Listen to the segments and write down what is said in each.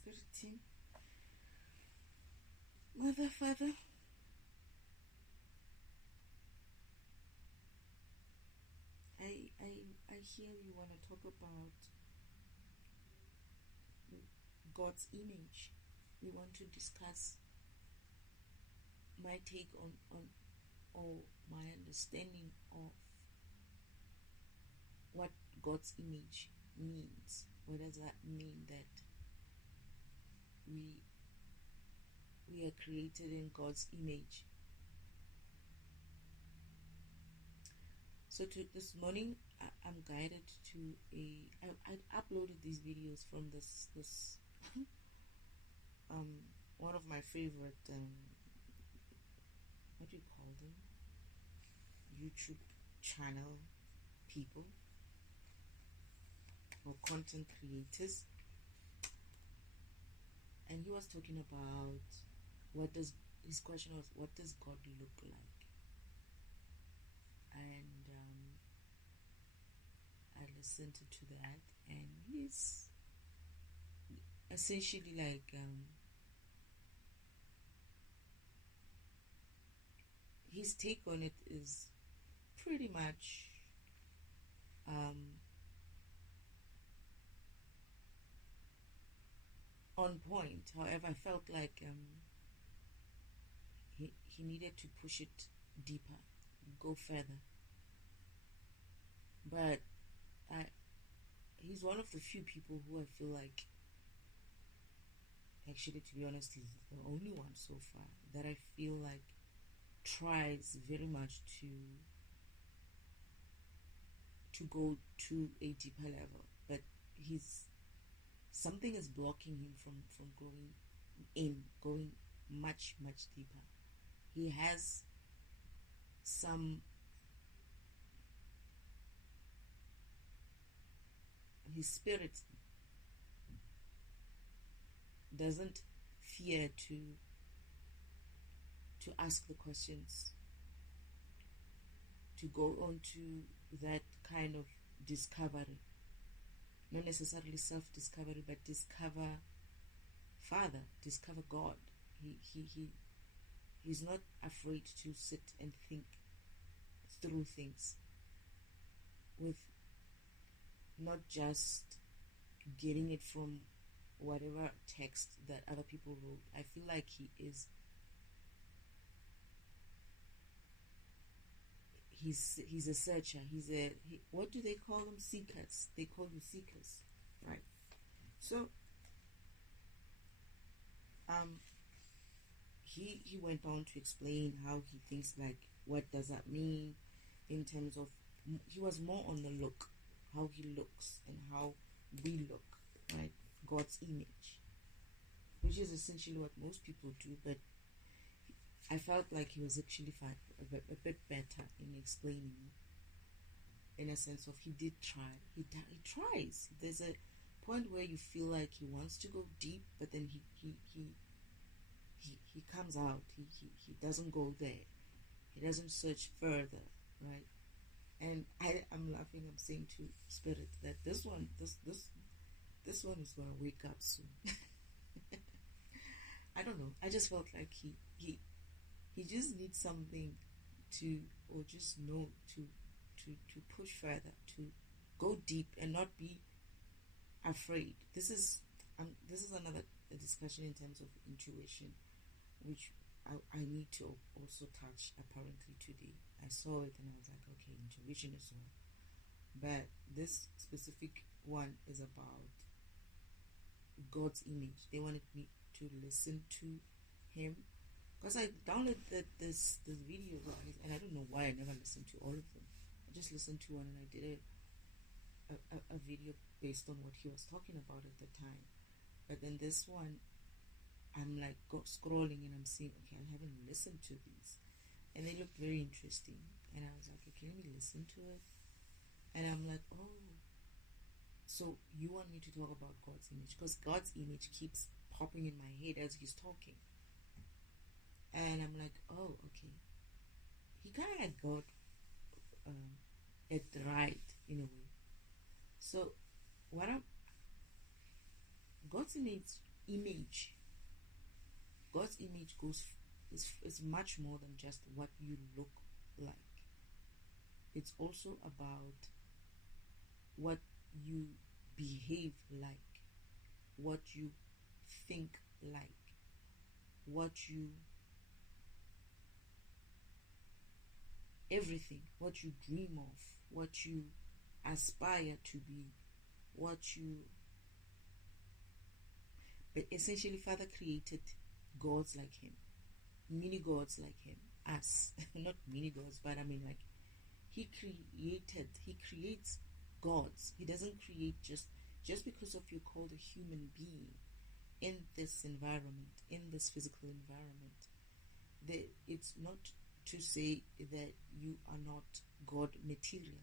Spirit team. Mother, Father, I hear you want to talk about God's image. We want to discuss my take on or my understanding of what God's image means. What does that mean that we are created in God's image? So this morning, I'm guided to I uploaded these videos from this one of my favorite what do you call them, YouTube channel people or content creators, and he was talking about his question was, what does God look like? And I listened to that, and he's essentially like his take on it is pretty much on point. However, I felt like he needed to push it deeper, go further. But he's one of the few people who I feel like, actually, to be honest, he's the only one so far that I feel like tries very much to go to a deeper level, but something is blocking him from going much deeper. He has his spirit doesn't fear to ask the questions, to go on to that kind of discovery, not necessarily self-discovery, but discover Father, discover God. He's not afraid to sit and think through things with not just getting it from whatever text that other people wrote. I feel like he's a searcher. What do they call them? Seekers. They call you seekers, right? So he went on to explain how he thinks, like, what does that mean in terms of, he was more on the look, how he looks and how we look, right? God's image, which is essentially what most people do, but I felt like he was actually a bit better in explaining it, in a sense of he did try. He tries. There's a point where you feel like he wants to go deep, but then he comes out. He doesn't go there. He doesn't search further, right? And I'm laughing. I'm saying to Spirit that this one is gonna wake up soon. I don't know. I just felt like he just needs something to, or just know to push further, to go deep and not be afraid. This is another discussion in terms of intuition, which I need to also touch apparently today. I saw it and I was like, okay, intuition is one. But this specific one is about God's image. They wanted me to listen to him, because I downloaded this video of his, and I don't know why I never listened to all of them. I just listened to one, and I did a video based on what he was talking about at the time. But then this one, I'm like scrolling and I'm seeing, okay, I haven't listened to these, and they look very interesting. And I was like, okay, let me listen to it. And I'm like, oh, so you want me to talk about God's image? Because God's image keeps popping in my head as he's talking. And I'm like, oh, okay. He kind of got it right in a way. So God's image image. God's image is much more than just what you look like. It's also about what you behave like, what you think like, everything, what you dream of, what you aspire to be, but essentially Father created gods like him, mini gods like him, us. Not mini gods, but I mean, like, he creates gods. He doesn't create just because of you're called a human being in this environment, in this physical environment. It's not to say that you are not God material.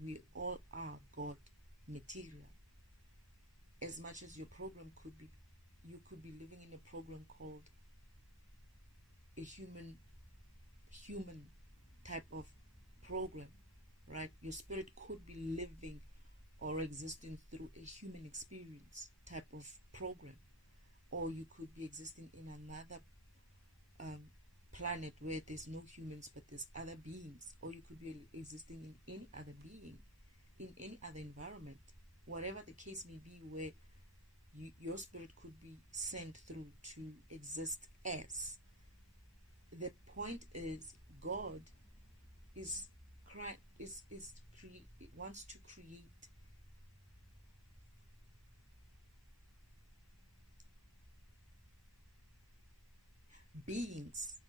We all are God material. As much as your program could be, you could be living in a program called a human type of program, right? Your spirit could be living or existing through a human experience type of program, or you could be existing in another planet where there's no humans but there's other beings, or you could be existing in any other being, in any other environment, whatever the case may be, where your spirit could be sent through to exist as. The point is, God wants to create beings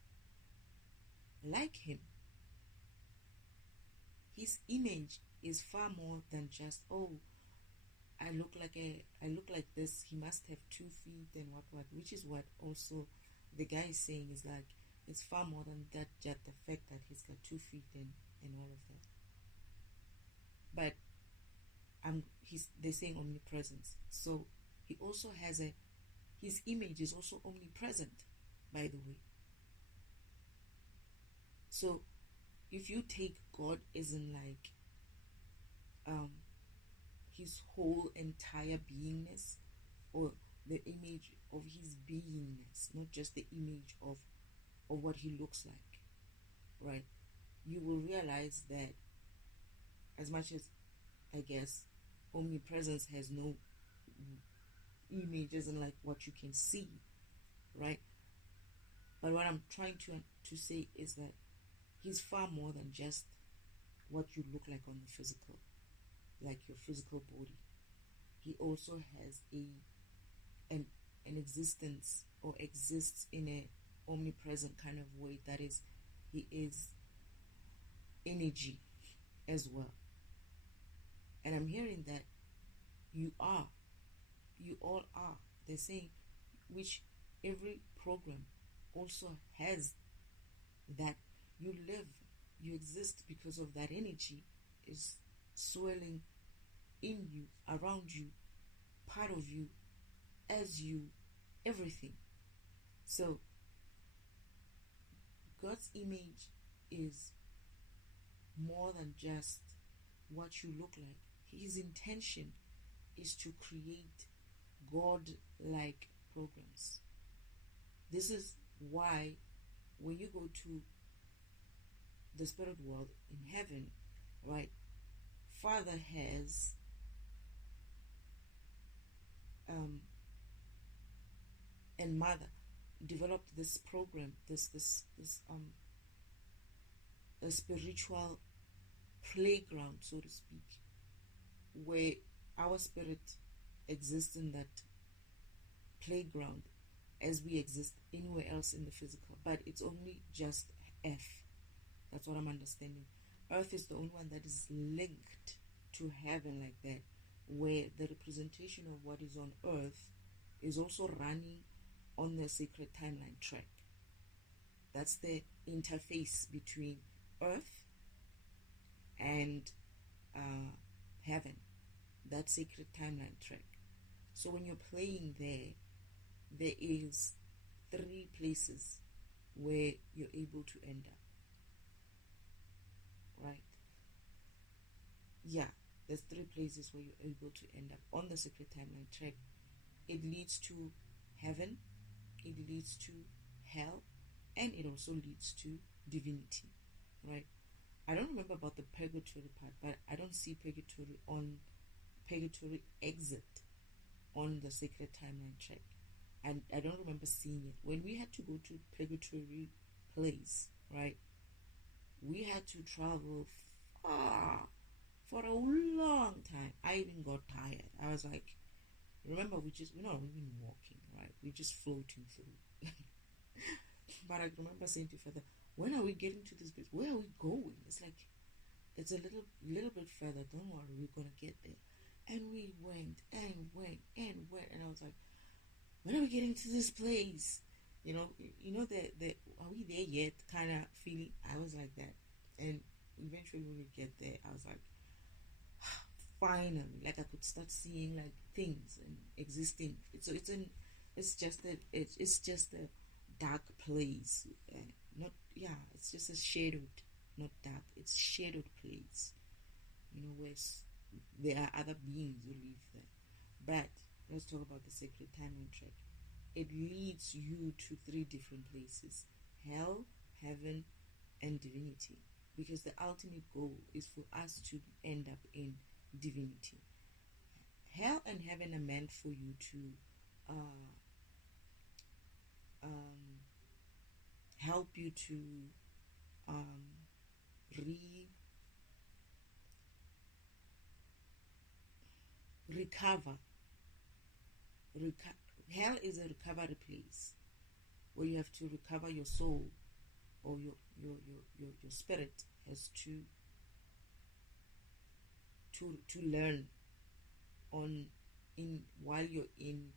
like him. His image is far more than just, oh, I look like this, he must have 2 feet and what, which is what also the guy is saying, is like, it's far more than that, just the fact that he's got 2 feet and all of that. But they're saying omnipresence. So he also has his image is also omnipresent, by the way. So if you take God as in like his whole entire beingness, or the image of his beingness, not just the image of what he looks like, right? You will realize that as much as, I guess, omnipresence has no image, isn't like what you can see, right? But what I'm trying to say is that he's far more than just what you look like on the physical, like your physical body. He also has an existence, or exists in a omnipresent kind of way, that is, he is energy as well. And I'm hearing that you all are. They're saying, which every program also has, that you live, you exist because of that energy is swirling in you, around you, part of you, as you, everything. So God's image is more than just what you look like. His intention is to create God-like programs. This is why when you go to the spirit world in heaven, right, Father has and Mother developed this program, this a spiritual playground, so to speak, where our spirit exists in that playground as we exist anywhere else in the physical. But it's only just Earth. That's what I'm understanding. Earth is the only one that is linked to heaven like that, where the representation of what is on Earth is also running on the sacred timeline track. That's the interface between Earth and heaven, that sacred timeline track. So when you're playing there is 3 places where you're able to end up, right? Yeah, there's 3 places where you're able to end up on the sacred timeline track. It leads to heaven, it leads to hell, and it also leads to divinity, right? I don't remember about the purgatory part, but I don't see purgatory exit on the Sacred Timeline track. And I don't remember seeing it. When we had to go to purgatory place, right, we had to travel far for a long time. I even got tired. I was like, remember, we're not even walking, right? We're just floating through. But I remember saying to Father, when are we getting to this place? Where are we going? It's like, it's a little bit further. Don't worry, we're gonna get there. And we went and went and went, and I was like, when are we getting to this place? You know the are we there yet kind of feeling. I was like that, and eventually when we get there, I was like, finally, like I could start seeing like things and existing. It's just a dark place. It's just a shadowed, not dark. It's shadowed place. Where there are other beings who live there. But let's talk about the Sacred Timeline track. It leads you to 3 different places: hell, heaven, and divinity. Because the ultimate goal is for us to end up in divinity. Hell and heaven are meant for you to help you to recover. Hell is a recovery place where you have to recover your soul, or your spirit has to learn while you're in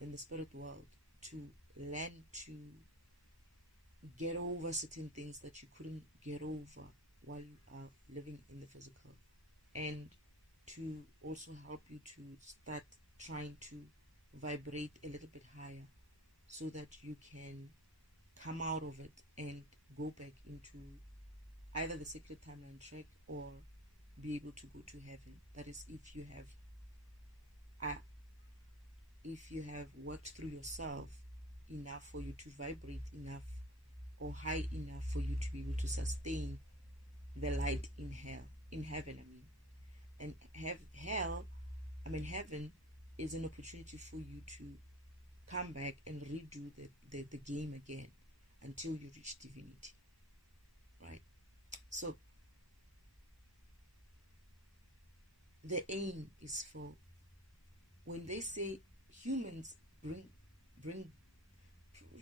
the spirit world, to learn to get over certain things that you couldn't get over while you are living in the physical, and to also help you to start trying to vibrate a little bit higher so that you can come out of it and go back into either the Sacred Timeline track or be able to go to heaven. That is, if you have worked through yourself enough for you to vibrate enough or high enough for you to be able to sustain the light in heaven. And heaven is an opportunity for you to come back and redo the game again until you reach divinity, right? So the aim is for, when they say humans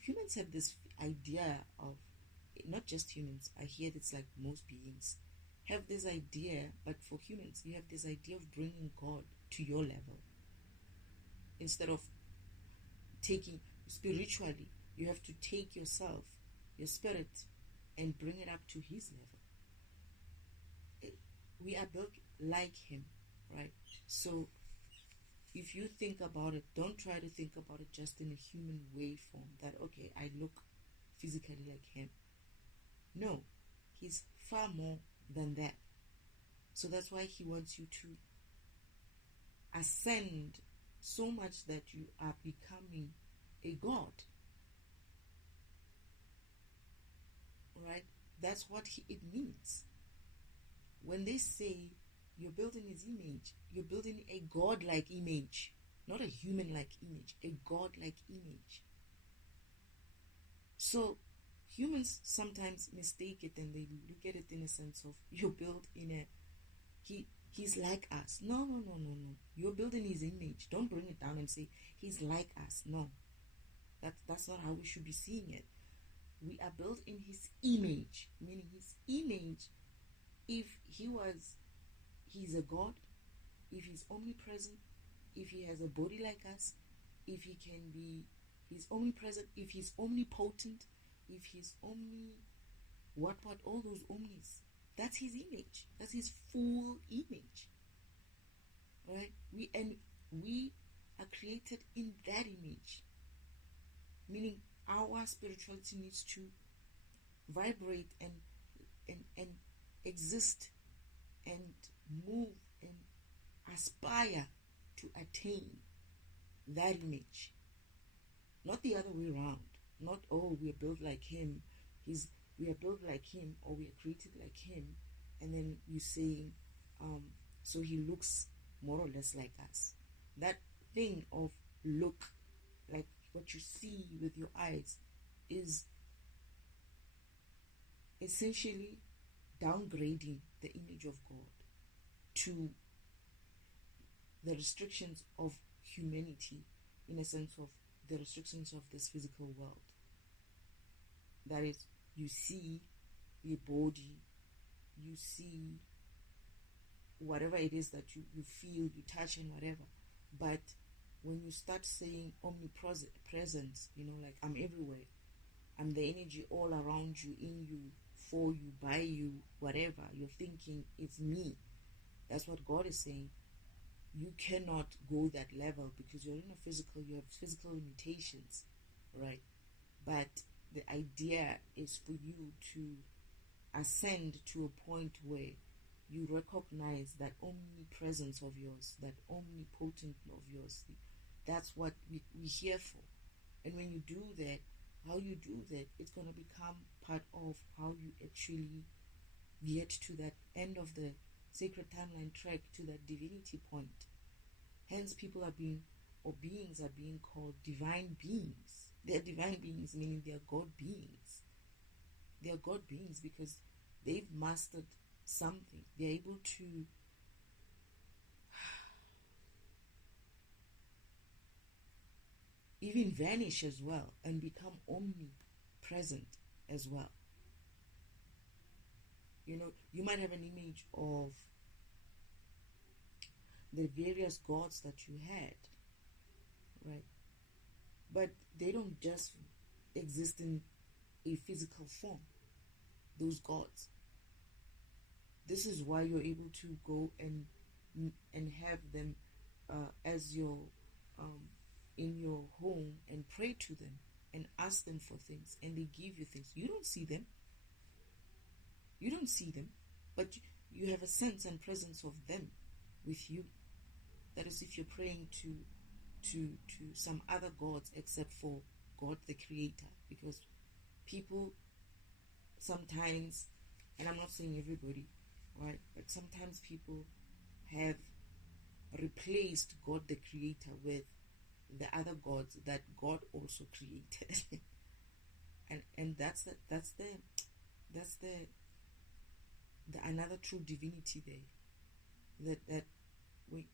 humans have this idea of, not just humans, I hear it's like most beings have this idea, but for humans you have this idea of bringing God to your level. Instead of taking spiritually, you have to take yourself, your spirit, and bring it up to his level. We are built like him, right? So if you think about it, don't try to think about it just in a human waveform, that okay, I look physically like him. No, he's far more than that. So that's why he wants you to ascend so much that you are becoming a god, right? That's what it means. When they say you're building his image, you're building a god-like image, not a human-like image, a god-like image. So humans sometimes mistake it, and they look at it in a sense of, you're built in a, he's like us. No. You're building his image. Don't bring it down and say he's like us. No, that's not how we should be seeing it. We are built in his image, meaning his image. If he's a god, if he's omnipresent, if he has a body like us, if he's omnipresent, if he's omnipotent, if he's all those omnis, that's his image. That's his full image, right? We are created in that image, meaning our spirituality needs to vibrate and exist and move and aspire to attain that image. not the other way around. Not, oh, we are built like him, we are built like him, or we are created like him, and then you saying, so he looks more or less like us. That thing of look, like what you see with your eyes, is essentially downgrading the image of God to the restrictions of humanity, in a sense of the restrictions of this physical world. That is, you see your body, you see whatever it is that you feel, you touch and whatever. But when you start saying omnipresence, like I'm everywhere, I'm the energy all around you, in you, for you, by you, whatever you're thinking, it's me. That's what God is saying. You cannot go that level because you're in a physical, you have physical limitations, right? But the idea is for you to ascend to a point where you recognize that omnipresence of yours, that omnipotent of yours. That's what we're here for. And when you do that, how you do that, it's going to become part of how you actually get to that end of the sacred timeline track, to that divinity point. Hence, people are being, or beings are being called divine beings. They're divine beings, meaning they're God beings. They're God beings because they've mastered something. They're able to even vanish as well and become omnipresent as well. You might have an image of the various gods that you had, right? But they don't just exist in a physical form, those gods. This is why you're able to go and have them as your in your home and pray to them and ask them for things, and they give you things. You don't see them, but you have a sense and presence of them with you. That is, if you're praying to some other gods except for God the Creator, because people sometimes, and I'm not saying everybody, right, but sometimes people have replaced God the Creator with the other gods that God also created. and that's the another true divinity there. That when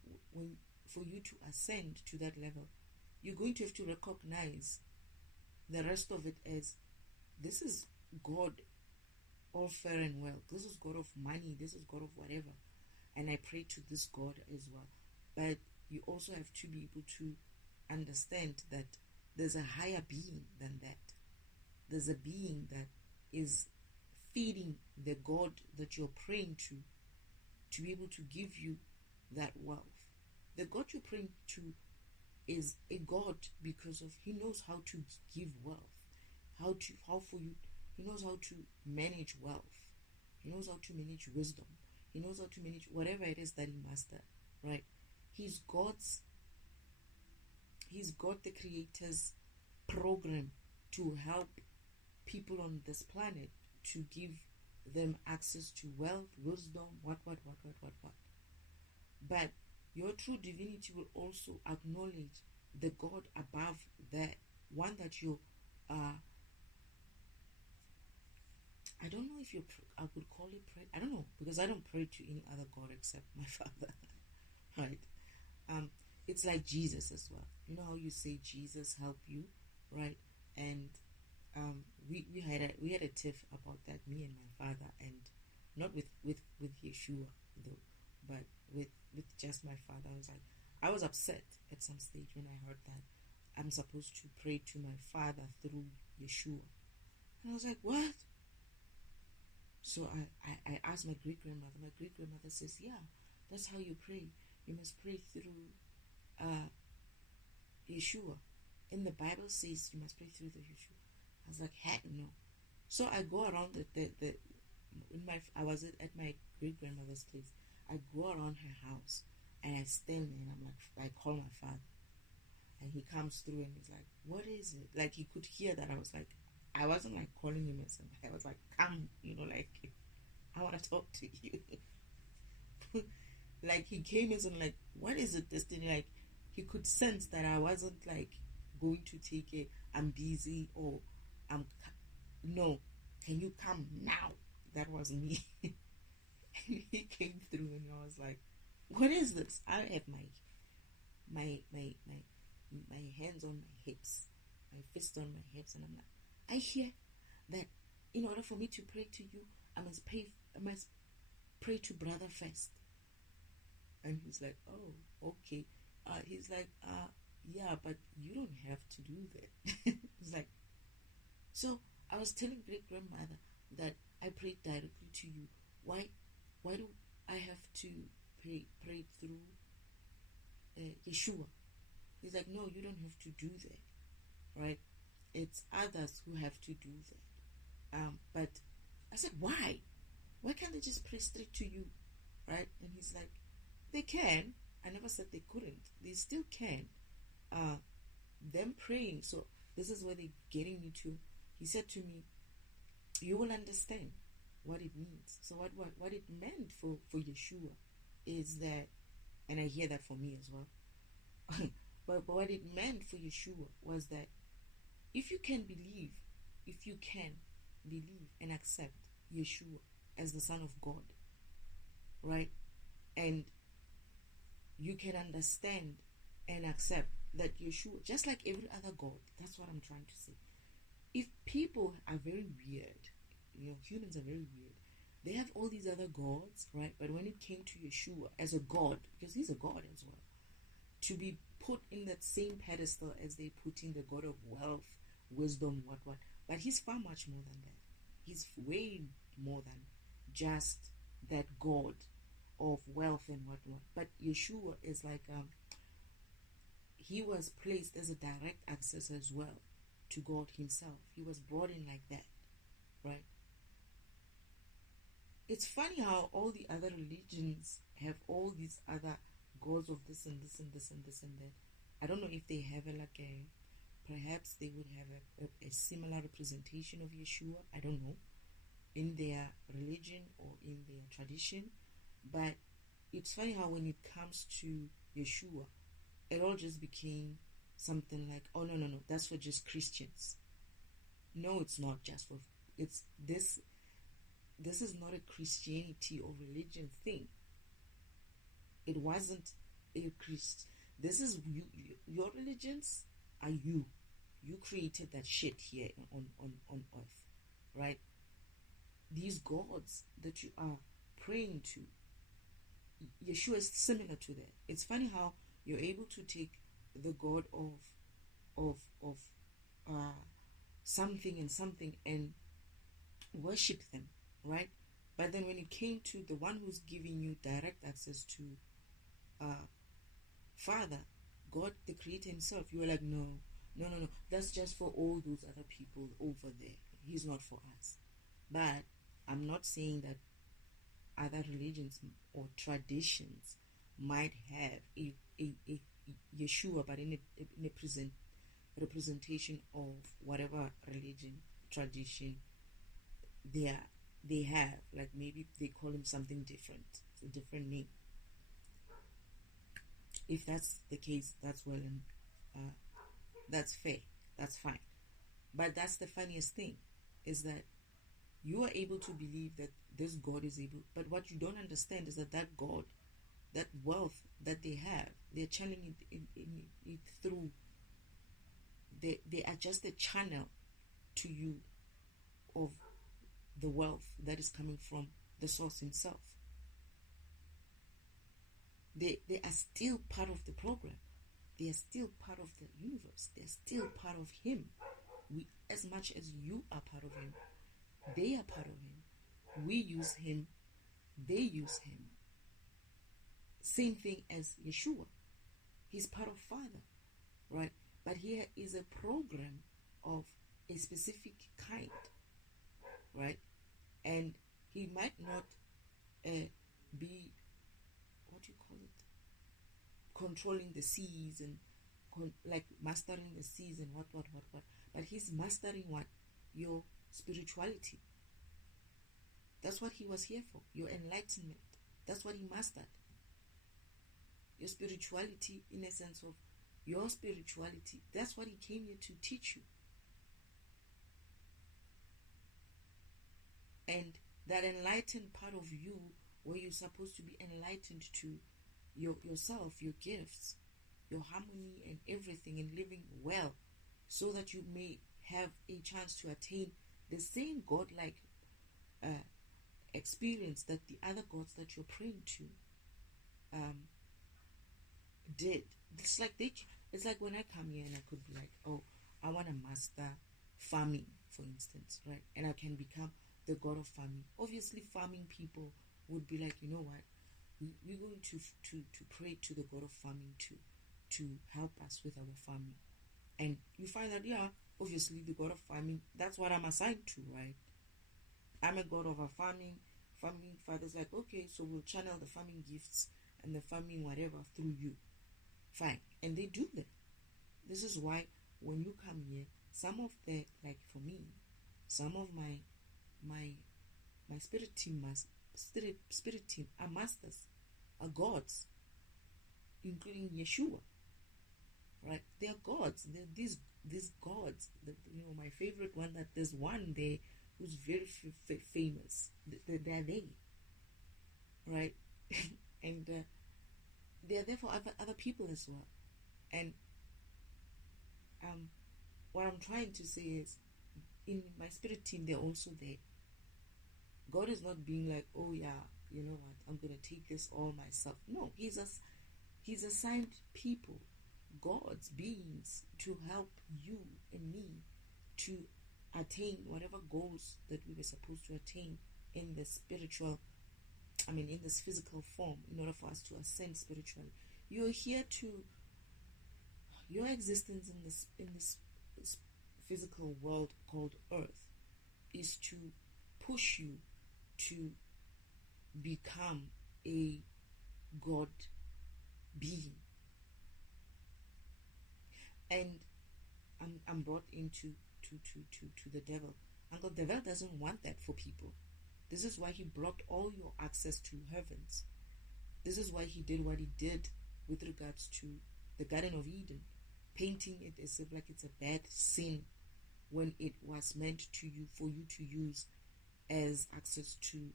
for you to ascend to that level, you're going to have to recognize the rest of it as, this is God, all fair and well. This is God of money. This is God of whatever. And I pray to this God as well. But you also have to be able to understand that there's a higher being than that. There's a being that is feeding the God that you're praying to be able to give you that wealth. The God you're praying to is a God because of He knows how to give wealth, He knows how to manage wealth. He knows how to manage wisdom. He knows how to manage whatever it is that He mastered, right? He's got the Creator's program to help people on this planet, to give them access to wealth, wisdom, what. But your true divinity will also acknowledge the God above that, one that you are. I don't know if I would call it pray. I don't know, because I don't pray to any other God except my Father, right? It's like Jesus as well. You know how you say Jesus help you, right? And we had a tiff about that, me and my father, and not with Yeshua though, but with just my father. I was upset at some stage when I heard that I'm supposed to pray to my Father through Yeshua, and I was like, what? So I asked my great grandmother. My great grandmother says, yeah, that's how you pray. You must pray through Yeshua. And the Bible says you must pray through the Yeshua. I was like, heck no. So I go around I was at my great grandmother's place. I go around her house and I stand there and I call my father. And he comes through and he's like, what is it? Like, he could hear that I was like, I wasn't like calling him as I was like, come, like, I want to talk to you. Like, he came as in like, what is it, Destiny? Like, he could sense that I wasn't like going to take it, I'm busy, or no, can you come now? That was me. And he came through and I was like, what is this? I have my hands on my hips, my fists on my hips, and I'm like, I hear that in order for me to pray to you, I must pray to brother first. And he's like, oh, okay. He's like, yeah, but you don't have to do that. He's like, so I was telling great grandmother that I prayed directly to you. Why do I have to pray through Yeshua? He's like, no, you don't have to do that, right? It's others who have to do that. But I said, why? Why can't they just pray straight to you, right? And he's like, they can. I never said they couldn't. They still can. Them praying. So this is where they're getting me to. He said to me, you will understand what it means. So what it meant for Yeshua is that, and I hear that for me as well, but what it meant for Yeshua was that if you can believe and accept Yeshua as the Son of God, right, and you can understand and accept that Yeshua, just like every other God, that's what I'm trying to say. If people are very weird, humans are very weird, they have all these other gods, right? But when it came to Yeshua as a God, because he's a God as well, to be put in that same pedestal as they put in the God of wealth, wisdom, what. But he's far much more than that. He's way more than just that God of wealth and what. But Yeshua is like, he was placed as a direct access as well to God himself. He was brought in like that, right? It's funny how all the other religions have all these other gods of this and this and this and this and that. I don't know if they have perhaps they would have a similar representation of Yeshua. I don't know, in their religion or in their tradition. But it's funny how when it comes to Yeshua, it all just became something like, oh no, that's for just Christians. No, it's not just for, it's this is not a Christianity or religion thing. It wasn't a Christ. This is you. Your religions are you. You created that shit here on earth, right? These gods that you are praying to, Yeshua is similar to that. It's funny how you're able to take the God of something and something and worship them, right? But then when it came to the one who's giving you direct access to Father, God, the Creator himself, you were like, no, that's just for all those other people over there. He's not for us. But I'm not saying that other religions or traditions might have a Yeshua, but in a representation of whatever religion, tradition they have. Like maybe they call him something different. It's a different name. If that's the case, that's well, and that's fair. That's fine. But that's the funniest thing, is that you are able to believe that this God is able, but what you don't understand is that God, that wealth that they have, they're channeling it through. They are just a channel to you of the wealth that is coming from the source himself. They are still part of the program. They are still part of the universe. They are still part of him. As much as you are part of him, they are part of him. We use him. They use him. Same thing as Yeshua. He's part of Father, right? But here is a program of a specific kind, right? And he might not be, what do you call it, controlling the seas and like mastering the seas and what. But he's mastering what? Your spirituality. That's what he was here for. Your enlightenment. That's what he mastered. Your spirituality, in a sense of your spirituality. That's what he came here to teach you. And that enlightened part of you, where you're supposed to be enlightened to yourself, your gifts, your harmony and everything, and living well, so that you may have a chance to attain the same godlike experience that the other gods that you're praying to did. It's like when I come here and I could be like, oh, I want to master farming, for instance, right? And I can become the god of farming. Obviously, farming people would be like, you know what? We're going to pray to the god of farming to help us with our farming. And you find that, yeah, obviously the god of farming, that's what I'm assigned to, right? I'm a god of a farming father's like, okay, so we'll channel the farming gifts and the farming whatever through you. Fine. And they do that. This is why when you come here, some of the, like for me, some of my spirit team are masters, are gods, including Yeshua. Right? They are gods. They're these gods. My favorite one, that there's one there who's very famous. They're they. Right? And they are there for other people as well. And what I'm trying to say is, in my spirit team, they're also there. God is not being like, oh yeah, you know what, I'm going to take this all myself. No, he's assigned people, gods, beings, to help you and me to attain whatever goals that we were supposed to attain in the spiritual, in this physical form, in order for us to ascend spiritually. You're here to, your existence in this physical world called Earth is to push you to become a God being. And I'm brought into to the devil. And the devil doesn't want that for people. This is why he blocked all your access to heavens. This is why he did what he did with regards to the Garden of Eden, painting it as if like it's a bad sin, when it was meant for you to use as access to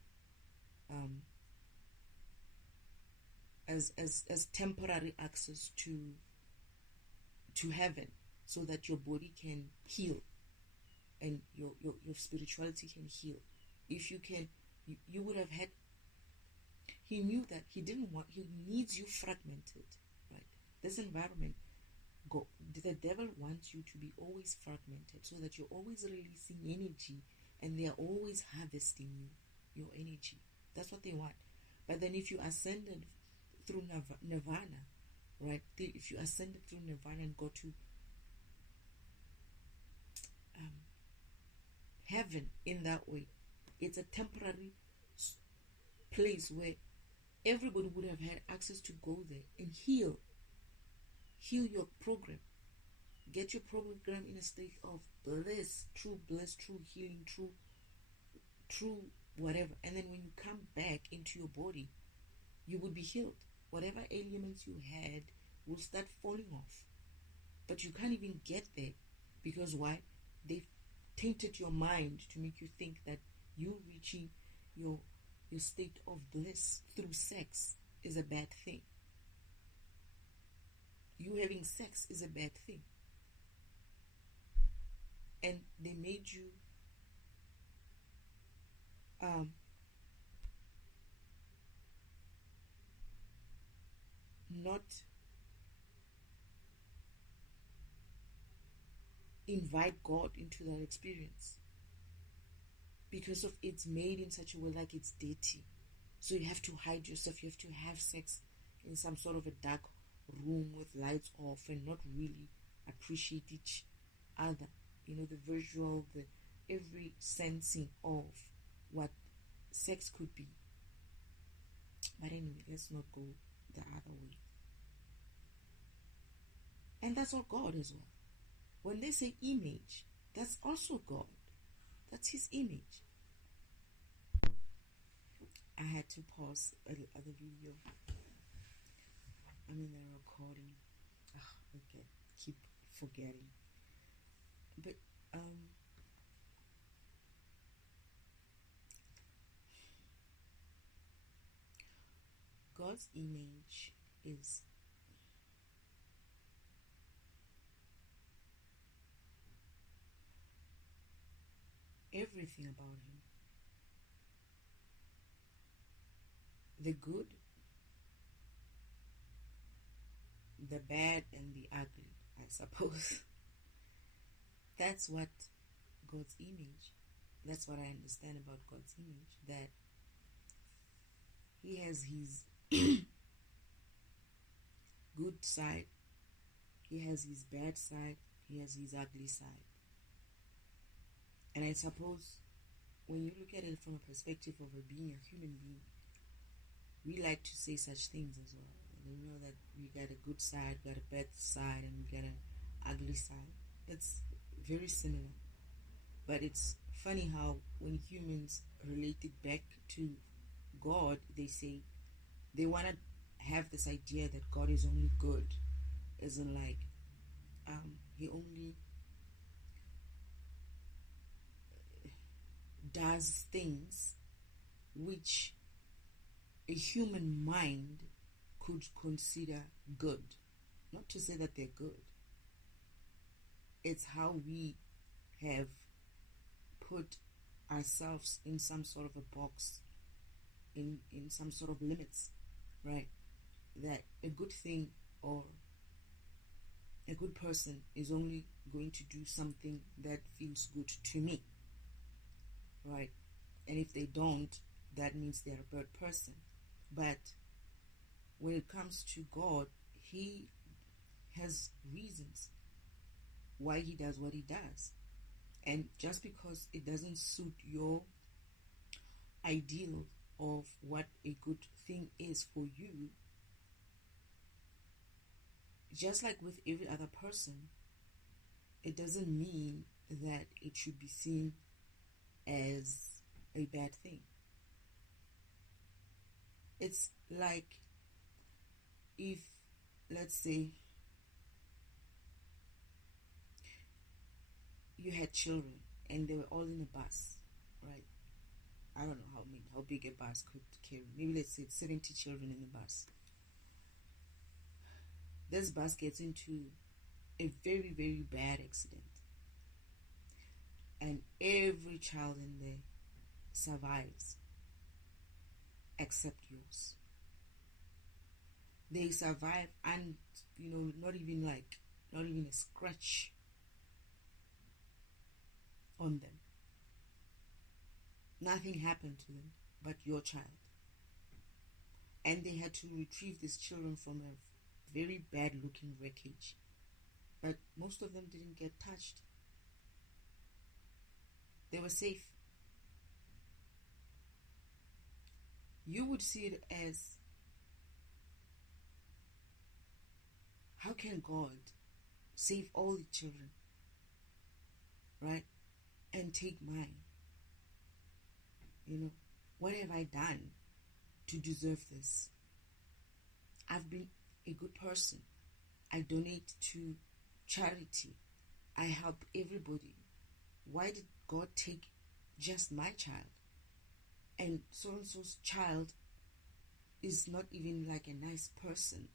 as temporary access to heaven, so that your body can heal and your spirituality can heal. If you can, you would have had. He knew that he needs you fragmented, right? This environment, the devil wants you to be always fragmented, so that you're always releasing energy and they are always harvesting your energy. That's what they want. But then if you ascended through nirvana, right? If you ascended through nirvana and go to heaven in that way, it's a temporary place where everybody would have had access to go there and heal your program. Get your program in a state of bliss, true healing, true whatever. And then when you come back into your body, you will be healed. Whatever ailments you had will start falling off. But you can't even get there, because why? They've tainted your mind to make you think that you reaching your state of bliss through sex is a bad thing. You having sex is a bad thing. And they made you not invite God into that experience, because of it's made in such a way like it's dirty. So you have to hide yourself. You have to have sex in some sort of a dark room with lights off and not really appreciate each other. The visual, the every sensing of what sex could be. But anyway, let's not go the other way. And that's all God as well. When they say image, that's also God. That's his image. I had to pause the video. I'm in the recording. Okay, keep forgetting. But God's image is everything about him. The good, the bad, and the ugly, I suppose. That's what God's image, that's what I understand about God's image, that he has his good side, he has his bad side, he has his ugly side. And I suppose when you look at it from a perspective of being a human being, we like to say such things as well. We know that we got a good side, got a bad side, and we got an ugly side. It's very similar. But it's funny how when humans relate it back to God, they say they want to have this idea that God is only good, as in like he only does things which a human mind could consider good. Not to say that they're good. It's how we have put ourselves in some sort of a box, in some sort of limits, right? That a good thing or a good person is only going to do something that feels good to me, right? And if they don't, that means they're a bad person. But when it comes to God, he has reasons why he does what he does. And just because it doesn't suit your ideal of what a good thing is for you, just like with every other person, it doesn't mean that it should be seen as a bad thing. It's like if, let's say, you had children and they were all in a bus, right? I don't know how big a bus could carry. Maybe let's say 70 children in the bus. This bus gets into a very, very bad accident. And every child in there survives except yours. They survive and, not even a scratch on them. Nothing happened to them but your child. And they had to retrieve these children from a very bad looking wreckage. But most of them didn't get touched. They were safe. You would see it as, how can God save all the children, right? And take mine? What have I done to deserve this? I've been a good person. I donate to charity. I help everybody. Why did God take just my child? And so-and-so's child is not even like a nice person.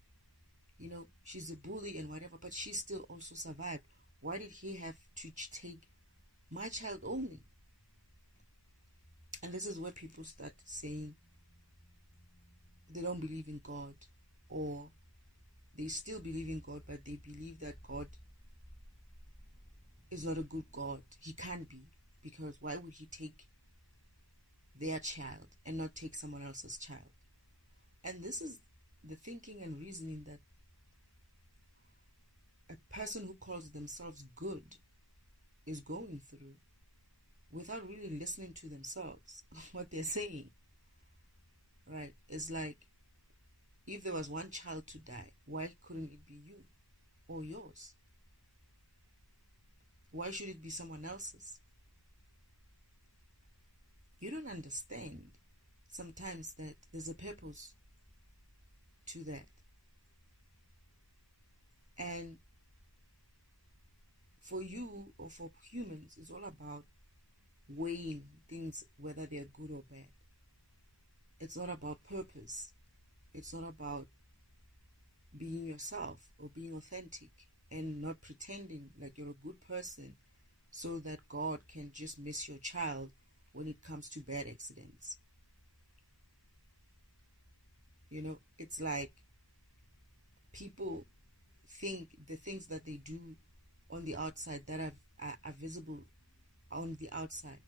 She's a bully and whatever, but she still also survived. Why did he have to take my child only? And this is where people start saying they don't believe in God, or they still believe in God, but they believe that God is not a good God. He can't be, because why would he take their child and not take someone else's child? And this is the thinking and reasoning that a person who calls themselves good is going through, without really listening to themselves, what they're saying, right? It's like, if there was one child to die, why couldn't it be you? or yours? Why should it be someone else's? You don't understand sometimes that there's a purpose to that. And for you or for humans, it's all about weighing things, whether they're good or bad. It's not about purpose. It's not about being yourself or being authentic and not pretending like you're a good person so that God can just miss your child when it comes to bad accidents. You know, it's like people think the things that they do on the outside that are visible on the outside.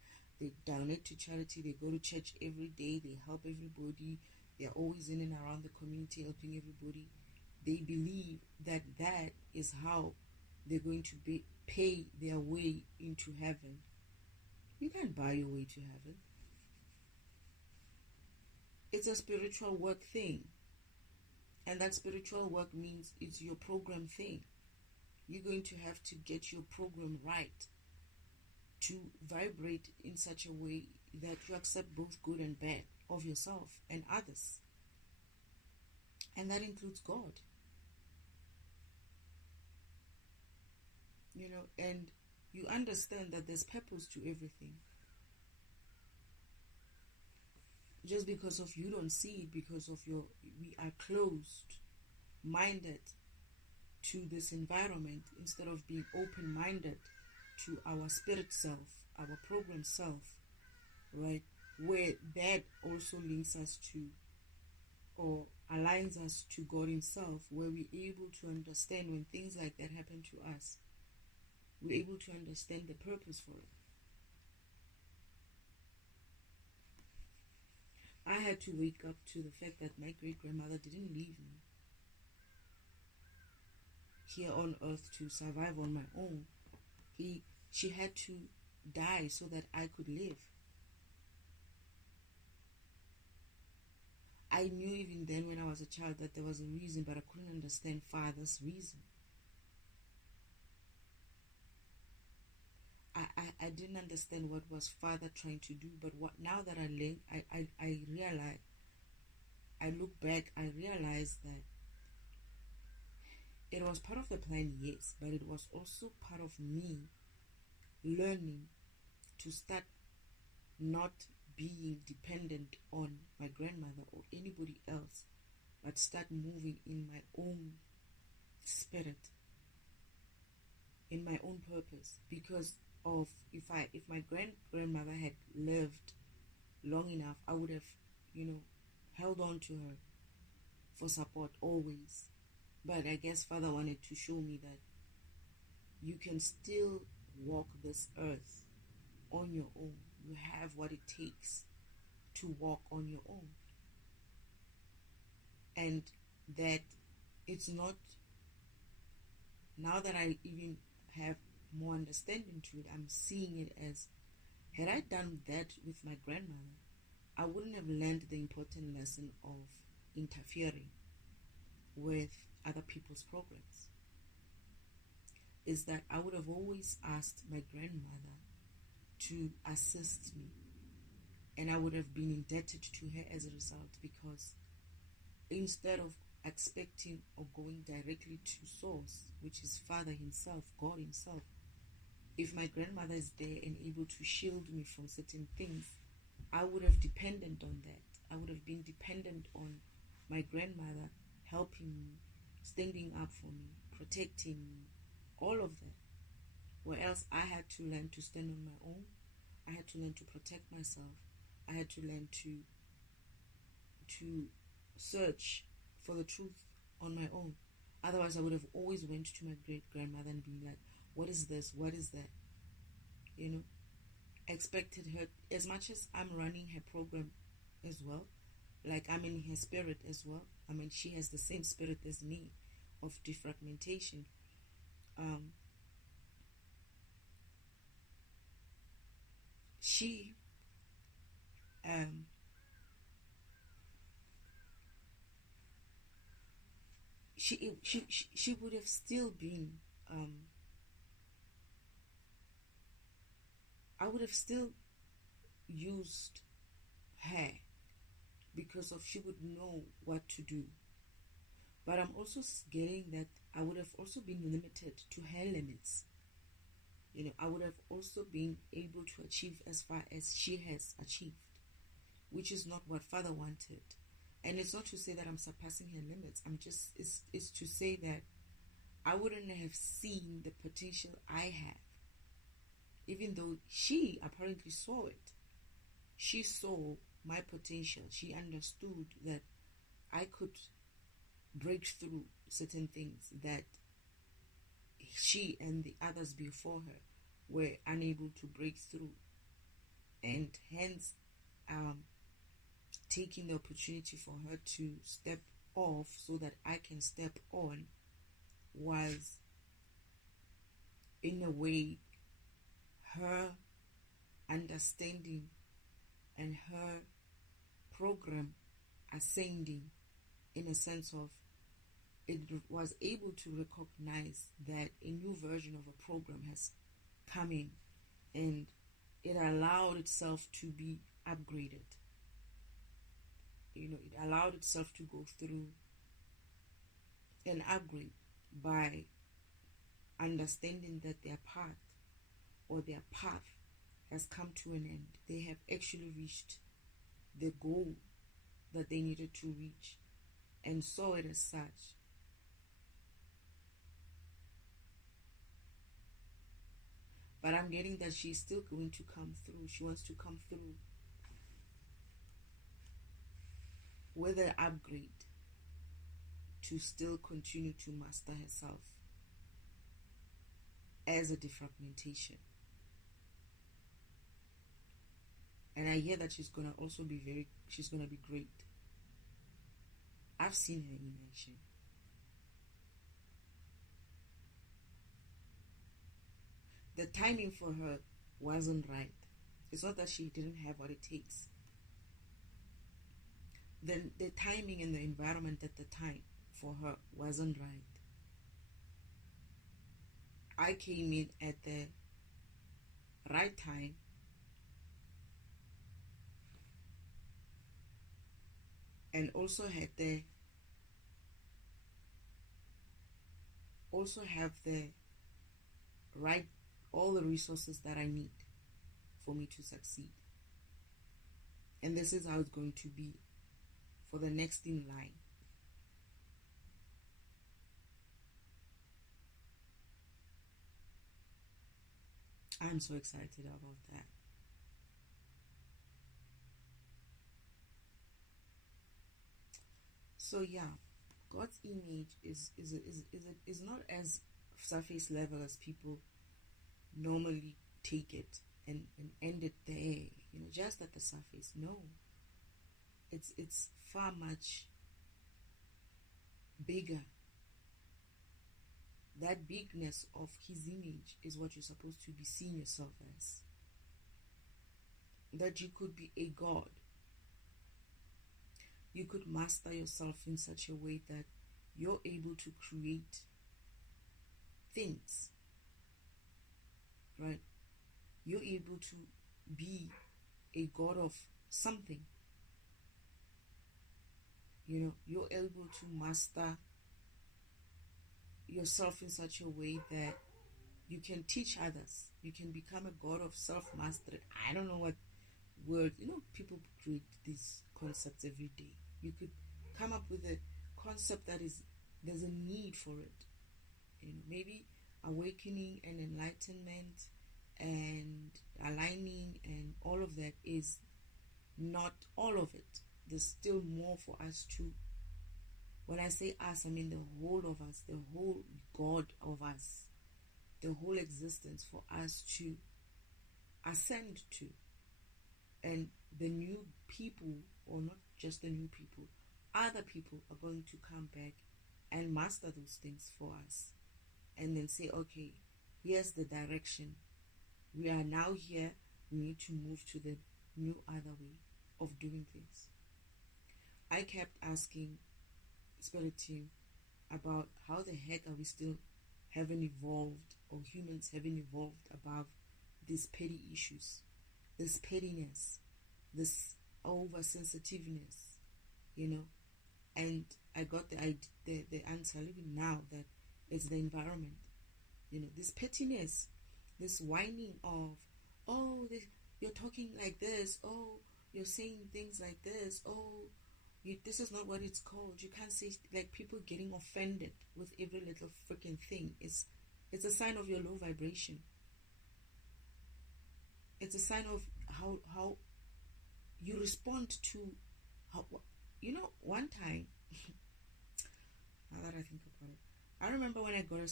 They donate to charity, they go to church every day, they help everybody, they're always in and around the community helping everybody. They believe that that is how they're going to pay their way into heaven. You can't buy your way to heaven. It's a spiritual work thing. And that spiritual work means it's your program thing. You're going to have to get your program right to vibrate in such a way that you accept both good and bad of yourself and others. And that includes God. You know, and you understand that there's purpose to everything. Just because of you don't see it, because of we are closed minded to this environment instead of being open minded to our spirit self, our program self, right? Where that also links us to or aligns us to God Himself, where we're able to understand when things like that happen to us. We're able to understand the purpose for it. I had to wake up to the fact that my great-grandmother didn't leave me here on earth to survive on my own. She had to die so that I could live. I knew even then when I was a child that there was a reason, but I couldn't understand Father's reason. I didn't understand what was Father trying to do, but now that I realize, I look back, I realize that it was part of the plan, yes, but it was also part of me learning to start not being dependent on my grandmother or anybody else, but start moving in my own spirit, in my own purpose. Because of if my grandmother had lived long enough, I would have, held on to her for support always. But I guess Father wanted to show me that you can still walk this earth on your own. You have what it takes to walk on your own. And that it's not, now that I even have more understanding to it, I'm seeing it as, had I done that with my grandmother, I wouldn't have learned the important lesson of interfering with other people's programs. Is that I would have always asked my grandmother to assist me, and I would have been indebted to her as a result, because instead of expecting or going directly to source, which is Father Himself, God Himself, if my grandmother is there and able to shield me from certain things, I would have depended on that. I would have been dependent on my grandmother helping me, standing up for me, protecting me, all of that. Whereas I had to learn to stand on my own. I had to learn to protect myself. I had to learn to search for the truth on my own. Otherwise, I would have always went to my great-grandmother and been like, what is this? What is that? Expected her, as much as I'm running her program as well, like I'm in her spirit as well. I mean, she has the same spirit as me of defragmentation. She she would have still been, I would have still used her because of she would know what to do. But I'm also getting that I would have also been limited to her limits. I would have also been able to achieve as far as she has achieved, which is not what Father wanted. And it's not to say that I'm surpassing her limits. It's to say that I wouldn't have seen the potential I have, even though she apparently saw it. She saw my potential. She understood that I could break through certain things that she and the others before her were unable to break through, and hence taking the opportunity for her to step off so that I can step on was in a way her understanding and her program ascending, in a sense of it was able to recognize that a new version of a program has come in, and it allowed itself to be upgraded. It allowed itself to go through an upgrade by understanding that their path has come to an end. They have actually reached the goal that they needed to reach and saw it as such. But I'm getting that she's still going to come through. She wants to come through with an upgrade to still continue to master herself as a defragmentation. And I hear that she's going to also be great. I've seen her in action. The timing for her wasn't right. It's not that she didn't have what it takes. The timing and the environment at the time for her wasn't right. I came in at the right time, and also have the right, all the resources that I need for me to succeed. And this is how it's going to be for the next in line. I'm so excited about that. So yeah, God's image is not as surface level as people normally take it and end it there, just at the surface. No, it's far much bigger. That bigness of His image is what you're supposed to be seeing yourself as. That you could be a God. You could master yourself in such a way that you're able to create things, right? You're able to be a God of something. You're able to master yourself in such a way that you can teach others. You can become a God of self-mastery. I don't know what word, people create these concepts every day. You could come up with a concept there's a need for it. Maybe awakening and enlightenment and aligning and all of that is not all of it. There's still more for us to. When I say us, I mean the whole of us, the whole God of us, the whole existence for us to ascend to. And the new people, or not just the new people, other people are going to come back and master those things for us. And then say, okay, here's the direction. We are now here. We need to move to the new other way of doing things. I kept asking Spirit Team, about how the heck are we still haven't evolved, or humans haven't evolved above these petty issues, this pettiness, this oversensitiveness, you know. And I got the answer even now, that it's the environment. You know, this pettiness, this whining of, oh, you're talking like this, oh, you're saying things like this, oh, this is not what it's called. You can't say, like, people getting offended with every little freaking thing. It's a sign of your low vibration. It's a sign of how you respond to one time. Now that I think about it, I remember when I got a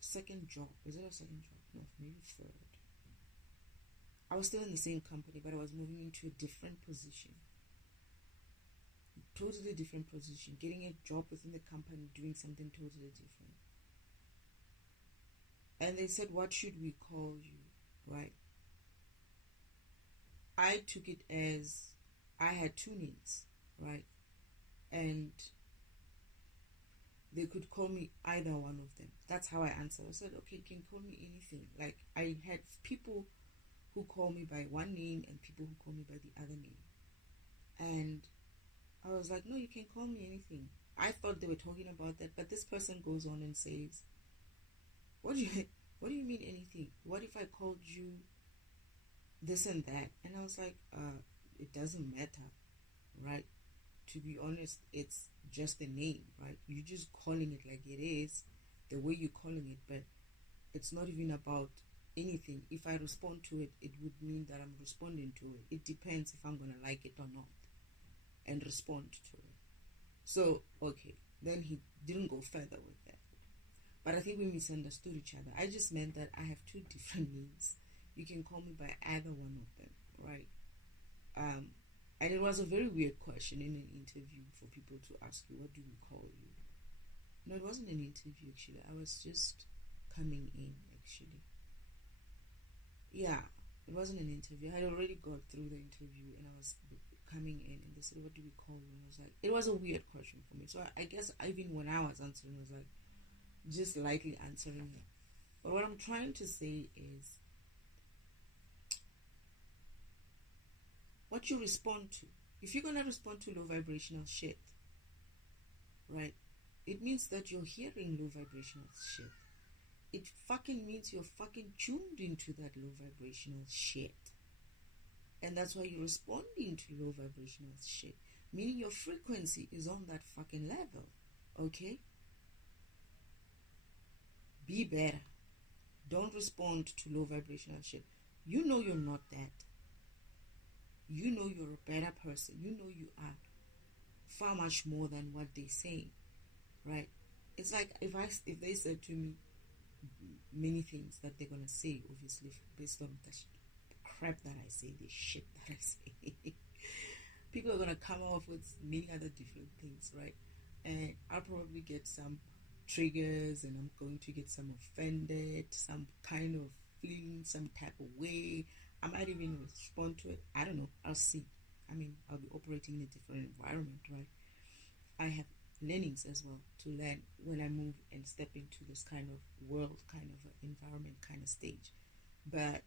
second job. Is it a second job? No, maybe third. I was still in the same company, but I was moving into a different position. Totally different position. Getting a job within the company, doing something totally different. And they said, what should we call you? Right? I took it as I had two names, right? And they could call me either one of them. That's how I answered. I said, okay, you can call me anything. Like, I had people who call me by one name and people who call me by the other name. And I was like, no, you can call me anything. I thought they were talking about that, but this person goes on and says, what do you mean anything? What if I called you this and that? And I was like, it doesn't matter, right? To be honest, it's just a name, right? You're just calling it like it is, the way you're calling it, but it's not even about anything. If I respond to it, it would mean that I'm responding to it. It depends if I'm going to like it or not and respond to it. So, okay, then he didn't go further with that. But I think we misunderstood each other. I just meant that I have two different names. You can call me by either one of them, right? And it was a very weird question in an interview for people to ask you, what do we call you? No, it wasn't an interview, actually. I was just coming in, actually. Yeah, it wasn't an interview. I had already got through the interview and I was coming in and they said, what do we call you? And I was like, it was a weird question for me. So I guess even when I was answering, I was like, just lightly answering it. But what I'm trying to say is, what you respond to. If you're going to respond to low vibrational shit, right, it means that you're hearing low vibrational shit. It fucking means you're fucking tuned into that low vibrational shit. And that's why you're responding to low vibrational shit. Meaning your frequency is on that fucking level. Okay? Be better. Don't respond to low vibrational shit. You know you're not that. You know you're a better person. You know you are far much more than what they say, right? It's like if they said to me many things that they're gonna say, obviously based on the crap that I say, the shit that I say. People are gonna come off with many other different things, right? And I'll probably get some triggers, and I'm going to get some offended, some kind of feeling some type of way. I might even respond to it. I don't know. I'll see. I mean, I'll be operating in a different environment, right? I have learnings as well to learn when I move and step into this kind of world, kind of environment, kind of stage. But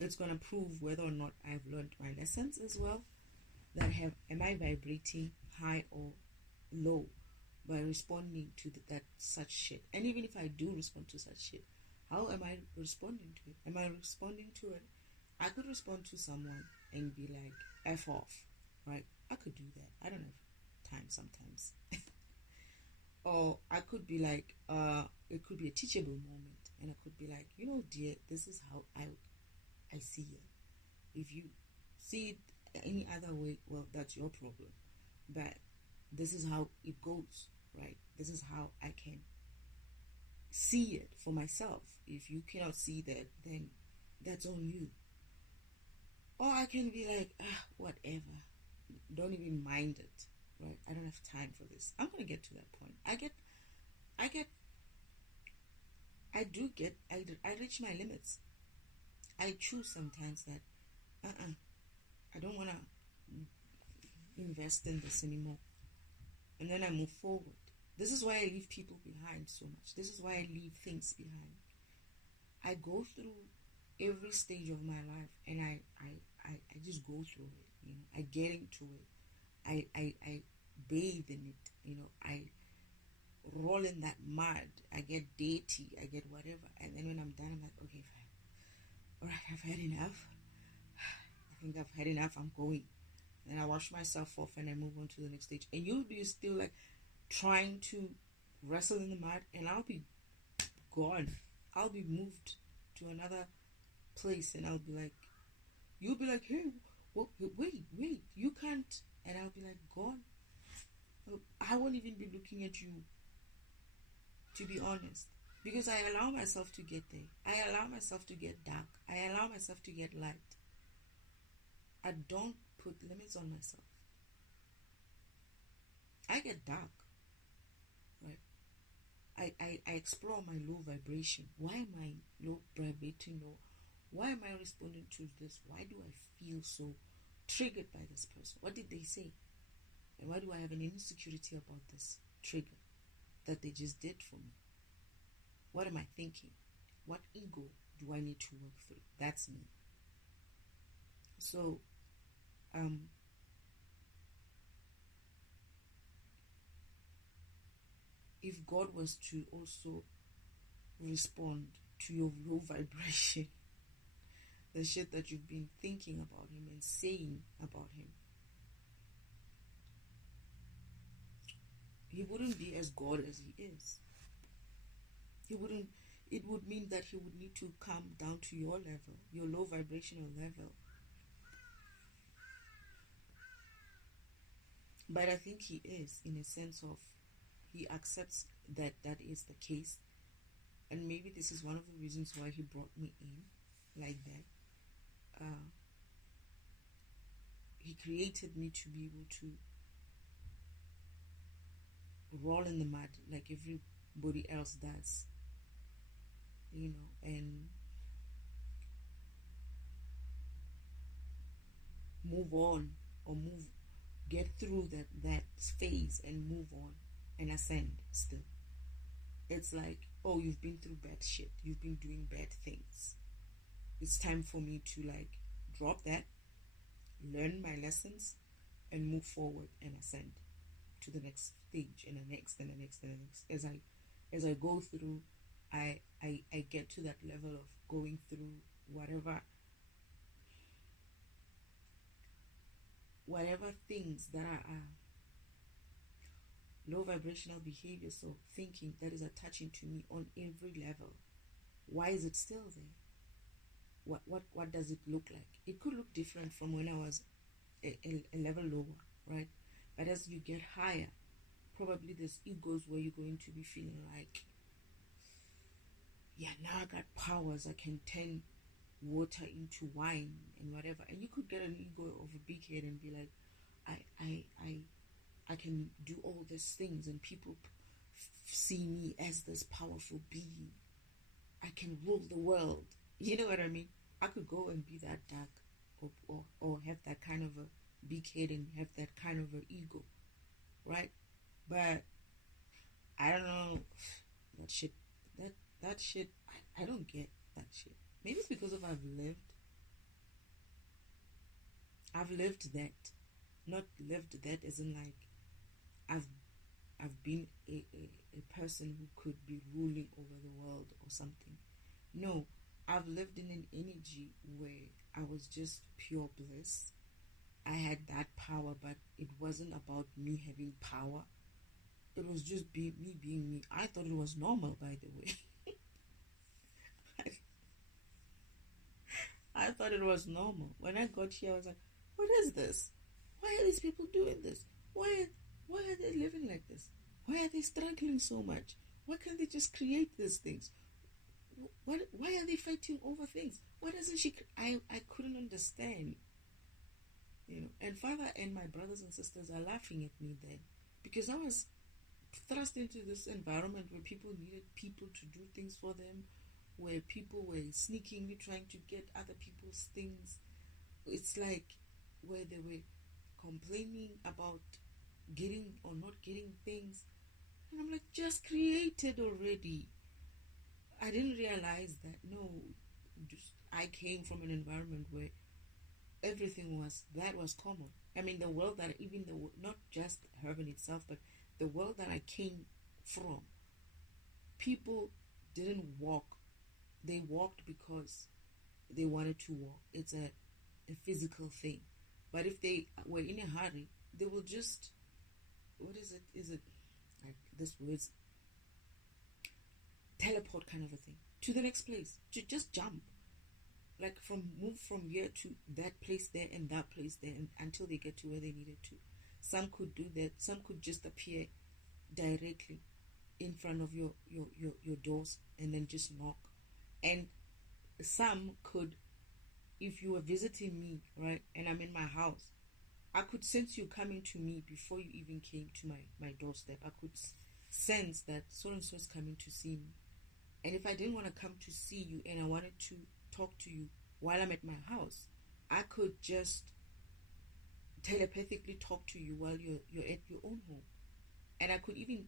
it's going to prove whether or not I've learned my lessons as well. Am I vibrating high or low by responding to that such shit? And even if I do respond to such shit, how am I responding to it? Am I responding to it? I could respond to someone and be like, F off, right? I could do that. I don't have time sometimes. Or I could be like, it could be a teachable moment. And I could be like, dear, this is how I see it. If you see it any other way, well, that's your problem. But this is how it goes, right? This is how I can see it for myself. If you cannot see that, then that's on you. Or I can be like, whatever, don't even mind it, right? I don't have time for this. I'm gonna get to that point. I reach my limits. I choose sometimes that I don't want to invest in this anymore, and then I move forward. This is why I leave people behind so much. This is why I leave things behind. I go through every stage of my life, and I just go through it. I get into it. I bathe in it. I roll in that mud. I get dirty. I get whatever. And then when I'm done, I'm like, okay, fine. All right, I've had enough. I think I've had enough. I'm going. And I wash myself off and I move on to the next stage. And you'll be still like trying to wrestle in the mud, and I'll be gone. I'll be moved to another place, and I'll be like, you'll be like, hey, wait, you can't. And I'll be like, gone. I won't even be looking at you, to be honest, because I allow myself to get there. I allow myself to get dark. I allow myself to get light. I don't put limits on myself. I get dark, right? I explore my low vibration. Why am I low vibrating low? Why am I responding to this? Why do I feel so triggered by this person? What did they say? And why do I have an insecurity about this trigger that they just did for me? What am I thinking? What ego do I need to work through? That's me. So, if God was to also respond to your low vibration, the shit that you've been thinking about him and saying about him, he wouldn't be as God as he is. It would mean that he would need to come down to your level, your low vibrational level. But I think he is, in a sense of, he accepts that that is the case. And maybe this is one of the reasons why he brought me in like that. He created me to be able to roll in the mud like everybody else does, and move on, or get through that phase and move on and ascend still. It's like, oh, you've been through bad shit. You've been doing bad things. It's time for me to like drop that, learn my lessons, and move forward and ascend to the next stage, and the next, and the next, and the next. As I go through, I get to that level of going through whatever things that are low vibrational behavior, so thinking that is attaching to me on every level. Why is it still there? What does it look like? It could look different from when I was a level lower, right? But as you get higher, probably there's egos where you're going to be feeling like, yeah, now I got powers. I can turn water into wine and whatever. And you could get an ego of a big head and be like, I can do all these things, and people see me as this powerful being. I can rule the world. You know what I mean? I could go and be that dark, or have that kind of a big head and have that kind of an ego, right? But I don't know, that shit. I don't get that shit. Maybe it's because I've lived that, not lived that as in like I've been a person who could be ruling over the world or something. No, I've lived in an energy where I was just pure bliss. I had that power, but it wasn't about me having power. It was just me being me. I thought it was normal, by the way. I thought it was normal. When I got here, I was like, what is this? Why are these people doing this? Why are they living like this? Why are they struggling so much? Why can't they just create these things? Why are they fighting over things? Why doesn't she? I couldn't understand. And Father and my brothers and sisters are laughing at me then, because I was thrust into this environment where people needed people to do things for them, where people were sneakingly trying to get other people's things. It's like where they were complaining about getting or not getting things, And I'm like, just created already. I didn't realize that. No, just I came from an environment where everything was common. I mean, the world that even not just heaven itself, but the world that I came from, people didn't walk. They walked because they wanted to walk. It's a physical thing. But if they were in a hurry, they will just, what is it? Is it like this word's teleport kind of a thing to the next place? To just jump, like move from here to that place there and that place there, and until they get to where they needed to. Some could do that. Some could just appear directly in front of your doors and then just knock. And some could, if you were visiting me, right, and I'm in my house, I could sense you coming to me before you even came to my doorstep. I could sense that so and so is coming to see me. And if I didn't want to come to see you and I wanted to talk to you while I'm at my house, I could just telepathically talk to you while you're at your own home. And I could even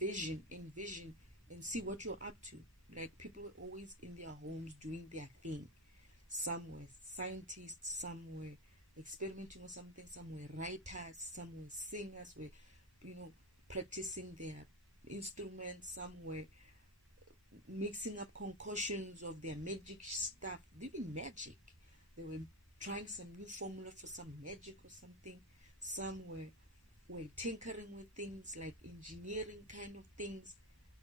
envision and see what you're up to. Like, people were always in their homes doing their thing. Some were scientists, some were experimenting on something, some were writers, some were singers, were, practicing their instruments, some were mixing up concoctions of their magic stuff, even magic. They were trying some new formula for some magic or something. Some were tinkering with things like engineering kind of things.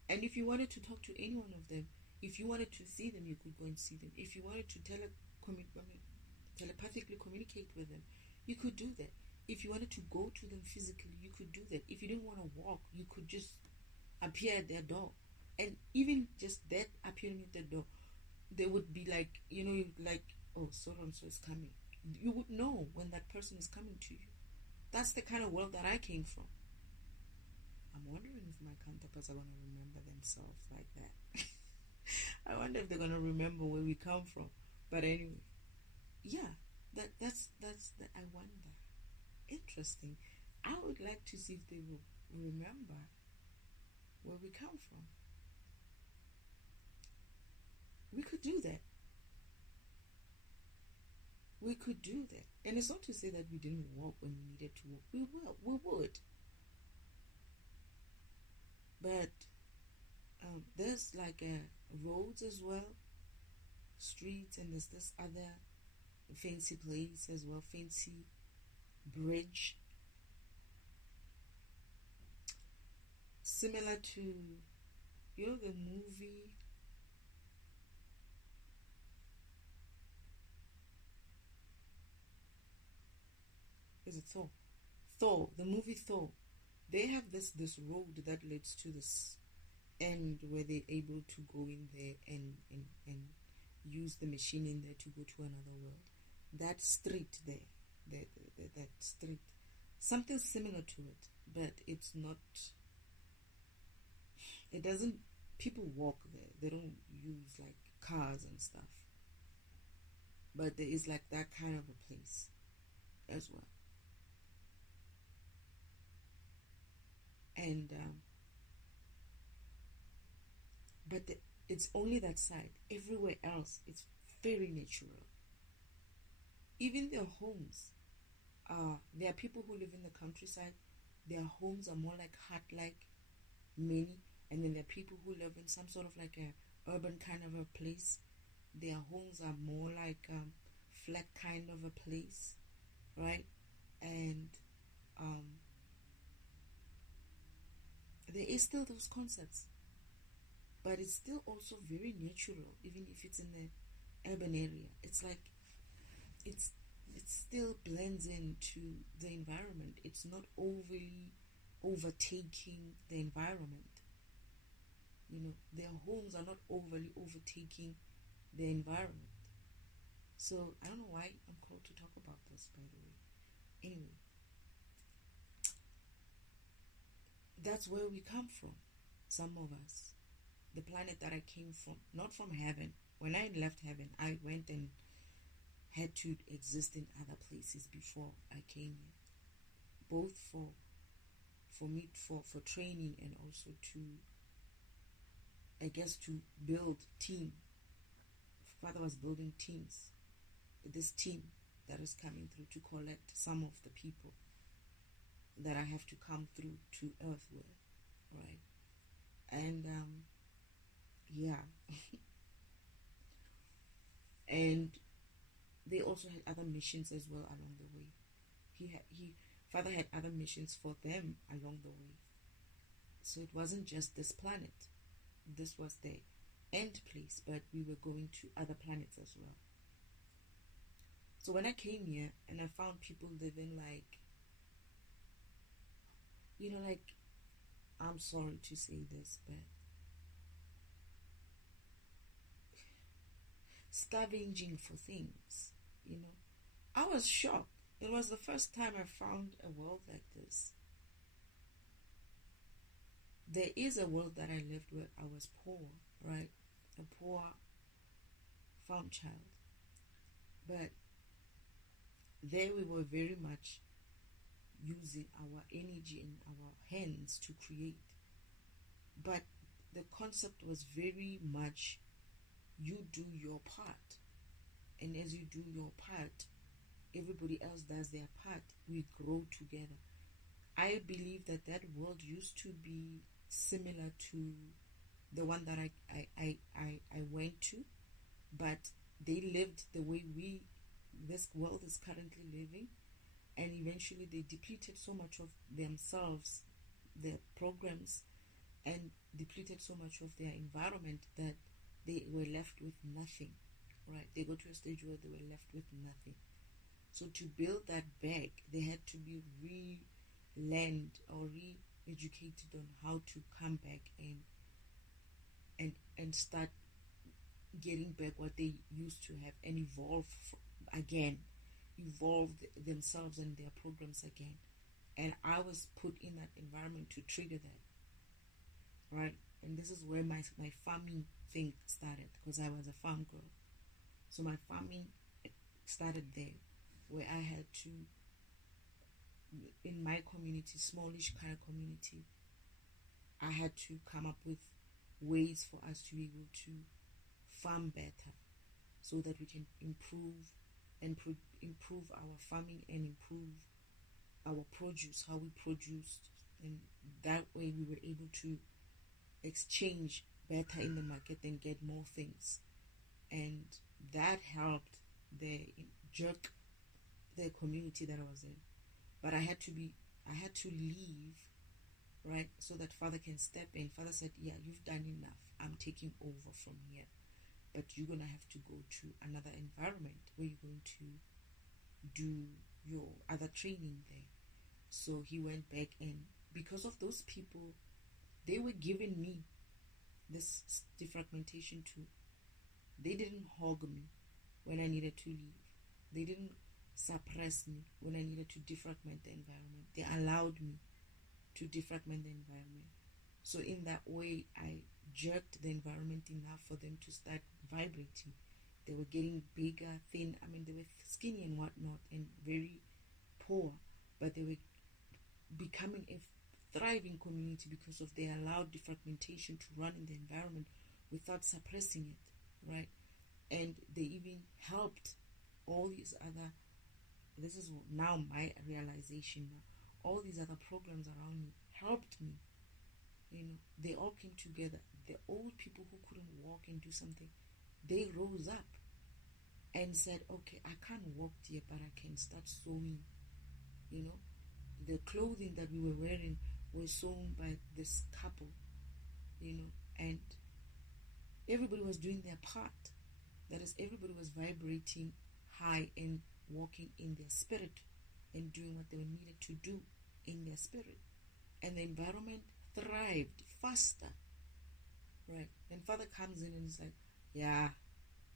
And if you wanted to talk to any one of them, if you wanted to see them, you could go and see them. If you wanted to telepathically communicate with them, you could do that. If you wanted to go to them physically, you could do that. If you didn't want to walk, you could just appear at their door. And even just that appearing at the door, they would be like, like, oh, so and so is coming. You would know when that person is coming to you. That's the kind of world that I came from. I'm wondering if my counterparts are going to remember themselves like that. I wonder if they're going to remember where we come from. But anyway, yeah, that's I wonder. Interesting. I would like to see if they will remember where we come from. We could do that. We could do that. And it's not to say that we didn't walk when we needed to walk. We would. But there's like roads as well, streets, and there's this other fancy place as well, fancy bridge. Similar to, the movie. Is it Thor? Thor, the movie Thor. They have this road that leads to this end where they're able to go in there and use the machine in there to go to another world. That street there, that street, something similar to it, but it's not. It doesn't. People walk there. They don't use like cars and stuff. But there is like that kind of a place as well. And but it's only that side. Everywhere else, it's very natural. Even their homes, there are people who live in the countryside. Their homes are more like hut-like, many, and then there are people who live in some sort of like a urban kind of a place. Their homes are more like flat kind of a place, right? And there is still those concepts, but it's still also very natural, even if it's in the urban area. It's like it still blends into the environment. It's not overly overtaking the environment. Their homes are not overly overtaking the environment. So I don't know why I'm called to talk about this, by the way. Anyway, that's where we come from, some of us. The planet that I came from, not from heaven. When I left heaven, I went and had to exist in other places before I came here, both for for training, and also to, I guess, to build team. Father was building teams. This team that is coming through to collect some of the people that I have to come through to earth with, right? And yeah. And they also had other missions as well along the way. Father had other missions for them along the way. So it wasn't just this planet. This was the end place, but we were going to other planets as well. So when I came here and I found people living like, like, I'm sorry to say this, but scavenging for things, I was shocked. It was the first time I found a world like this. There is a world that I lived where I was poor, right? A poor farm child. But there we were very much using our energy and our hands to create. But the concept was very much, you do your part. And as you do your part, everybody else does their part. We grow together. I believe that world used to be similar to the one that I went to, but they lived the way this world is currently living, and eventually they depleted so much of themselves, their programs, and depleted so much of their environment that they were left with nothing, right? They got to a stage where they were left with nothing. So to build that back, they had to be re-learned or re-educated on how to come back and start getting back what they used to have and evolve themselves and their programs again. And I was put in that environment to trigger that, right? And this is where my farming thing started, because I was a farm girl. So my farming started there, where I had to, in my community, smallish kind of community, I had to come up with ways for us to be able to farm better, so that we can improve our farming and improve our produce, how we produced, and that way we were able to exchange better in the market and get more things. And that helped the community that I was in. But I had to leave, right, so that Father can step in. Father said, yeah, you've done enough. I'm taking over from here. But you're going to have to go to another environment where you're going to do your other training there. So he went back, and because of those people, they were giving me this defragmentation too. They didn't hog me when I needed to leave. They didn't suppress me when I needed to defragment the environment. They allowed me to defragment the environment. So in that way, I jerked the environment enough for them to start vibrating. They were getting bigger, thin. I mean, they were skinny and whatnot and very poor, but they were becoming a thriving community because of they allowed defragmentation to run in the environment without suppressing it, right? And they even helped all these other, this is now my realization now, all these other programs around me helped me. They all came together. The old people who couldn't walk and do something, they rose up and said, okay, I can't walk dear, but I can start sewing. The clothing that we were wearing was sewn by this couple, and everybody was doing their part. That is, everybody was vibrating high and walking in their spirit and doing what they were needed to do in their spirit. And the environment thrived faster, right? And Father comes in and is like, yeah,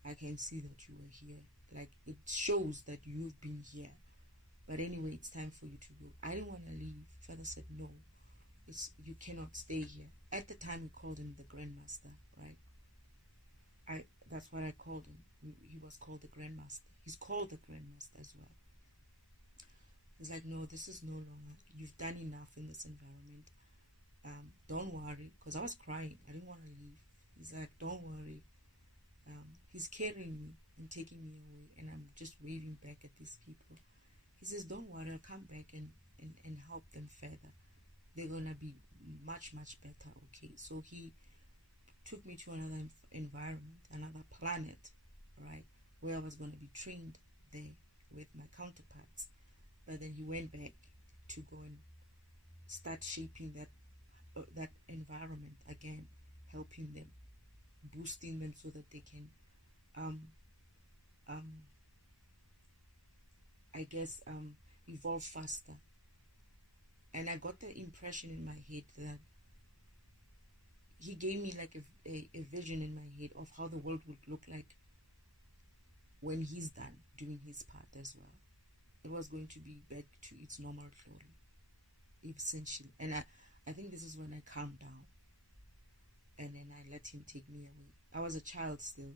I can see that you were here. Like, it shows that you've been here. But anyway, it's time for you to go. I didn't want to leave. Father said, no, you cannot stay here. At the time, we called him the Grandmaster, right? That's what I called him. He was called the Grandmaster. He's called the Grandmaster as well. He's like, no, this is no longer. You've done enough in this environment. Don't worry, because I was crying. I didn't want to leave. He's like, don't worry. He's carrying me and taking me away, and I'm just waving back at these people. He says, don't worry, I'll come back and help them further. They're going to be much, much better, okay? So he took me to another environment, another planet, right, where I was going to be trained there with my counterparts. But then he went back to go and start shaping that environment again, helping them, boosting them so that they can, I guess, evolve faster. And I got the impression in my head that he gave me like a vision in my head of how the world would look like when he's done doing his part as well. It was going to be back to its normal glory, essentially. And I think this is when I calmed down, and then I let him take me away. I was a child still,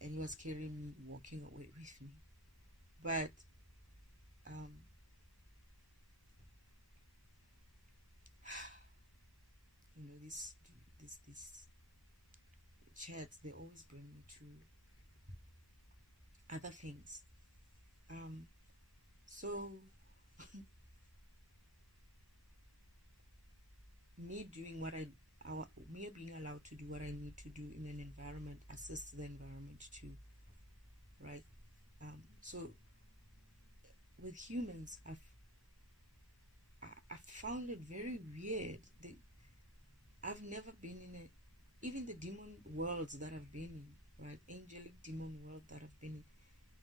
and he was carrying me, walking away with me. But you know, these chats, they always bring me to other things. So me doing me being allowed to do what I need to do in an environment assists the environment too, right? So with humans, I've found it very weird. I've never been in even the demon worlds that I've been in, right? Angelic demon world that I've been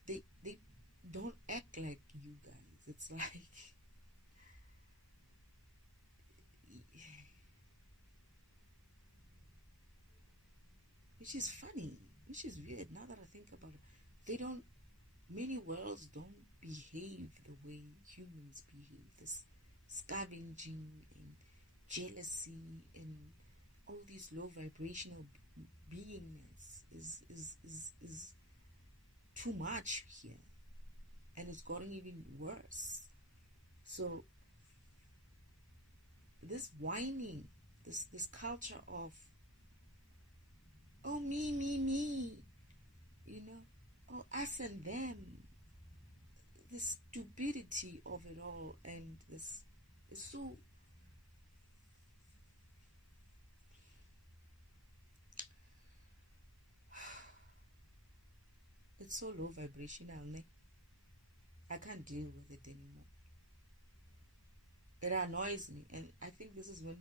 in, they don't act like you guys. It's like which is funny, which is weird now that I think about it. Many worlds don't behave the way humans behave. This scavenging and jealousy and all these low vibrational beingness is too much here, and it's gotten even worse. So this whining, this culture of, oh, me, you know, oh, us and them, the stupidity of it all, and this is so it's so low vibrational. I can't deal with it anymore. It annoys me, and I think this is when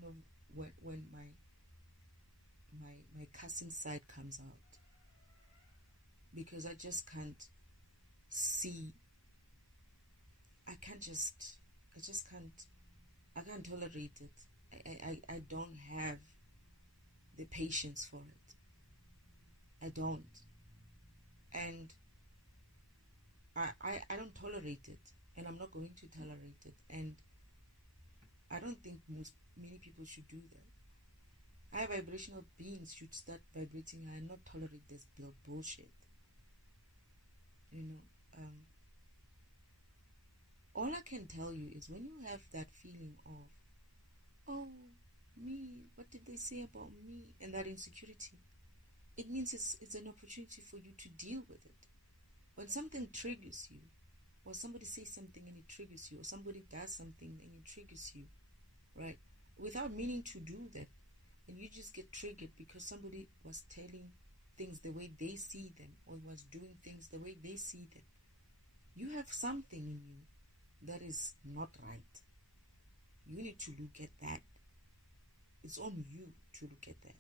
my cussing side comes out, because I just can't see. I can't tolerate it. I don't have the patience for it. I don't. And I don't tolerate it, and I'm not going to tolerate it, and I don't think many people should do that. High vibrational beings should start vibrating high and not tolerate this bullshit. You know, all I can tell you is when you have that feeling of, oh, me, what did they say about me, and that insecurity, it means it's an opportunity for you to deal with it. When something triggers you, or somebody says something and it triggers you, or somebody does something and it triggers you, right? Without meaning to do that, and you just get triggered because somebody was telling things the way they see them, or was doing things the way they see them. You have something in you that is not right. You need to look at that. It's on you to look at that.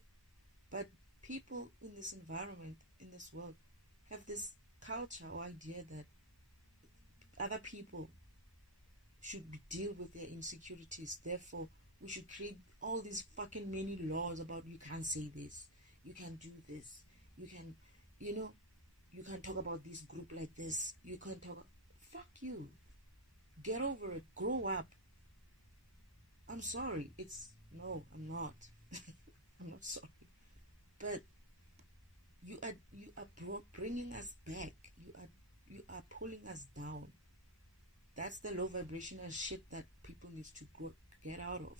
But people in this environment, in this world, have this culture or idea that other people should deal with their insecurities. Therefore, we should create all these fucking many laws about you can't say this, you can't do this, you can, you can't talk about this group like this, you can't talk. Fuck you. Get over it. Grow up. I'm sorry. No, I'm not. I'm not sorry. But you are bringing us back. You are pulling us down. That's the low vibrational shit that people need to get out of.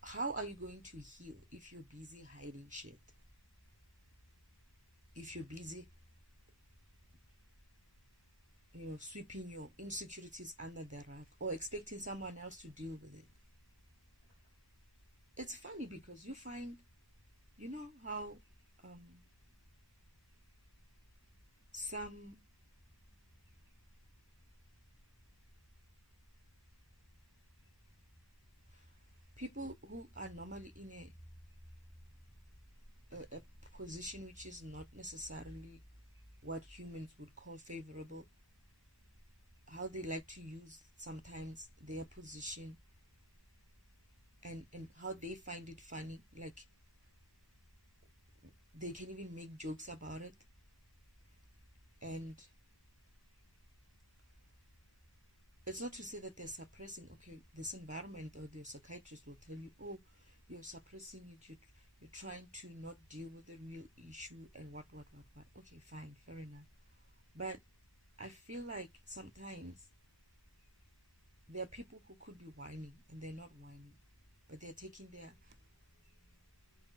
How are you going to heal if you're busy hiding shit? If you're busy, sweeping your insecurities under the rug or expecting someone else to deal with it. It's funny because you find, how some people who are normally in a position which is not necessarily what humans would call favorable, how they like to use sometimes their position and how they find it funny, like they can even make jokes about it. And it's not to say that they're suppressing. Okay, this environment or their psychiatrist will tell you, oh, you're suppressing it, you're trying to not deal with the real issue and what. Okay, fine, fair enough. But I feel like sometimes there are people who could be whining and they're not whining, but they're taking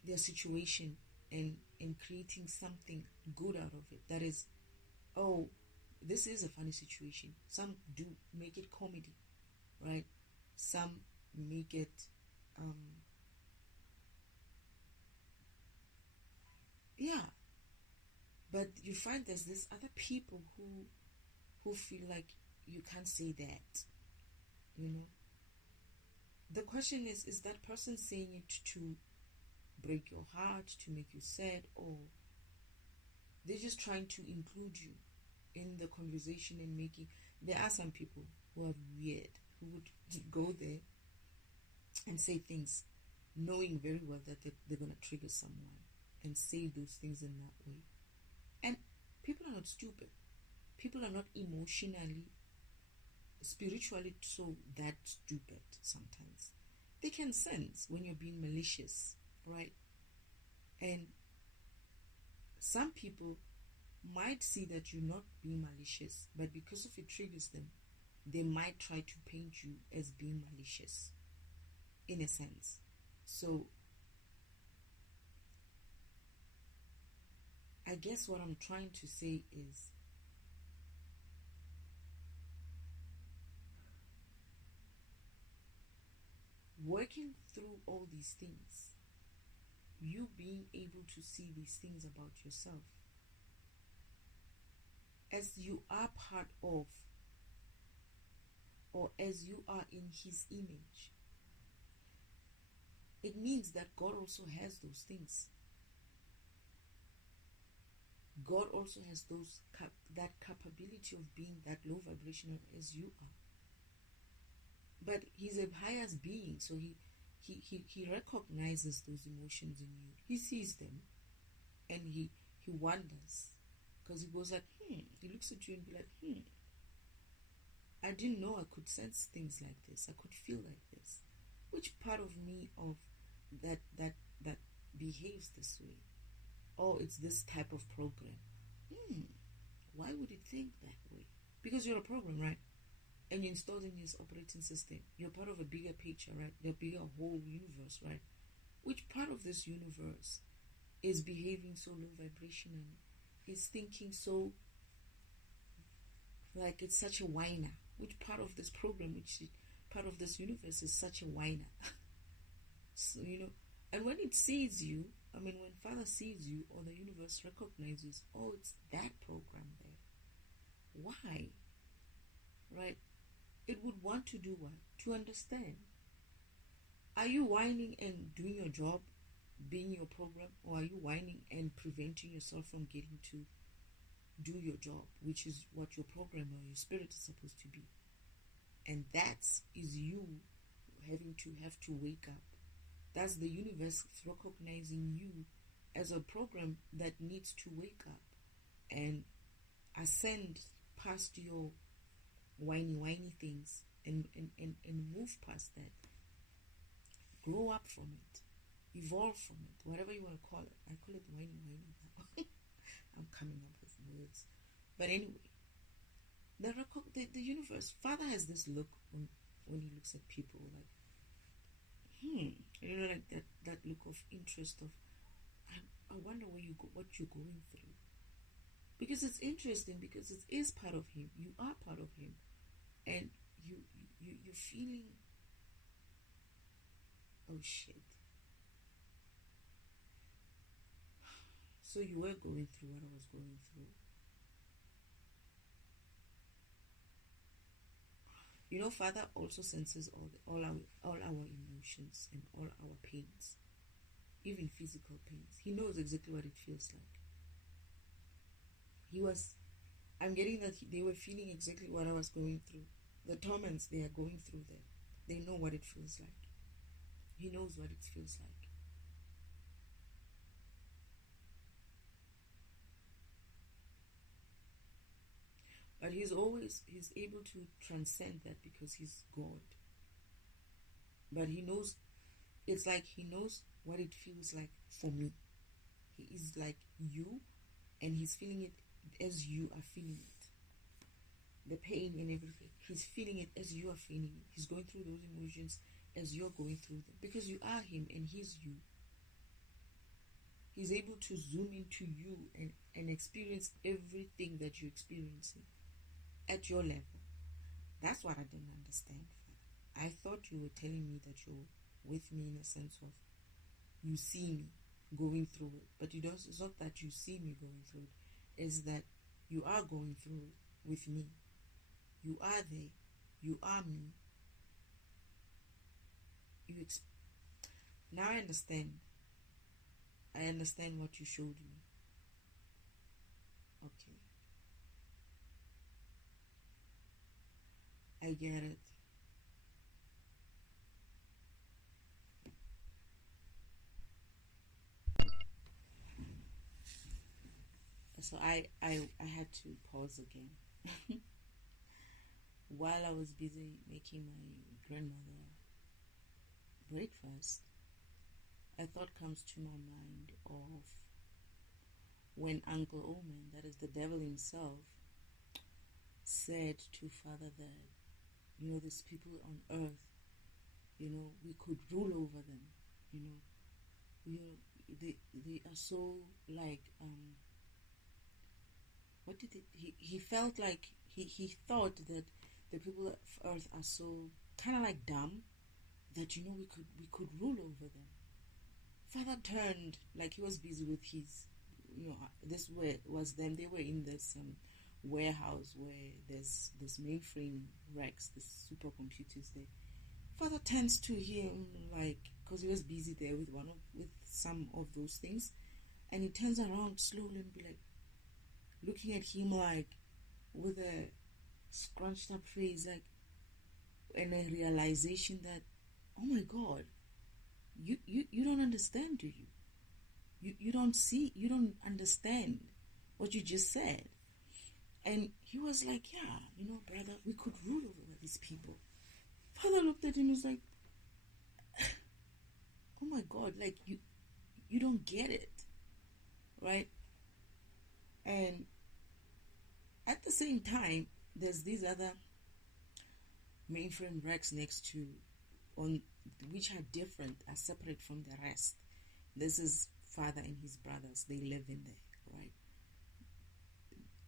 their situation and creating something good out of it. That is, oh, this is a funny situation. Some do make it comedy, right? Some make it but you find there's this other people who feel like you can't say that. The question is that person saying it to break your heart, to make you sad, or they're just trying to include you in the conversation and making... There are some people who are weird, who would go there and say things knowing very well that they're going to trigger someone and say those things in that way. And people are not stupid. People are not emotionally, spiritually so that stupid sometimes. They can sense when you're being malicious, right? And some people might see that you're not being malicious, but because of it triggers them, they might try to paint you as being malicious, in a sense. So I guess what I'm trying to say is, working through all these things, you being able to see these things about yourself, as you are part of, or as you are in His image, it means that God also has those things. God also has that capability of being that low vibrational as you are. But He's a highest being, so he recognizes those emotions in you. He sees them, and he wonders, because he goes like, he looks at you and be like, I didn't know I could sense things like this. I could feel like this. Which part of me of that behaves this way? Oh, it's this type of program. Why would it think that way? Because you're a program, right? And you're installed in His operating system. You're part of a bigger picture, right? The bigger whole universe, right? Which part of this universe is behaving so low vibrationally? Is thinking so like it's such a whiner? Which part of this program, which part of this universe is such a whiner? So, and when it sees you, when Father sees you, or the universe recognizes, oh, it's that program there. Why? Right? It would want to do what? To understand. Are you whining and doing your job, being your program, or are you whining and preventing yourself from getting to do your job, which is what your program or your spirit is supposed to be? And that is you have to wake up. That's the universe recognizing you as a program that needs to wake up and ascend past your whiny things and move past that. Grow up from it. Evolve from it. Whatever you want to call it. I call it whiny now. I'm coming up with words. But anyway, the universe, Father has this look when he looks at people like, like that look of interest of, I wonder what you're going through. Because it's interesting, because it is part of him. You are part of him. And you're feeling, oh shit. So you were going through what I was going through. You know, Father also senses all our emotions and all our pains, even physical pains. He knows exactly what it feels like. I'm getting that they were feeling exactly what I was going through. The torments they are going through there. They know what it feels like. He knows what it feels like. But he's able to transcend that because he's God. But he knows, it's like he knows what it feels like for me. He is like you, and he's feeling it as you are feeling it. The pain and everything. He's feeling it as you are feeling it. He's going through those emotions as you're going through them. Because you are him and he's you. He's able to zoom into you and experience everything that you're experiencing at your level. That's what I didn't understand. I thought you were telling me that you're with me in a sense of you see me going through it. But you don't, it's not that you see me going through it. It's that you are going through it with me. You are there. You are me. Now I understand. I understand what you showed me. Okay. I get it. So I had to pause again. While I was busy making my grandmother breakfast, a thought comes to my mind of when Uncle Omen, that is the devil himself, said to Father that, these people on earth, we could rule over them, they are so like, what did he felt like, he thought that the people of earth are so kind of like dumb that, we could rule over them. Father turned, like he was busy with his, this was them, they were in this warehouse where there's this mainframe racks, this supercomputers there. Father turns to him, like, because he was busy there with some of those things, and he turns around slowly and be like, looking at him like with a scrunched up face, like, and a realization that, oh my God, you don't understand, do you? You don't see, you don't understand what you just said. And he was like, yeah, brother, we could rule over these people. Father looked at him and was like, oh my God, like you don't get it, right? And at the same time, there's these other mainframe racks next to, on which are different, are separate from the rest. This is Father and his brothers. They live in there, right?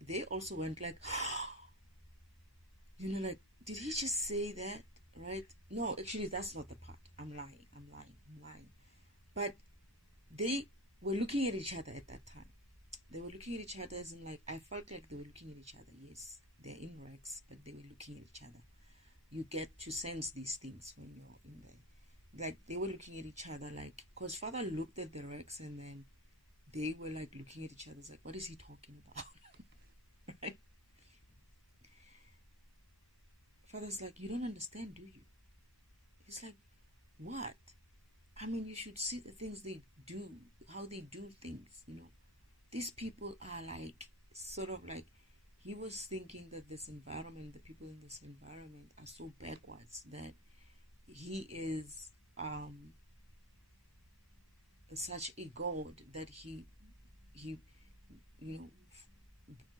They also went like, like, did he just say that, right? No, actually, that's not the part. I'm lying. But they were looking at each other at that time. They were looking at each other as in, like, I felt like they were looking at each other. Yes, they're in racks, but they were looking at each other. You get to sense these things when you're in there. Like, they were looking at each other, like, because Father looked at the racks and then they were, like, looking at each other. It's like, what is he talking about? Right? Father's like, you don't understand, do you? He's like, what? I mean, you should see the things they do, how they do things, These people are like, sort of like, he was thinking that this environment, the people in this environment are so backwards that he is such a god that he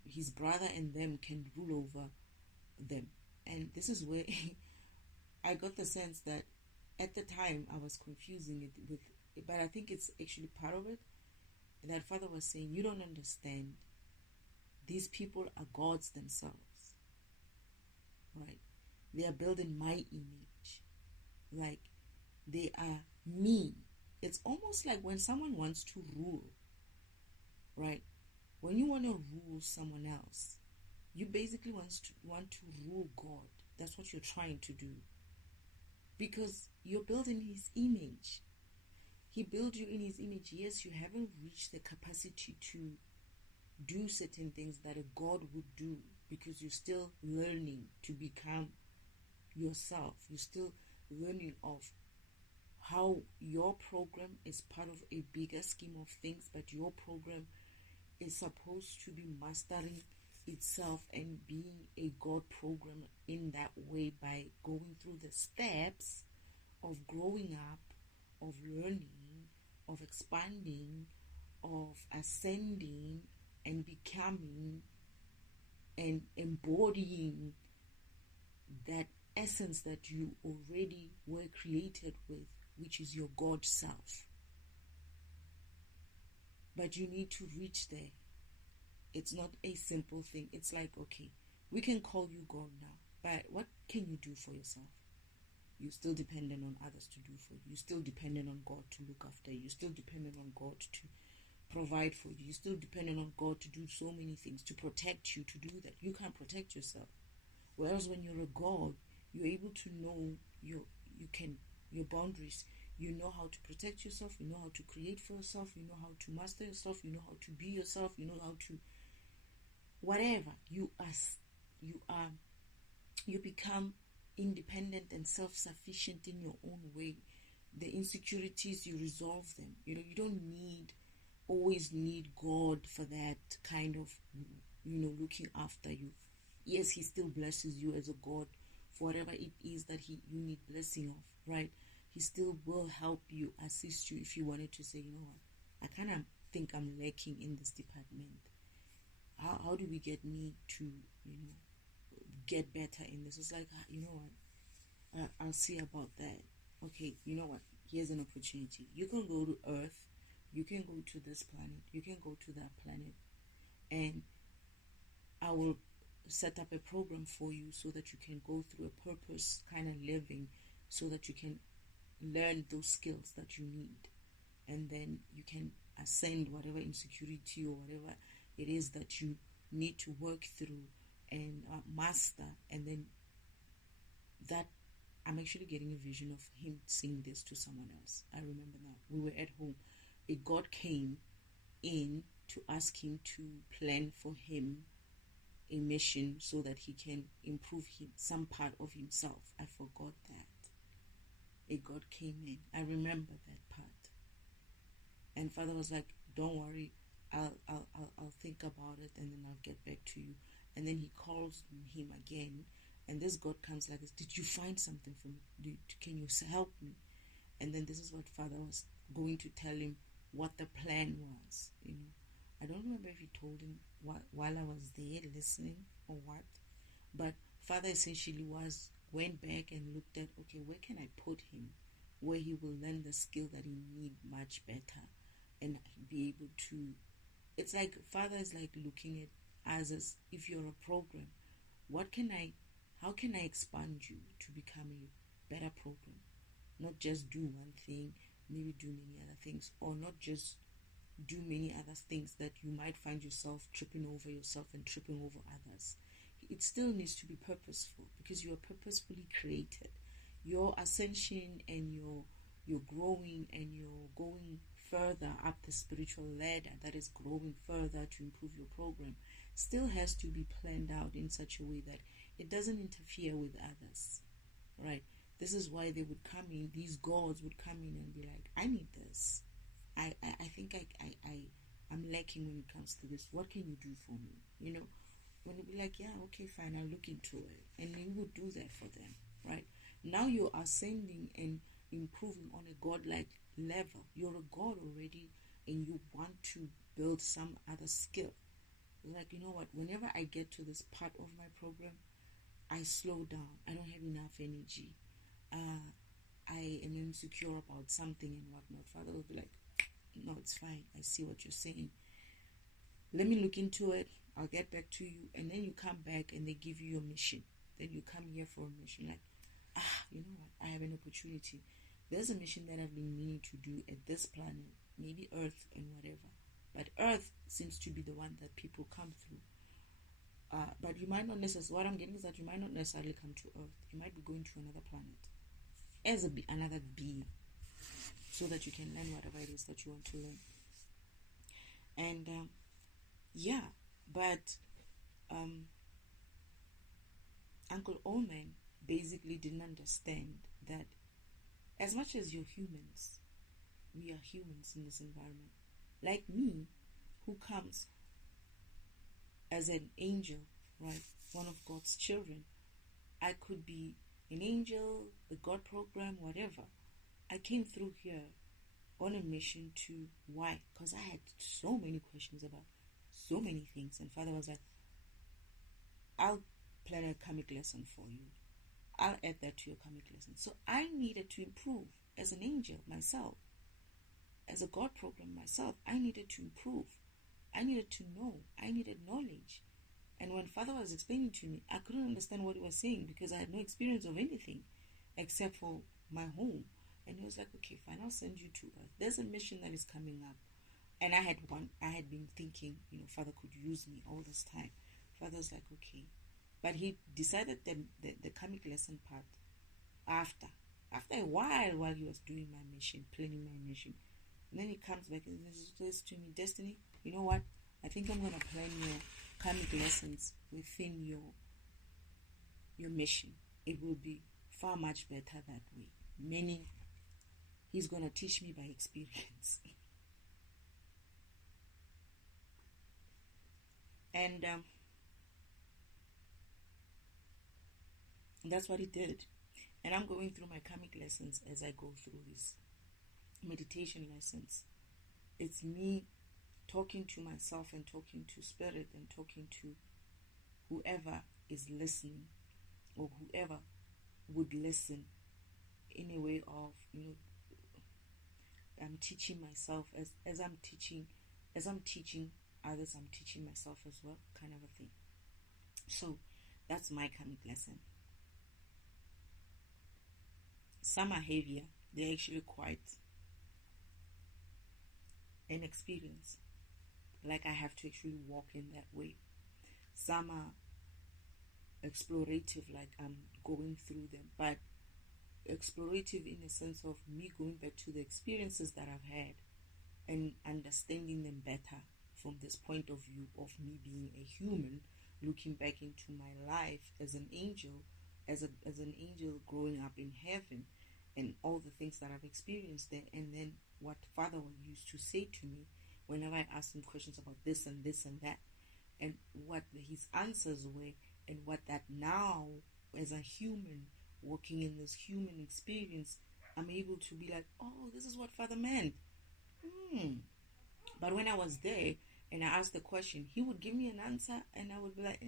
his brother and them can rule over them. And this is where I got the sense that at the time I was confusing it with, but I think it's actually part of it. That Father was saying, you don't understand. These people are gods themselves, right? They are building my image. Like, they are me. It's almost like when someone wants to rule, right? When you want to rule someone else, you basically want to rule God. That's what you're trying to do. Because you're building his image. He built you in his image. Yes, you haven't reached the capacity to do certain things that a God would do, because you're still learning to become yourself. You're still learning of how your program is part of a bigger scheme of things, but your program is supposed to be mastering itself and being a God program in that way, by going through the steps of growing up, of learning, of expanding, of ascending and becoming and embodying that essence that you already were created with, which is your God self. But you need to reach there. It's not a simple thing. It's like, okay, we can call you God now, but what can you do for yourself? You're still dependent on others to do for you. You're still dependent on God to look after you. You're still dependent on God to provide for you. You're still dependent on God to do so many things, to protect you, to do that. You can't protect yourself. Whereas when you're a God, you're able to know your boundaries. You know how to protect yourself. You know how to create for yourself. You know how to master yourself. You know how to be yourself. You know how to whatever you become independent and self-sufficient in your own way. The insecurities, you resolve them. You don't always need God for that kind of looking after you. Yes, he still blesses you as a God for whatever it is that you need blessing of, right? He still will help you, assist you if you wanted to say, you know what, I kind of think I'm lacking in this department. How do we get me to get better in this? It's like, you know what, I'll see about that. Okay, you know what, here's an opportunity. You can go to Earth, you can go to this planet, you can go to that planet, and I will set up a program for you so that you can go through a purpose kind of living, so that you can learn those skills that you need, and then you can ascend whatever insecurity or whatever it is that you need to work through and master. And then that, I'm actually getting a vision of him saying this to someone else. I remember now, we were at home, a God came in to ask him to plan for him a mission so that he can improve some part of himself. I forgot that. A God came in. I remember that part. And Father was like, don't worry, I'll think about it, and then I'll get back to you. And then he calls him again, and this God comes like this. Did you find something for me? Can you help me? And then this is what Father was going to tell him, what the plan was. I don't remember if he told him while I was there listening or what, but Father essentially went back and looked at, okay, where can I put him where he will learn the skill that he need much better and be able to. It's like Father is like looking at us as if you're a program. How can I expand you to become a better program? Not just do one thing, maybe do many other things, or not just do many other things that you might find yourself tripping over yourself and tripping over others. It still needs to be purposeful, because you are purposefully created. Your ascension and your growing and you're going further up the spiritual ladder that is growing further to improve your program still has to be planned out in such a way that it doesn't interfere with others, right? This is why they would come in, these gods would come in and be like, I need this. I think I'm lacking when it comes to this. What can you do for me? When you be like, yeah, okay, fine, I'll look into it. And you would do that for them, right? Now you're ascending and improving on a godlike level. You're a God already, and you want to build some other skill. Like, you know what, whenever I get to this part of my program, I slow down. I don't have enough energy. I am insecure about something and whatnot. Father will be like, no, it's fine. I see what you're saying. Let me look into it. I'll get back to you. And then you come back and they give you your mission. Then you come here for a mission. Like, you know what? I have an opportunity. There's a mission that I've been meaning to do at this planet, maybe Earth and whatever. But Earth seems to be the one that people come through. But you might not necessarily, what I'm getting is that you might not necessarily come to Earth. You might be going to another planet as another being, so that you can learn whatever it is that you want to learn. And but Uncle Oman basically didn't understand that as much as you're humans, we are humans in this environment. Like me, who comes as an angel, right? One of God's children. I could be an angel, the God program, whatever. I came through here on a mission to, why? Because I had so many questions about so many things. And Father was like, I'll plan a comic lesson for you. I'll add that to your comic lesson. So I needed to improve as an angel myself. As a God program myself, I needed to improve. I needed to know. I needed knowledge. And when Father was explaining to me, I couldn't understand what he was saying because I had no experience of anything except for my home. And he was like, okay, fine, I'll send you to Earth. There's a mission that is coming up. And I had been thinking, Father could use me all this time. Father's like, okay. But he decided the comic lesson part after a while he was doing my mission, planning my mission. And then he comes back and says to me, Destiny, you know what? I think I'm going to plan your comic lessons within your mission. It will be far much better that way. Meaning, he's going to teach me by experience. And that's what he did. And I'm going through my comic lessons as I go through these meditation lessons. It's me talking to myself and talking to spirit and talking to whoever is listening or whoever would listen in a way of, I'm teaching myself as I'm teaching others, I'm teaching myself as well, kind of a thing. So that's my comic lesson. Some are heavier. They're actually quite an experience. Like I have to actually walk in that way. Some are explorative, like I'm going through them. But explorative in the sense of me going back to the experiences that I've had and understanding them better from this point of view of me being a human, looking back into my life as an angel, as an angel growing up in heaven, and all the things that I've experienced there, and then what Father used to say to me whenever I asked him questions about this and this and that, and what his answers were, and what that now, as a human, walking in this human experience, I'm able to be like, oh, this is what Father meant. But when I was there, and I asked the question, he would give me an answer, and I would be like,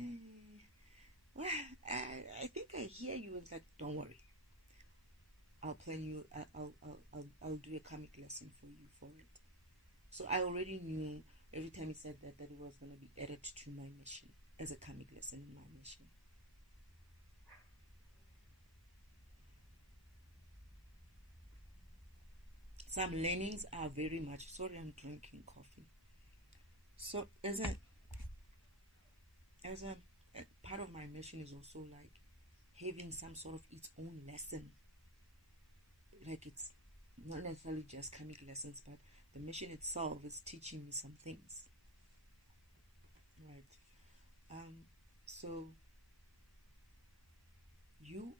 well, I think I hear you. It's like, don't worry. I'll plan you. I'll do a comic lesson for you for it. So I already knew every time he said that it was going to be added to my mission as a comic lesson in my mission. Some learnings are very much. Sorry, I'm drinking coffee. So as a part of my mission is also like having some sort of its own lesson. Like it's not necessarily just comic lessons, but the mission itself is teaching me some things. Right. So you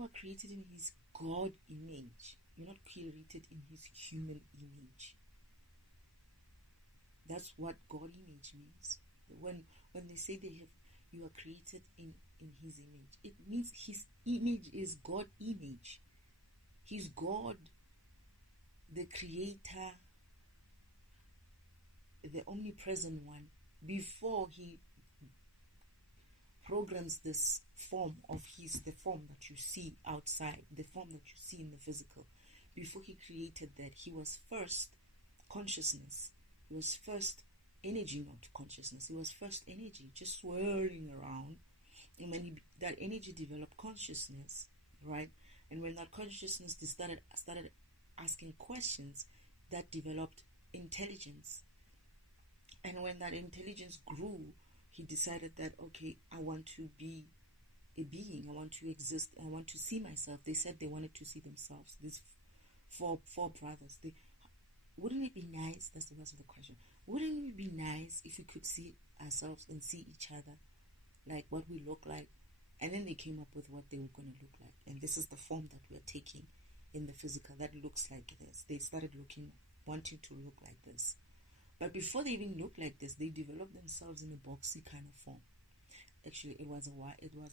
are created in his God image. You're not created in his human image. That's what God image means. When they say you are created in his image, it means his image is God image. He's God, the creator, the omnipresent one, before he programs this form of the form that you see outside, the form that you see in the physical, before he created that, he was first consciousness. He was first energy, not consciousness. He was first energy, just swirling around. And when that energy developed consciousness, right? And when that consciousness started asking questions, that developed intelligence. And when that intelligence grew, he decided that, okay, I want to be a being. I want to exist. I want to see myself. They said they wanted to see themselves. These four brothers. Wouldn't it be nice? That's the rest of the question. Wouldn't it be nice if we could see ourselves and see each other, like what we look like? And then they came up with what they were going to look like. And this is the form that we're taking in the physical that looks like this. They started wanting to look like this. But before they even looked like this, they developed themselves in a boxy kind of form. Actually, it was a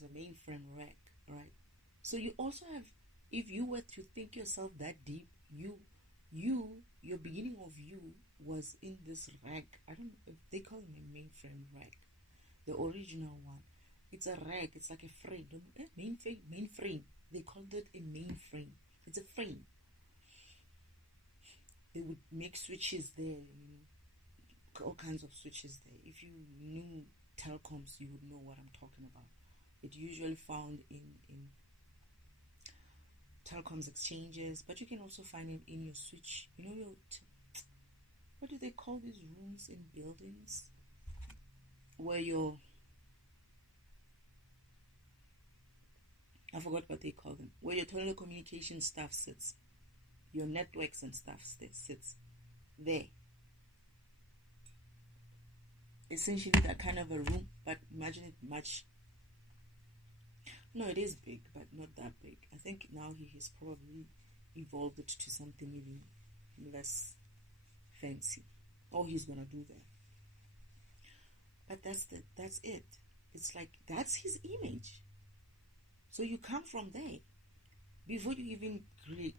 mainframe rack, right? So you also have, if you were to think yourself that deep, your beginning of you was in this rack. I don't know if they call it a mainframe rack, the original one. It's a rack. It's like a frame. Mainframe. They called it a mainframe. It's a frame. They would make switches there, all kinds of switches there. If you knew telecoms, you would know what I'm talking about. It usually found in telecoms exchanges, but you can also find it in your switch. What do they call these rooms in buildings where I forgot what they call them, where your telecommunication stuff sits, your networks and stuff sits there. Essentially that kind of a room, but imagine it much. No, it is big, but not that big. I think now he has probably evolved it to something even less fancy. Or he's gonna do that. But that's it. It's like that's his image. So you come from there. Before you even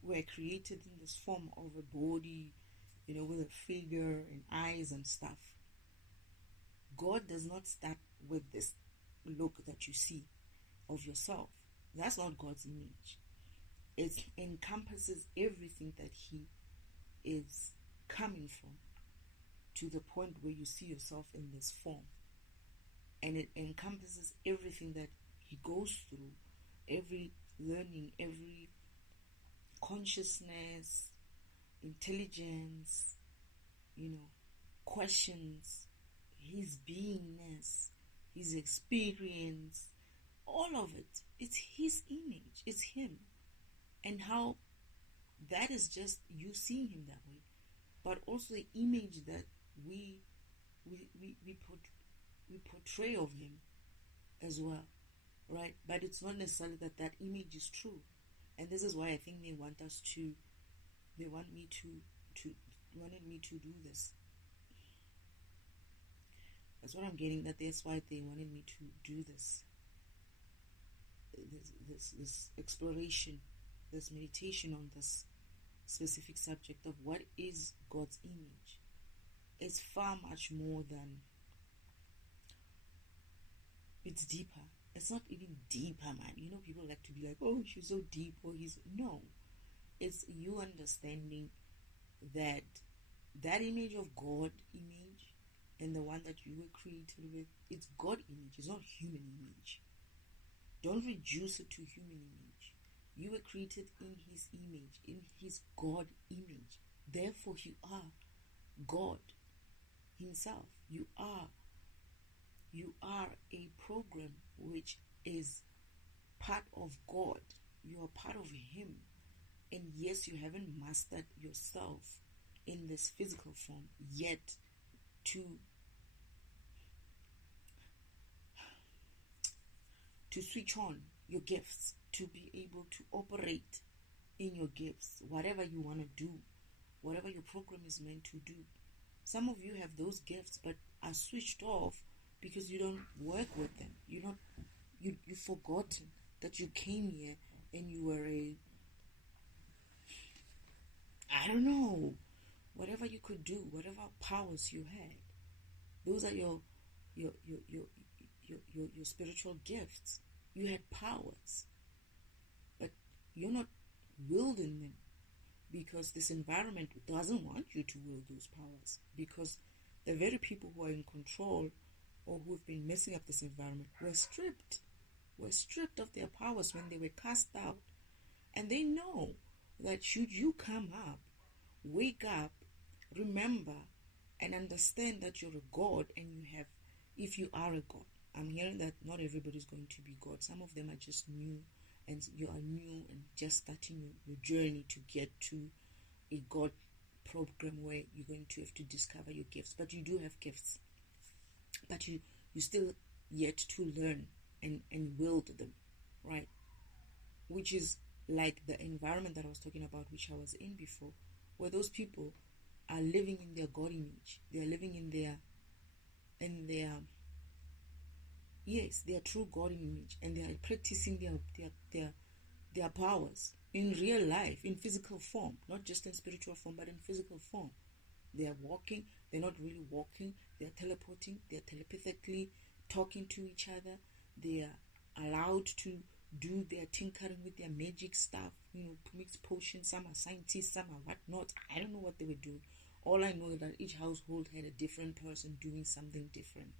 were created in this form of a body, with a figure and eyes and stuff. God does not start with this look that you see of yourself. That's not God's image. It encompasses everything that he is coming from, to the point where you see yourself in this form. And it encompasses everything that he goes through, every learning, every consciousness, intelligence, questions, his beingness, his experience, all of it. It's his image. It's him. And how that is just you seeing him that way. But also the image that we portray of him as well. Right? But it's not necessarily that image is true. And this is why I think they wanted me to do this. That's what I'm getting, that's why they wanted me to do this exploration, this meditation on this specific subject of what is God's image. It's far much more than, it's deeper. It's not even deeper, man. People like to be like, oh, she's so deep, or no. It's you understanding that image of God image and the one that you were created with, it's God image. It's not human image. Don't reduce it to human image. You were created in his image, in his God image. Therefore, you are God himself. You are a program which is part of God. You are part of him. And yes, you haven't mastered yourself in this physical form yet to switch on your gifts, to be able to operate in your gifts, whatever you want to do, whatever your program is meant to do. Some of you have those gifts but are switched off because you don't work with them. You've forgotten that you came here and you were whatever you could do, whatever powers you had, those are your spiritual gifts. You had powers, but you're not wielding them because this environment doesn't want you to wield those powers, because the very people who are in control or who have been messing up this environment were stripped of their powers when they were cast out. And they know that should you come up, wake up, remember, and understand that you're a God, and you have, if you are a God, I'm hearing that not everybody's going to be God. Some of them are just new, and you are new and just starting your journey to get to a God program where you're going to have to discover your gifts. But you do have gifts, but you still yet to learn and wield them, right? Which is like the environment that I was talking about, which I was in before, where those people are living in their God image. They are living in their true God image, and they are practicing their powers in real life, in physical form, not just in spiritual form, but in physical form. They are walking. They're not really walking. They are teleporting. They are telepathically talking to each other. They are allowed to do their tinkering with their magic stuff, mix potions. Some are scientists, some are whatnot. I don't know what they were doing. All I know is that each household had a different person doing something different.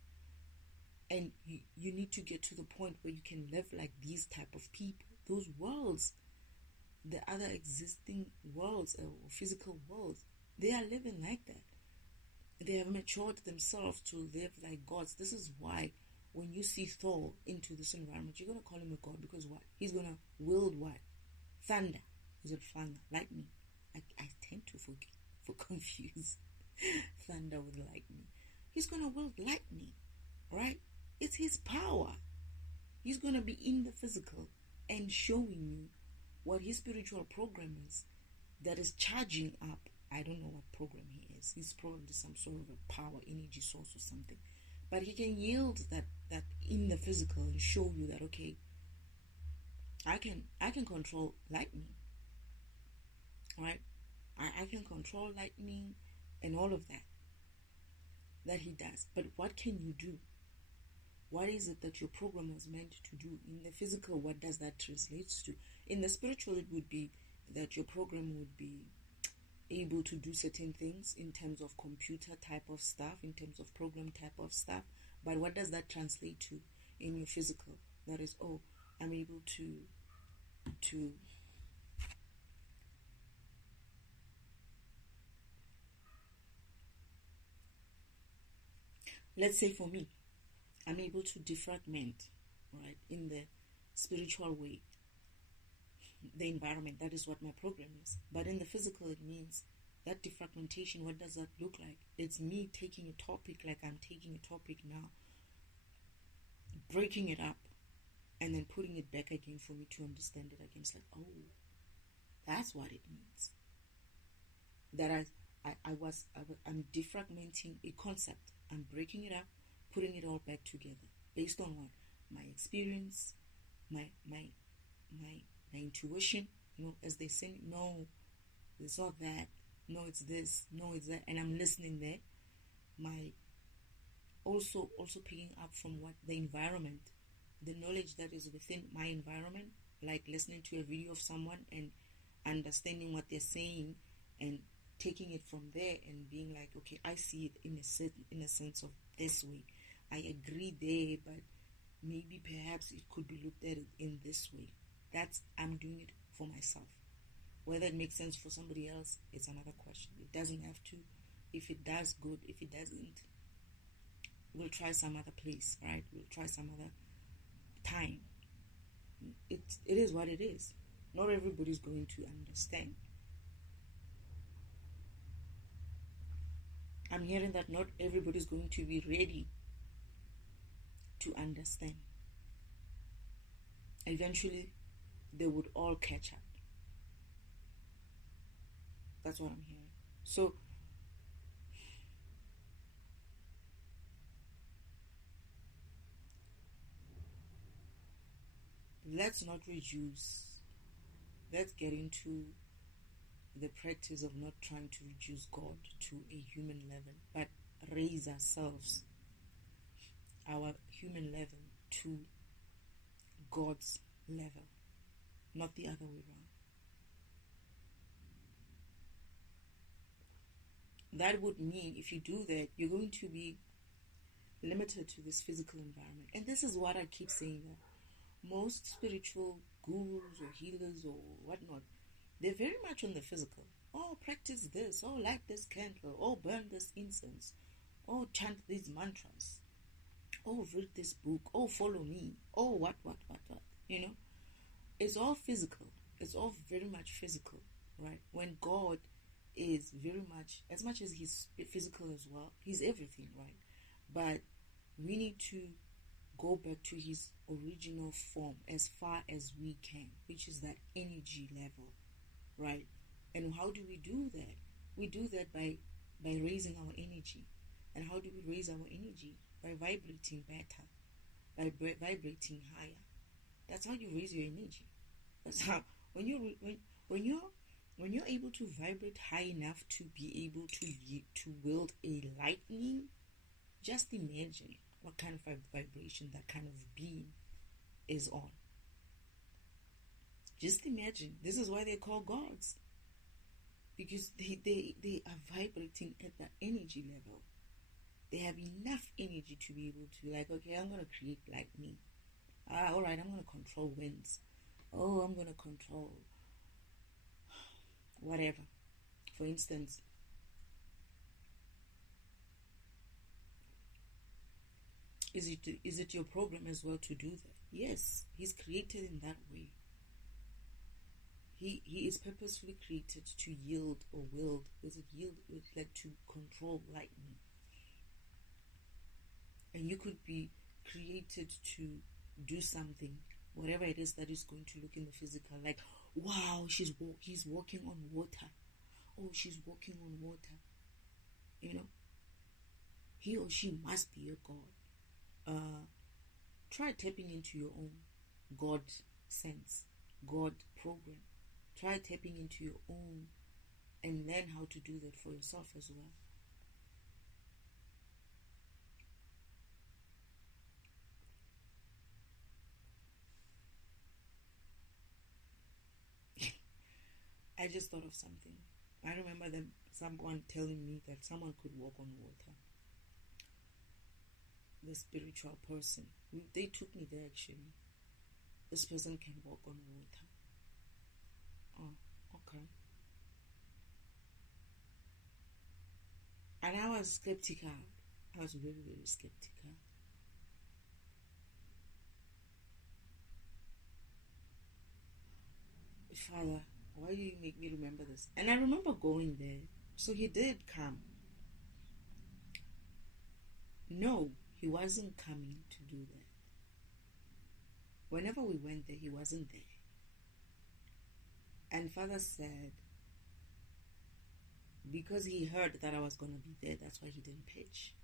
And you need to get to the point where you can live like these type of people. Those worlds, the other existing worlds or physical worlds, they are living like that. They have matured themselves to live like gods. This is why when you see Thor into this environment, you're going to call him a god, because what? He's going to wield what? Thunder. Is it thunder? Lightning. I tend to confuse thunder with lightning. He's going to wield lightning, right? It's his power. He's going to be in the physical and showing you what his spiritual program is that is charging up. I don't know what program he is. He's probably some sort of a power energy source or something. But he can yield that in the physical and show you that, okay, I can control lightning. Right? I can control lightning and all of that he does. But what can you do? What is it that your program was meant to do? In the physical, what does that translate to? In the spiritual, it would be that your program would be able to do certain things in terms of computer type of stuff, in terms of program type of stuff. But what does that translate to in your physical? That is, I'm able to let's say for me, I'm able to defragment, right, in the spiritual way, the environment. That is what my program is. But in the physical, it means that defragmentation. What does that look like? It's me taking a topic like I'm taking a topic now, breaking it up, and then putting it back again for me to understand it again. It's like, that's what it means. That I'm defragmenting a concept. I'm breaking it up, putting it all back together based on what? My experience, my intuition, as they say, no, it's not that, no, it's this, no, it's that, and I'm listening there. My also picking up from what the environment, the knowledge that is within my environment, like listening to a video of someone and understanding what they're saying and taking it from there and being like, okay, I see it in a sense of this way. I agree there, but maybe perhaps it could be looked at in this way. I'm doing it for myself. Whether it makes sense for somebody else, it's another question. It doesn't have to. If it does, good. If it doesn't, we'll try some other place, right? We'll try some other time. It is what it is. Not everybody's going to understand. I'm hearing that not everybody's going to be ready to understand. Eventually, they would all catch up. That's what I'm hearing. So, let's not reduce. Let's get into the practice of not trying to reduce God to a human level, but raise ourselves, our human level, to God's level, not the other way around. That would mean if you do that, you're going to be limited to this physical environment. And this is what I keep saying, that most spiritual gurus or healers or whatnot, they're very much on the physical. Oh, practice this. Oh, light this candle. Oh, burn this incense. Oh, chant these mantras. Oh, read this book. Oh, follow me. Oh, what. You know, it's all physical. It's all very much physical, right? When God is very much as he's physical as well, he's everything, right? But we need to go back to his original form as far as we can, which is that energy level, right? And how do we do that? We do that by raising our energy. And how do we raise our energy? By vibrating better, by vibrating higher. That's how you raise your energy. That's how when you're able to vibrate high enough to be able to wield a lightning. Just imagine what kind of vibration that kind of being is on. Just imagine. This is why they call gods. Because they are vibrating at the energy level. They have enough energy to be able to, like, okay, I'm going to create lightning. Alright, I'm going to control winds. Oh, I'm going to control whatever. For instance, is it your program as well to do that? Yes, he's created in that way. He is purposefully created to yield or wield. Is it yield? It's like to control lightning. And you could be created to do something, whatever it is that is going to look in the physical, like, wow, he's walking on water. Oh, she's walking on water. You know, he or she must be a god. Try tapping into your own God sense, God program. Try tapping into your own and learn how to do that for yourself as well. I just thought of something. I remember someone telling me that someone could walk on water. The spiritual person. They took me there actually. This person can walk on water. Oh, okay. And I was skeptical. I was very, very skeptical. Father, why do you make me remember this? And I remember going there. So he did come. No, he wasn't coming to do that. Whenever we went there, he wasn't there. And Father said, because he heard that I was going to be there, that's why he didn't pitch.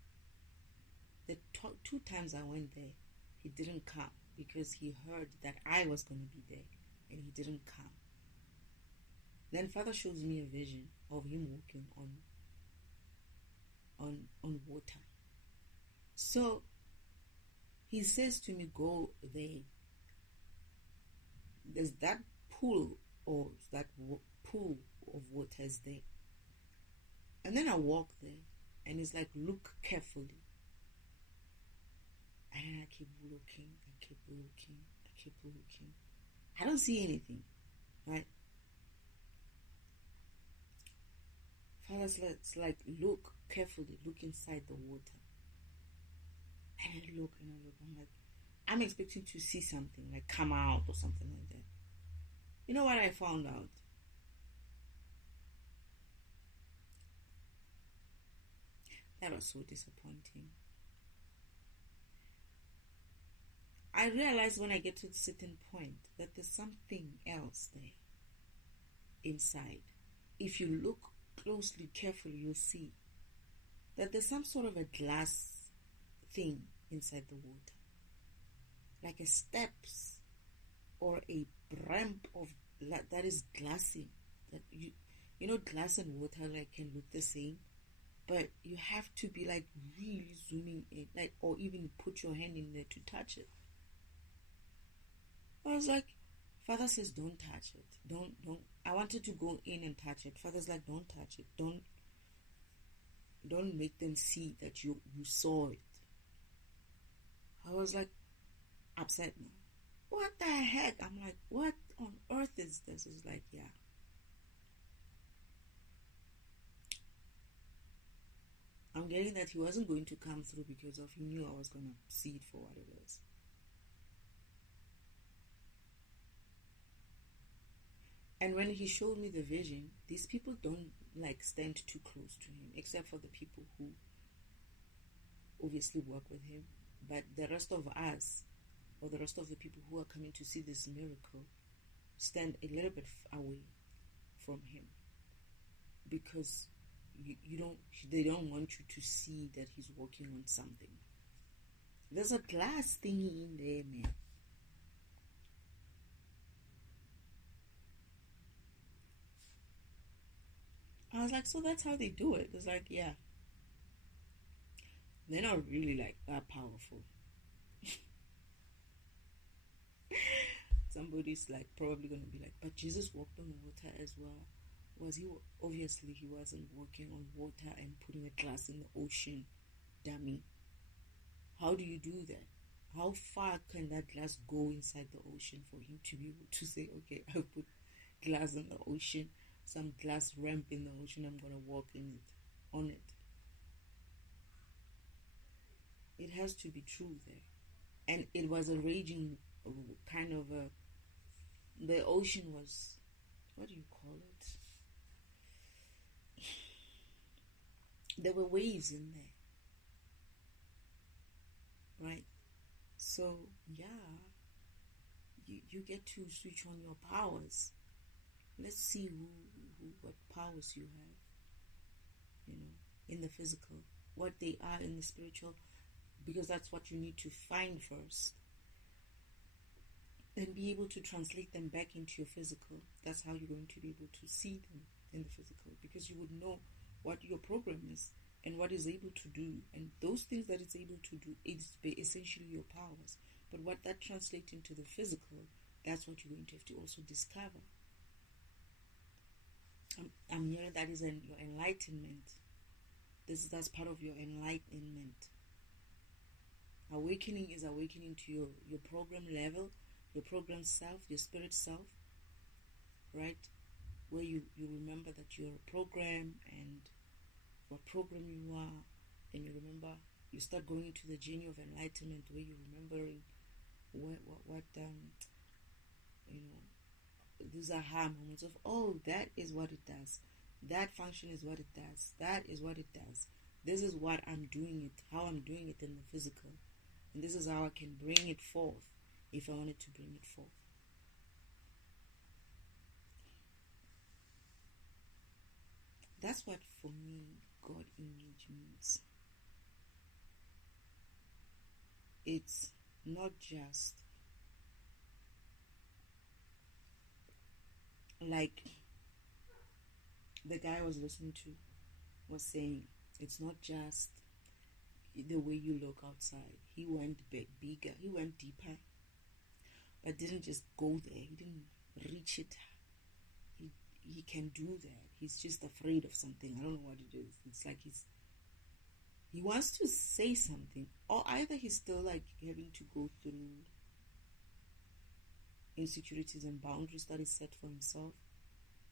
The two times I went there, he didn't come because he heard that I was going to be there and he didn't come. Then Father shows me a vision of him walking on water. So he says to me, go there. There's that pool or that pool of water is there. And then I walk there and it's like, look carefully. And I keep looking. I don't see anything, right? Father's like, look carefully, look inside the water. And I look. I'm like, I'm expecting to see something, like come out or something like that. You know what I found out? That was so disappointing. I realized when I get to a certain point that there's something else there inside. If you look closely, carefully, you'll see that there's some sort of a glass thing inside the water, like a steps or a ramp of that is glassy. That you glass and water like can look the same, but you have to be like really zooming in, like, or even put your hand in there to touch it. I was like, Father says, don't touch it. Don't. I wanted to go in and touch it. Father's like, don't touch it. Don't make them see that you saw it. I was like, upset now. What the heck? I'm like, what on earth is this? It's like, yeah. I'm getting that he wasn't going to come through because he knew I was going to see it for what it was. And when he showed me the vision, these people don't like stand too close to him, except for the people who obviously work with him. But the rest of us, or the rest of the people who are coming to see this miracle, stand a little bit away from him, because they don't want you to see that he's working on something. There's a glass thingy in there, man. I was like, so that's how they do it. It's like, yeah. They're not really like that powerful. Somebody's like probably going to be like, but Jesus walked on water as well. Was he? Obviously, he wasn't walking on water and putting a glass in the ocean, dummy. How do you do that? How far can that glass go inside the ocean for him to be able to say, okay, I'll put glass in the ocean, some glass ramp in the ocean, I'm going to walk on it. It has to be true there. And it was a raging kind of the ocean was, what do you call it? There were waves in there. Right? So, yeah, you get to switch on your powers. Let's see what powers you have, in the physical, what they are in the spiritual, because that's what you need to find first, and be able to translate them back into your physical. That's how you're going to be able to see them in the physical, because you would know what your program is and what it's able to do, and those things that it's able to do is essentially your powers. But what that translates into the physical, that's what you're going to have to also discover. I'm hearing that is your enlightenment. That's part of your enlightenment. Awakening is awakening to your program level, your program self, your spirit self, right? Where you remember that you're a program and what program you are, and you remember, you start going into the journey of enlightenment where you're remembering what these aha moments of, oh, that is what it does. That function is what it does. That is what it does. This is what I'm doing it, how I'm doing it in the physical. And this is how I can bring it forth if I wanted to bring it forth. That's what, for me, God image means. It's not just like the guy I was listening to was saying, it's not just the way you look outside. He went bigger, he went deeper, but didn't just go there. He didn't reach it. He can do that. He's just afraid of something. I don't know what it is. It's like he wants to say something, or either he's still like having to go through insecurities and boundaries that he set for himself,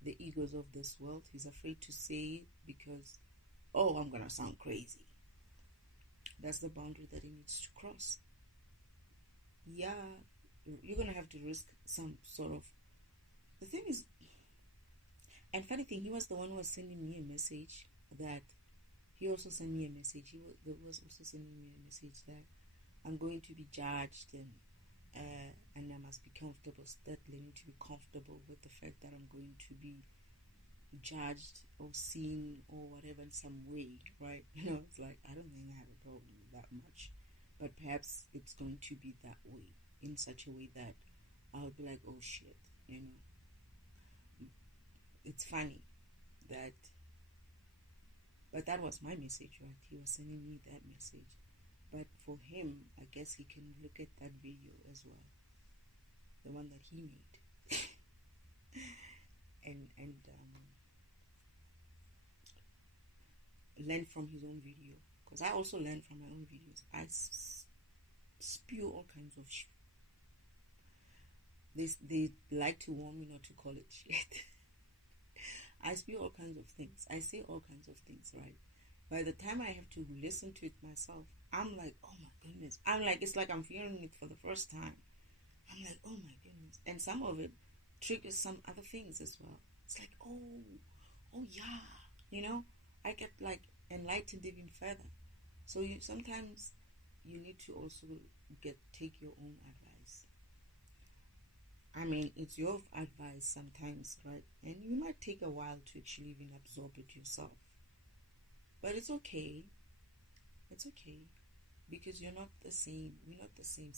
the egos of this world. He's afraid to say it because, oh, I'm gonna sound crazy. That's the boundary that he needs to cross. Yeah, you're gonna have to risk some sort of. The thing is, and funny thing, he was the one who was sending me a message that. He also sent me a message. He was also sending me a message that I'm going to be judged and I must be comfortable. Start learning to be comfortable with the fact that I'm going to be judged or seen or whatever in some way, right? It's like, I don't think I have a problem with that much, but perhaps it's going to be that way, in such a way that I'll be like, oh shit, It's funny that. But that was my message, right? He was sending me that message. But for him, I guess he can look at that video as well, the one that he made, and learn from his own video. Because I also learn from my own videos. I spew all kinds of shit. They like to warn me not to call it shit. I spew all kinds of things. I say all kinds of things, right? By the time I have to listen to it myself, I'm like, oh my goodness. I'm like, it's like I'm hearing it for the first time. I'm like, oh my goodness. And some of it triggers some other things as well. It's like, oh yeah. You know, I get like enlightened even further. So sometimes you need to also take your own advice. I mean, it's your advice sometimes, right? And you might take a while to actually even absorb it yourself. But it's okay. It's okay. Because you're not the same. We're not the same.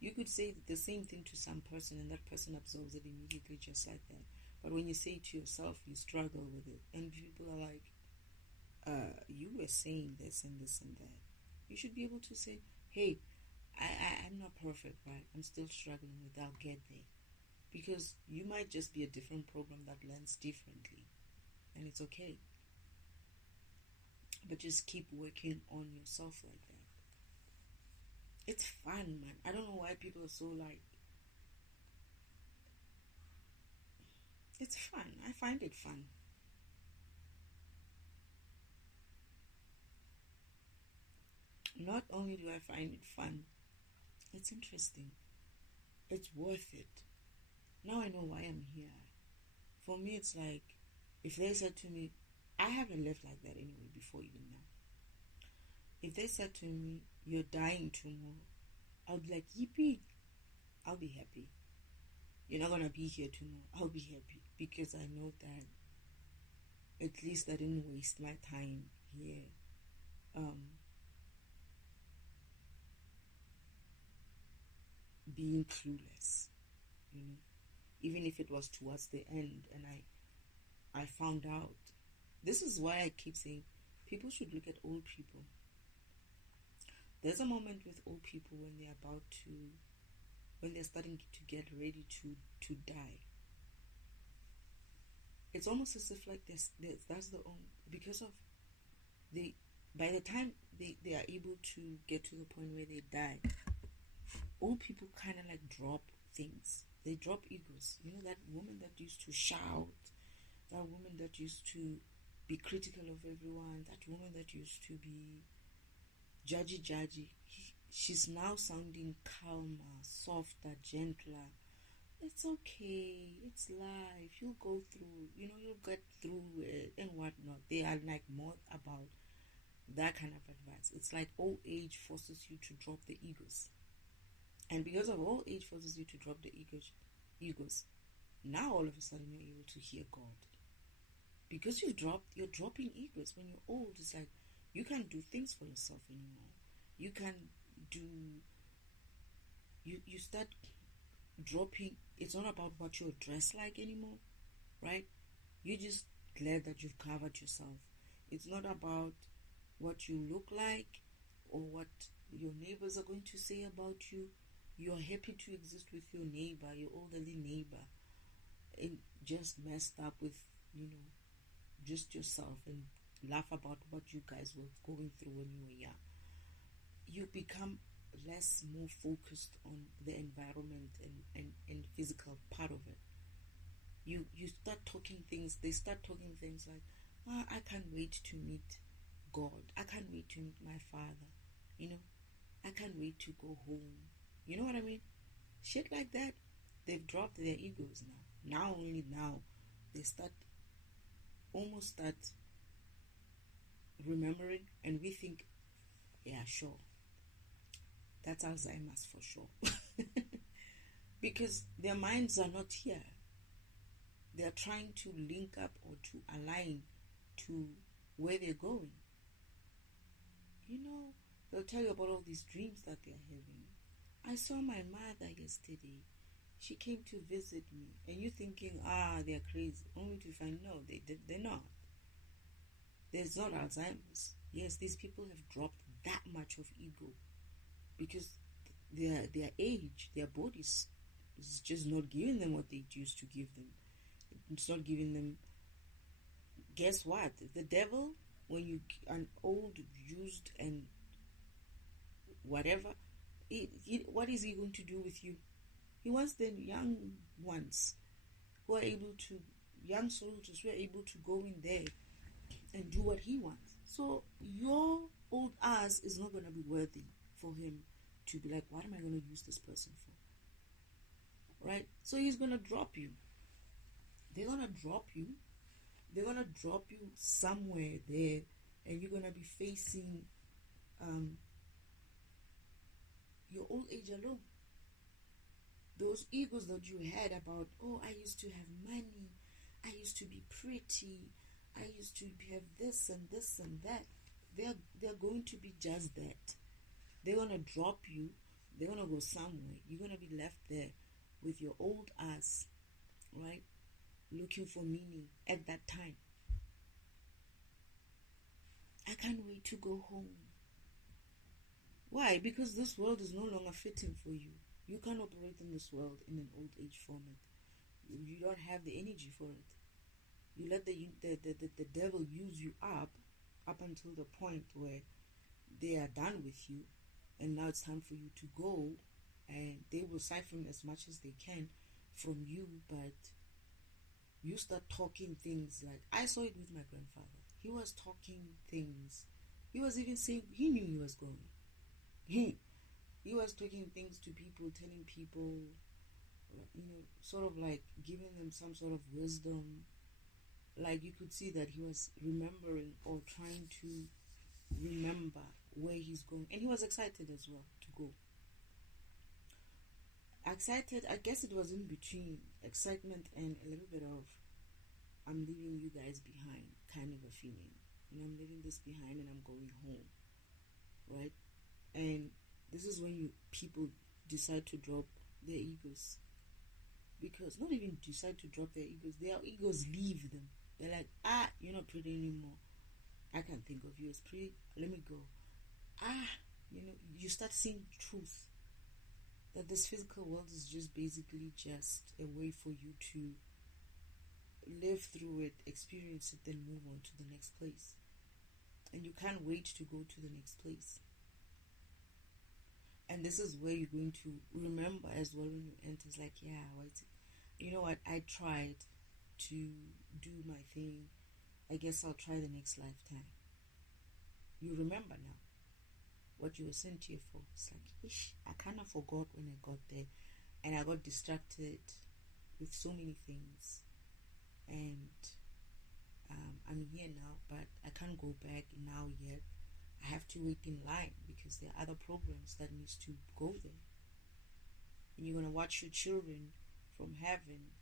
You could say the same thing to some person and that person absorbs it immediately just like that. But when you say it to yourself, you struggle with it. And people are like, you were saying this and this and that. You should be able to say, hey, I'm not perfect, right? I'm still struggling with that. I'll get there. Because you might just be a different program that learns differently. And it's okay. But just keep working on yourself like that. It's fun, man. I don't know why people are so like... It's fun. I find it fun. Not only do I find it fun, it's interesting. It's worth it. Now I know why I'm here. For me, it's like, if they said to me, I haven't lived like that anyway before even now. If they said to me, you're dying tomorrow, I'll be like, yippee, I'll be happy. You're not going to be here tomorrow, I'll be happy. Because I know that at least I didn't waste my time here. Being clueless, you know, even if it was towards the end and I found out. This is why I keep saying people should look at old people. There's a moment with old people when they're starting to get ready to die. It's almost as if like that's the only, because of by the time they are able to get to the point where they die, old people kind of like drop things. They drop egos. You know, that woman that used to shout, that woman that used to be critical of everyone, that woman that used to be judgy. She's now sounding calmer, softer, gentler. It's okay. It's life. You'll go through. You know, you'll get through it and whatnot. They are like more about that kind of advice. It's like old age forces you to drop the egos. And because of old age forces you to drop the egos, now all of a sudden you're able to hear God. Because you're dropping egos. When you're old, it's like you can't do things for yourself anymore. You can do, you start dropping. It's not about what you're dressed like anymore, right? You're just glad that you've covered yourself. It's not about what you look like or what your neighbors are going to say about you. You're happy to exist with your neighbor, your elderly neighbor, and just messed up with, you know, just yourself, and laugh about what you guys were going through when you were young. You become more focused on the environment and physical part of it. You start talking things, they start talking things like, I can't wait to meet God. I can't wait to meet my Father. You know, I can't wait to go home. You know what I mean? Shit like that. They've dropped their egos now. Only now, they almost start remembering, and we think, yeah, sure. That's Alzheimer's for sure. Because their minds are not here. They are trying to link up or to align to where they're going. You know, they'll tell you about all these dreams that they're having. I saw my mother yesterday. She came to visit me. And you're thinking, they're crazy. Only to find, no, they're not. There's not Alzheimer's. Yes, these people have dropped that much of ego because their age, their bodies is just not giving them what they used to give them. It's not giving them. Guess what? The devil, when you an old, used, and whatever, what is he going to do with you? He wants the young ones who are able to, young soldiers who are able to go in there and do what he wants. So your old ass is not going to be worthy for him to be like, what am I going to use this person for? Right? So he's going to drop you. They're going to drop you. They're going to drop you somewhere there, and you're going to be facing your old age alone. Those egos that you had about, oh, I used to have money, I used to be pretty, I used to have this and this and that. They're going to be just that. They're going to drop you. They're going to go somewhere. You're going to be left there with your old ass, right? Looking for meaning at that time. I can't wait to go home. Why? Because this world is no longer fitting for you. You can't operate in this world in an old age format. You don't have the energy for it. You let the devil use you up until the point where they are done with you, and now it's time for you to go, and they will siphon as much as they can from you, but you start talking things like, I saw it with my grandfather. He was talking things. He was even saying, he knew he was going. He was talking things to people, telling people, sort of like giving them some sort of wisdom. Like you could see that he was remembering or trying to remember where he's going. And he was excited as well to go. Excited, I guess it was in between excitement and a little bit of, I'm leaving you guys behind kind of a feeling. I'm leaving this behind and I'm going home. Right? And this is when people decide to drop their egos. Because not even decide to drop their egos, their egos leave them. They're like, you're not pretty anymore. I can't think of you as pretty. Let me go. You start seeing truth. That this physical world is just basically just a way for you to live through it, experience it, then move on to the next place. And you can't wait to go to the next place. And this is where you're going to remember as well when you enter. It's like, you know what? I tried to do my thing. I guess I'll try the next lifetime. You remember now what you were sent here for. It's like, I kind of forgot when I got there. And I got distracted with so many things. And I'm here now, but I can't go back now yet. I have to wait in line because there are other programs that needs to go there. And you're going to watch your children from heaven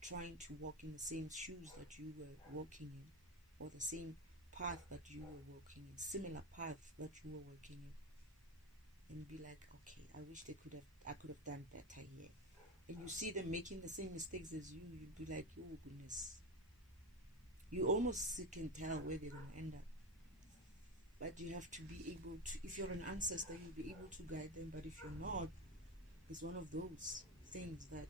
trying to walk in the same shoes that you were walking in, or the same path that you were walking in, similar path that you were walking in. And be like, okay, I wish I could have done better here. And you see them making the same mistakes as you, you'd be like, oh goodness. You almost can tell where they're going to end up. But you have to be able to, if you're an ancestor, you'll be able to guide them. But if you're not, it's one of those things that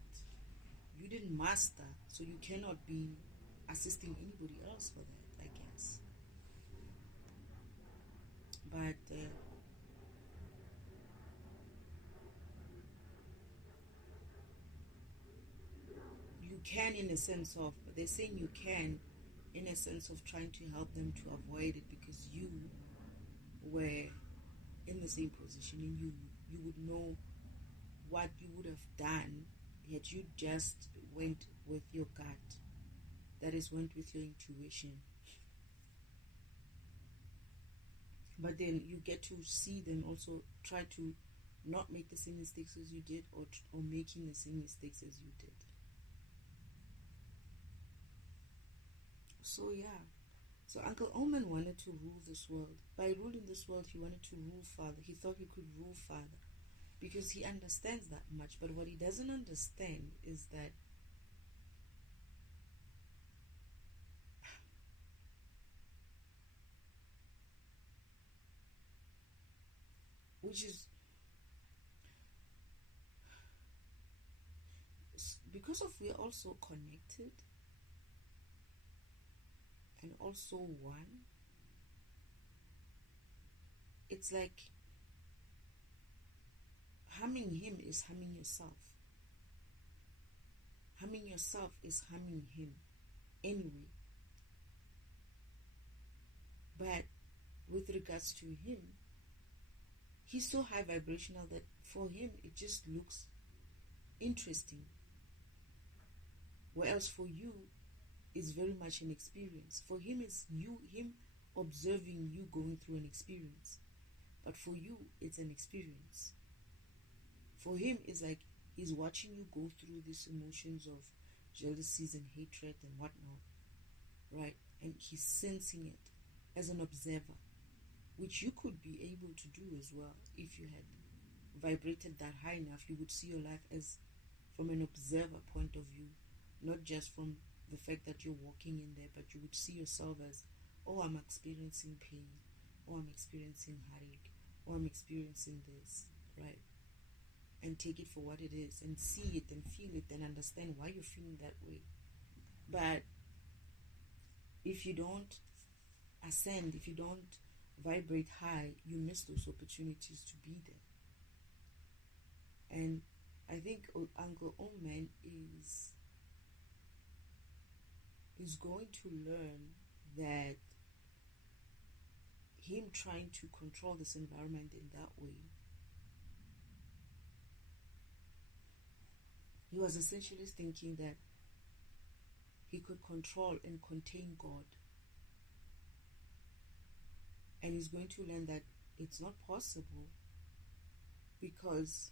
you didn't master, so you cannot be assisting anybody else for that, I guess. But you can, in a sense of, they're saying you can, in a sense of trying to help them to avoid it, because you were in the same position and you would know what you would have done yet you just went with your gut, that is, went with your intuition. But then you get to see them also try to not make the same mistakes as you did, or making the same mistakes as you did. So yeah, so Uncle Omen wanted to rule this world. By ruling this world, he wanted to rule Father. He thought he could rule Father because he understands that much. But what he doesn't understand is that which is because of we're also connected and also one. It's like harming him is harming yourself. Harming yourself is harming him anyway. But with regards to him, he's so high vibrational that for him it just looks interesting. Whereas for you, it's very much an experience. For him, it's him observing you going through an experience. But for you, it's an experience. For him, it's like he's watching you go through these emotions of jealousies and hatred and whatnot, right? And he's sensing it as an observer, which you could be able to do as well. If you had vibrated that high enough, you would see your life as from an observer point of view, not just from the fact that you're walking in there, but you would see yourself as, oh, I'm experiencing pain, or I'm experiencing heartache, or I'm experiencing this, right? And take it for what it is, and see it and feel it and understand why you're feeling that way. But if you don't ascend, if you don't vibrate high, you miss those opportunities to be there. And I think Uncle Oman is going to learn that him trying to control this environment in that way, he was essentially thinking that he could control and contain God. And he's going to learn that it's not possible, because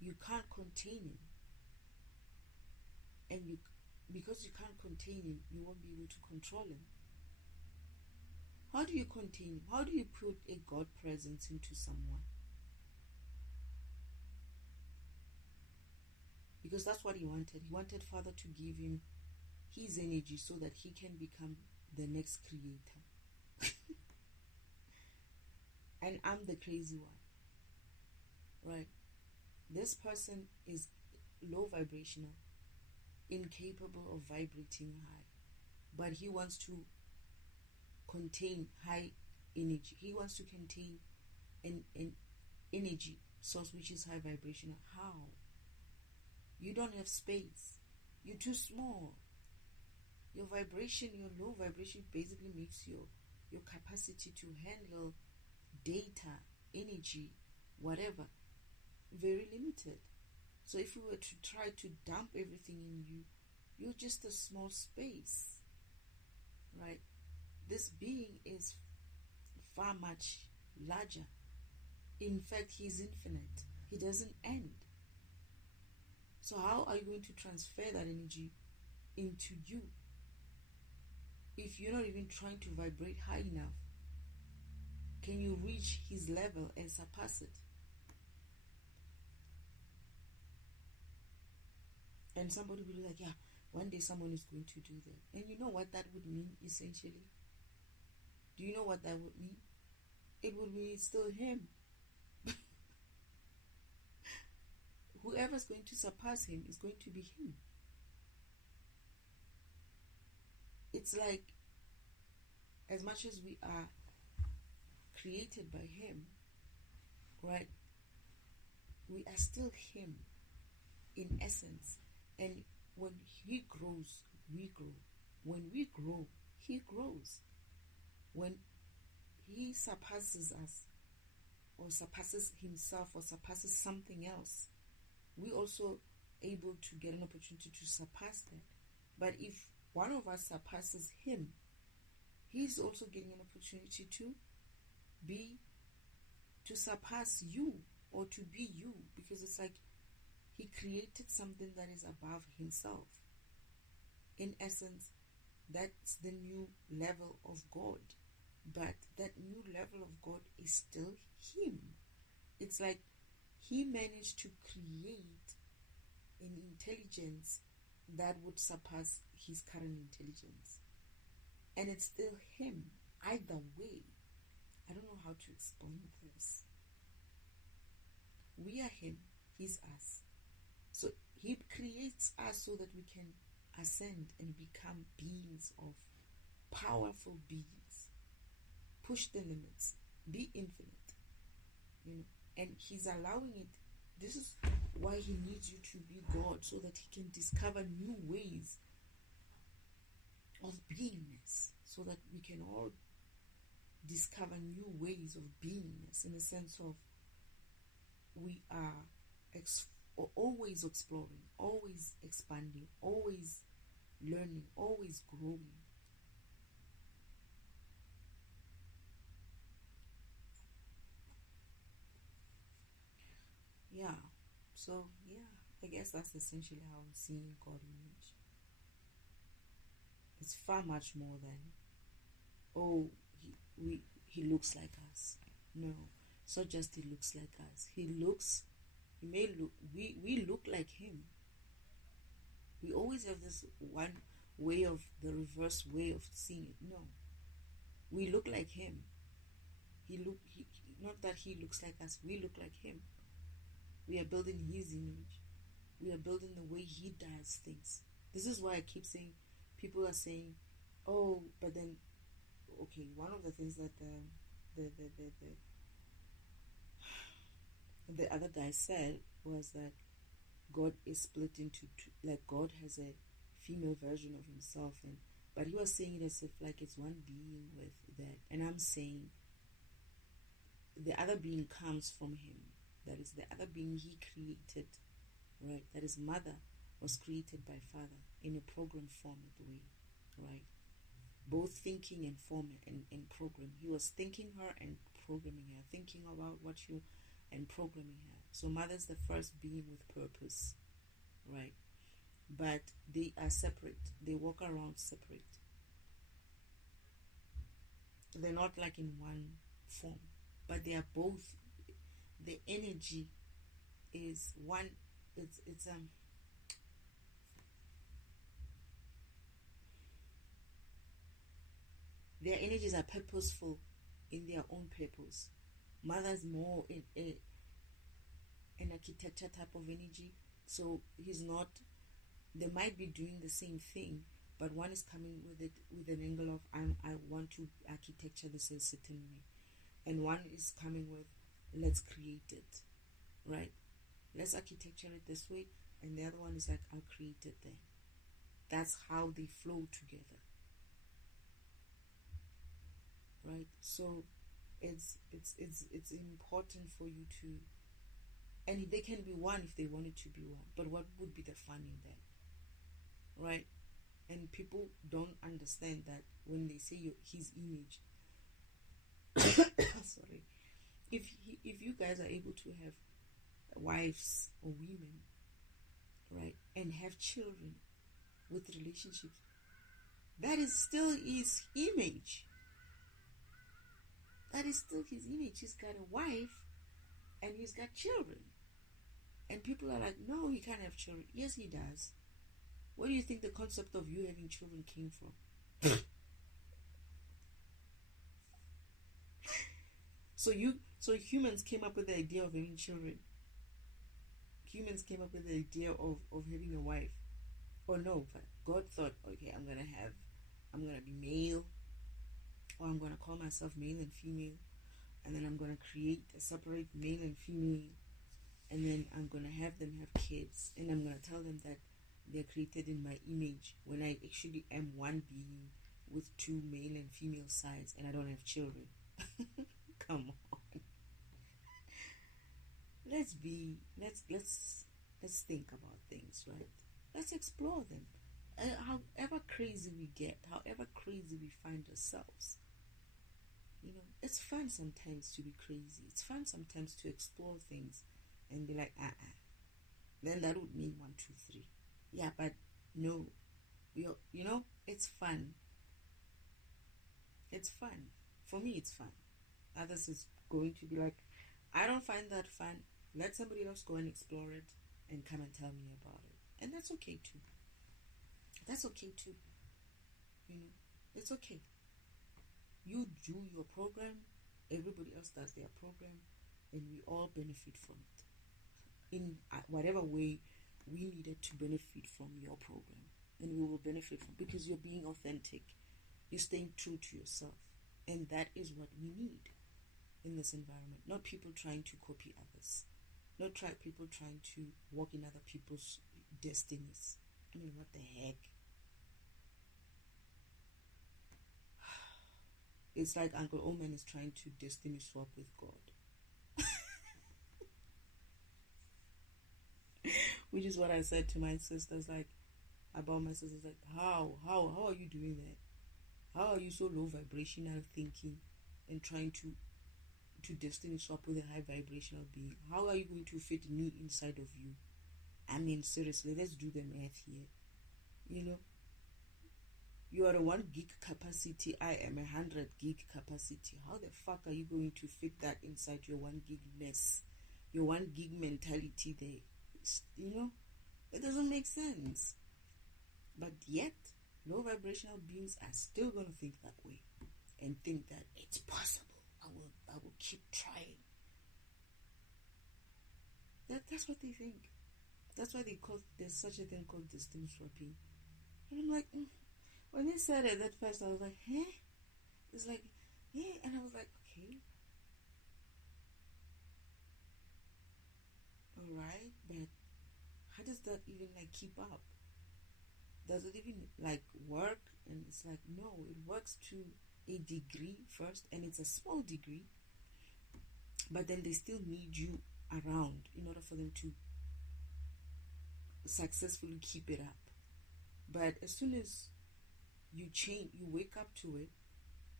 you can't contain him. And because you can't contain him, you won't be able to control him. How do you contain him? How do you put a God presence into someone? Because that's what he wanted. He wanted Father to give him his energy so that he can become the next creator. And I'm the crazy one, right? This person is low vibrational, incapable of vibrating high, but he wants to contain high energy. He wants to contain an energy source which is high vibrational. How? You don't have space. You're too small. Your vibration, your low vibration basically makes your capacity to handle data, energy, whatever, very limited. So if you were to try to dump everything in you, you're just a small space, right? This being is far much larger. In fact, he's infinite. He doesn't end. So how are you going to transfer that energy into you if you're not even trying to vibrate high enough? Can you reach his level and surpass it? And somebody will be like, yeah, one day someone is going to do that. And you know what that would mean, essentially? Do you know what that would mean? It would mean it's still him. Whoever's going to surpass him is going to be him. It's like, as much as we are created by him, right? We are still him in essence. And when he grows, we grow. When we grow, he grows. When he surpasses us, or surpasses himself, or surpasses something else, we also able to get an opportunity to surpass that. But if one of us surpasses him, he's also getting an opportunity to surpass you, or to be you, because it's like he created something that is above himself. In essence, that's the new level of God. But that new level of God is still him. It's like he managed to create an intelligence that would surpass his current intelligence. And it's still him. Either way. I don't know how to explain this. we are him, he's us. So he creates us so that we can ascend and become beings of powerful beings. Push the limits. Be infinite. You know, and he's allowing it. This is why he needs you to be God, so that he can discover new ways of beingness, so that we can all discover new ways of beingness, in the sense of we are always exploring, always expanding, always learning, always growing. Yeah, so yeah, I guess that's essentially how I'm seeing God image. It's far much more than, oh, he looks like us. No, it's not just he looks like us. He may look, we look like him. We always have this one way of, the reverse way of seeing it. No, we look like him. Not that he looks like us, we look like him. We are building his image. We are building the way he does things. This is why I keep saying, people are saying, oh, but then, okay, one of the things that the other guy said was that God is split into two, like God has a female version of himself, but he was saying it as if like it's one being with that, and I'm saying the other being comes from him. That is the other being he created, right? That his mother was created by Father in a program format way, right? Both thinking and form and program. He was thinking her and programming her, thinking about what you and programming her. So mother's the first being with purpose, right? But they are separate. They walk around separate. They're not like in one form, but they are both. The energy is one. It's their energies are purposeful in their own purpose. Mother's more in an architecture type of energy, so he's not. They might be doing the same thing, but one is coming with it with an angle of I want to architecture this a certain way, and one is coming with let's create it, right? Let's architecture it this way, and the other one is like I'll create it there. That's how they flow together, right? So it's important for you to, and they can be one if they wanted to be one, but what would be the fun in that, right? And people don't understand that when they say his image. Sorry, if you guys are able to have wives or women, right, and have children with relationships, that is still his image. That is still his image. He's got a wife and he's got children. And people are like, no, he can't have children. Yes, he does. Where do you think the concept of you having children came from? So humans came up with the idea of having children. Humans came up with the idea of having a wife. Or no, but God thought, okay, I'm gonna be male, or I'm gonna call myself male and female, and then I'm gonna create a separate male and female, and then I'm gonna have them have kids, and I'm gonna tell them that they're created in my image when I actually am one being with two male and female sides, and I don't have children. Come on. Let's think about things, right? Let's explore them. However crazy we get, however crazy we find ourselves, it's fun sometimes to be crazy. It's fun sometimes to explore things and be like, then that would mean 1, 2, 3. Yeah, but no, it's fun. It's fun. For me, it's fun. Others is going to be like, I don't find that fun. Let somebody else go and explore it and come and tell me about it. And that's okay too. That's okay too. It's okay. You do your program, everybody else does their program, and we all benefit from it. in whatever way we needed to benefit from your program. And we will benefit from, because you're being authentic. You're staying true to yourself. And that is what we need in this environment. Not people trying to copy others. Not people trying to walk in other people's destinies. I mean, what the heck? It's like Uncle Oman is trying to destiny swap with God. Which is what I said to my sisters, like, about my sisters, like, how are you doing that? How are you so low vibrational thinking and trying to destiny swap with a high vibrational being? How are you going to fit me inside of you? I mean, seriously, let's do the math here. You know, you are a 1 gig capacity, I am a 100 gig capacity. How the fuck are you going to fit that inside your 1 gig mess? Your 1 gig mentality there? You know, it doesn't make sense. But yet, low vibrational beings are still going to think that way and think that it's possible. I will keep trying. That's what they think. That's why there's such a thing called destiny swapping. And I'm like, when they said it at first, I was like, huh? It's like, yeah. And I was like, okay. Alright, but how does that even like keep up? Does it even like work? And it's like, no, it works to a degree first, and it's a small degree, but then they still need you around in order for them to successfully keep it up. But as soon as you change, you wake up to it,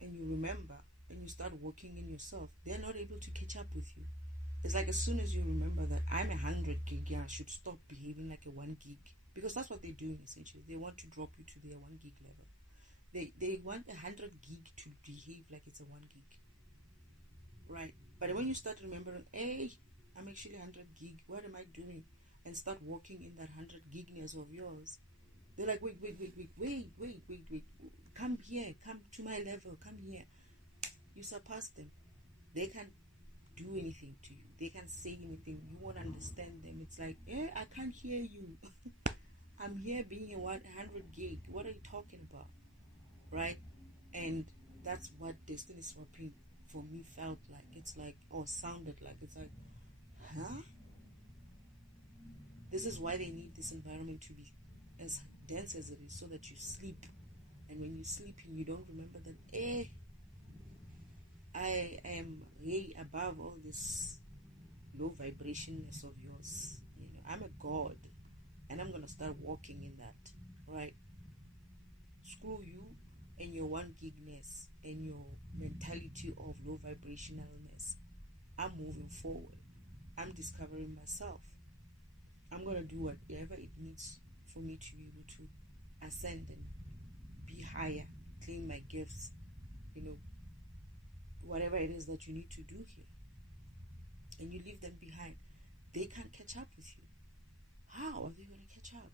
and you remember, and you start working in yourself, they're not able to catch up with you. It's like as soon as you remember that I'm a 100 gig, yeah, I should stop behaving like a 1 gig. Because that's what they're doing essentially. They want to drop you to their 1 gig level. They want a 100 gig to behave like it's a 1 gig. Right? But when you start remembering, hey, I'm actually 100 gig, what am I doing? And start walking in that 100 gigness of yours, they're like, wait. Come here, come to my level, come here. You surpass them. They can't do anything to you. They can't say anything. You won't understand them. It's like, I can't hear you. I'm here being a 100 gig. What are you talking about? Right? And that's what destiny swapping for me felt like. It's like, or sounded like. It's like, huh? This is why they need this environment to be as dense as it is, so that you sleep. And when you're sleeping, you don't remember that, I am way above all this low vibrationness of yours. You know, I'm a god, and I'm gonna start walking in that, right? Screw you and your 1 gigness and your mentality of low vibrationalness. I'm moving forward. I'm discovering myself. I'm gonna do whatever it needs for me to be able to ascend and be higher, claim my gifts, you know, whatever it is that you need to do here. And you leave them behind. They can't catch up with you. How are they going to catch up?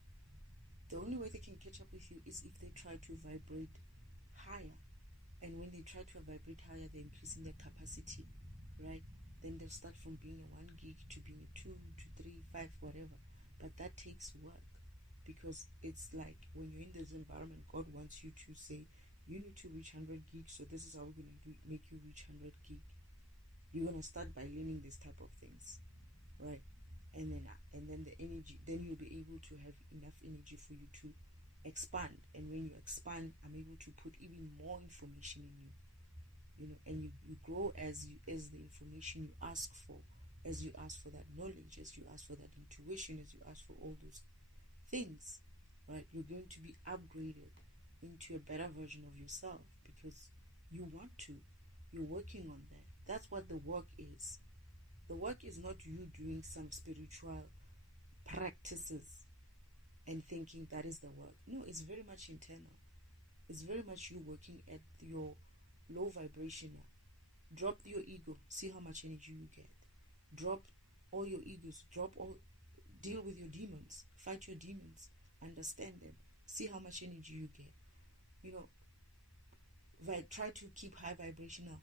The only way they can catch up with you is if they try to vibrate higher. And when they try to vibrate higher, they're increasing their capacity, right? Then they'll start from being a 1 gig to being a 2 to 3, 5, whatever. But that takes work, because it's like when you're in this environment, God wants you to say, you need to reach 100 gigs, so this is how we're going to make you reach 100 gig. You're going to start by learning this type of things, right? And then the energy, then you'll be able to have enough energy for you to expand. And when you expand, I'm able to put even more information in you, you know, and you grow as the information you ask for, as you ask for that knowledge, as you ask for that intuition, as you ask for all those things, right? You're going to be upgraded into a better version of yourself, because you want to. You're working on that. That's what the work is. The work is not you doing some spiritual practices and thinking that is the work. No, it's very much internal. It's very much you working at your low vibrational. Drop your ego. See how much energy you get. Drop all your egos. Deal with your demons. Fight your demons. Understand them. See how much energy you get. You know, try to keep high vibrational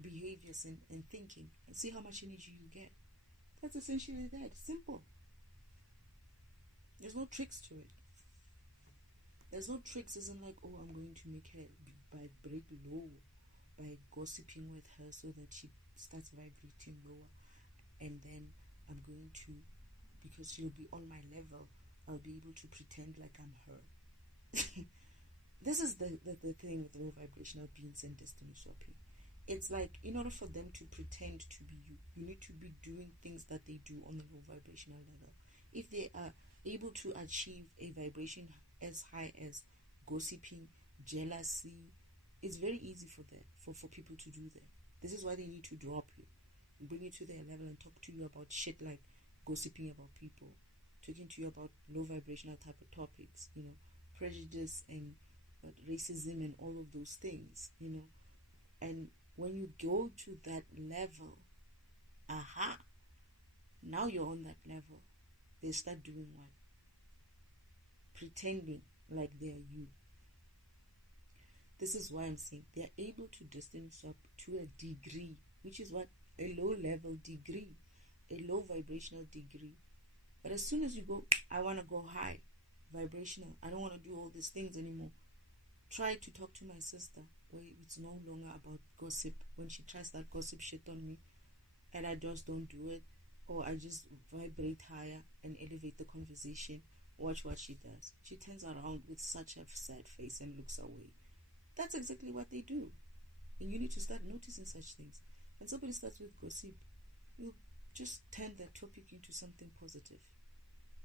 behaviors and thinking, and see how much energy you get. That's essentially that. Simple. There's no tricks to it. There's no tricks. Isn't like, oh, I'm going to make her by break low by gossiping with her so that she starts vibrating lower, and then I'm going to, because she'll be on my level, I'll be able to pretend like I'm her. This is the thing with low vibrational beings and destiny swapping. It's like, in order for them to pretend to be you, you need to be doing things that they do on the low vibrational level. If they are able to achieve a vibration as high as gossiping, jealousy, it's very easy for them, for people to do that. This is why they need to drop you, bring you to their level and talk to you about shit like gossiping about people, talking to you about low vibrational type of topics, prejudice and racism and all of those things, and when you go to that level, now you're on that level, they start doing what? Pretending like they are you. This is why I'm saying they are able to destiny swap to a degree, which is what? A low level degree, a low vibrational degree. But as soon as you go, I want to go high vibrational, I don't want to do all these things anymore. Try to talk to my sister where it's no longer about gossip. When she tries that gossip shit on me and I just don't do it, or I just vibrate higher and elevate the conversation, watch what she does. She turns around with such a sad face and looks away. That's exactly what they do. And you need to start noticing such things. When somebody starts with gossip, you just turn that topic into something positive.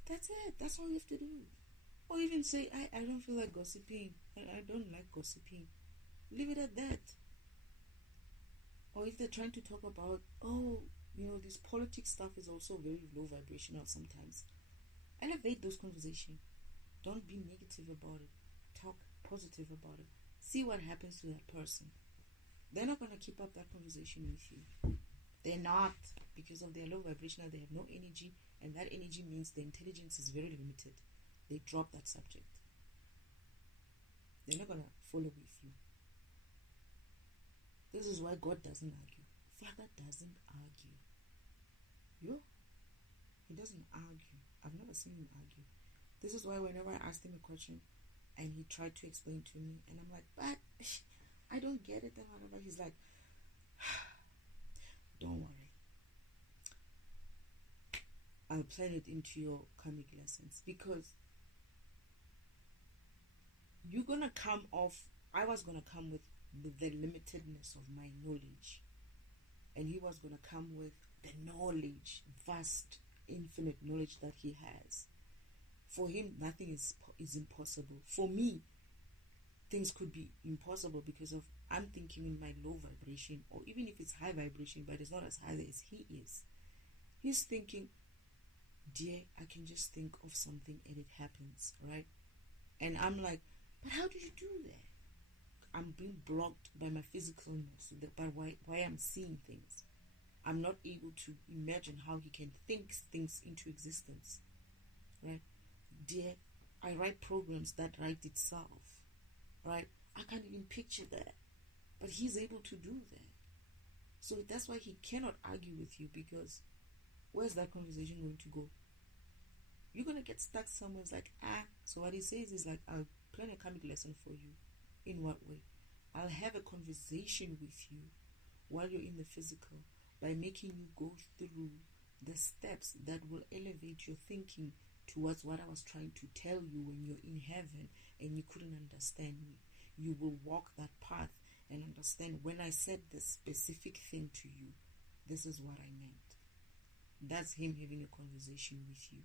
That's it. That's all you have to do. Or even say, I don't feel like gossiping. I don't like gossiping. Leave it at that. Or if they're trying to talk about, this politics stuff is also very low vibrational sometimes. Elevate those conversations. Don't be negative about it. Talk positive about it. See what happens to that person. They're not going to keep up that conversation with you. They're not. Because of their low vibrational, they have no energy. And that energy means the intelligence is very limited. They drop that subject. They're not going to follow with you. This is why God doesn't argue. Father doesn't argue. He doesn't argue. I've never seen him argue. This is why whenever I asked him a question and he tried to explain to me and I'm like, but I don't get it and whatever, he's like, don't worry. I'll plan it into your karmic lessons, because you're going to come off, I was going to come with the limitedness of my knowledge, and he was going to come with the knowledge, vast, infinite knowledge that he has. For him, nothing is impossible. For me, things could be impossible because of I'm thinking in my low vibration, or even if it's high vibration, but it's not as high as he is. He's thinking, dear, I can just think of something and it happens, right? And I'm like, but how do you do that? I'm being blocked by my physicalness, by why I'm seeing things. I'm not able to imagine how he can think things into existence, right? Dear, I write programs that write itself, right? I can't even picture that, but he's able to do that. So that's why he cannot argue with you, because where's that conversation going to go? You're going to get stuck somewhere. It's like, so what he says is like, I'll plan a karmic lesson for you. In what way? I'll have a conversation with you while you're in the physical by making you go through the steps that will elevate your thinking towards what I was trying to tell you when you're in heaven and you couldn't understand me. You will walk that path and understand when I said this specific thing to you, this is what I meant. That's him having a conversation with you.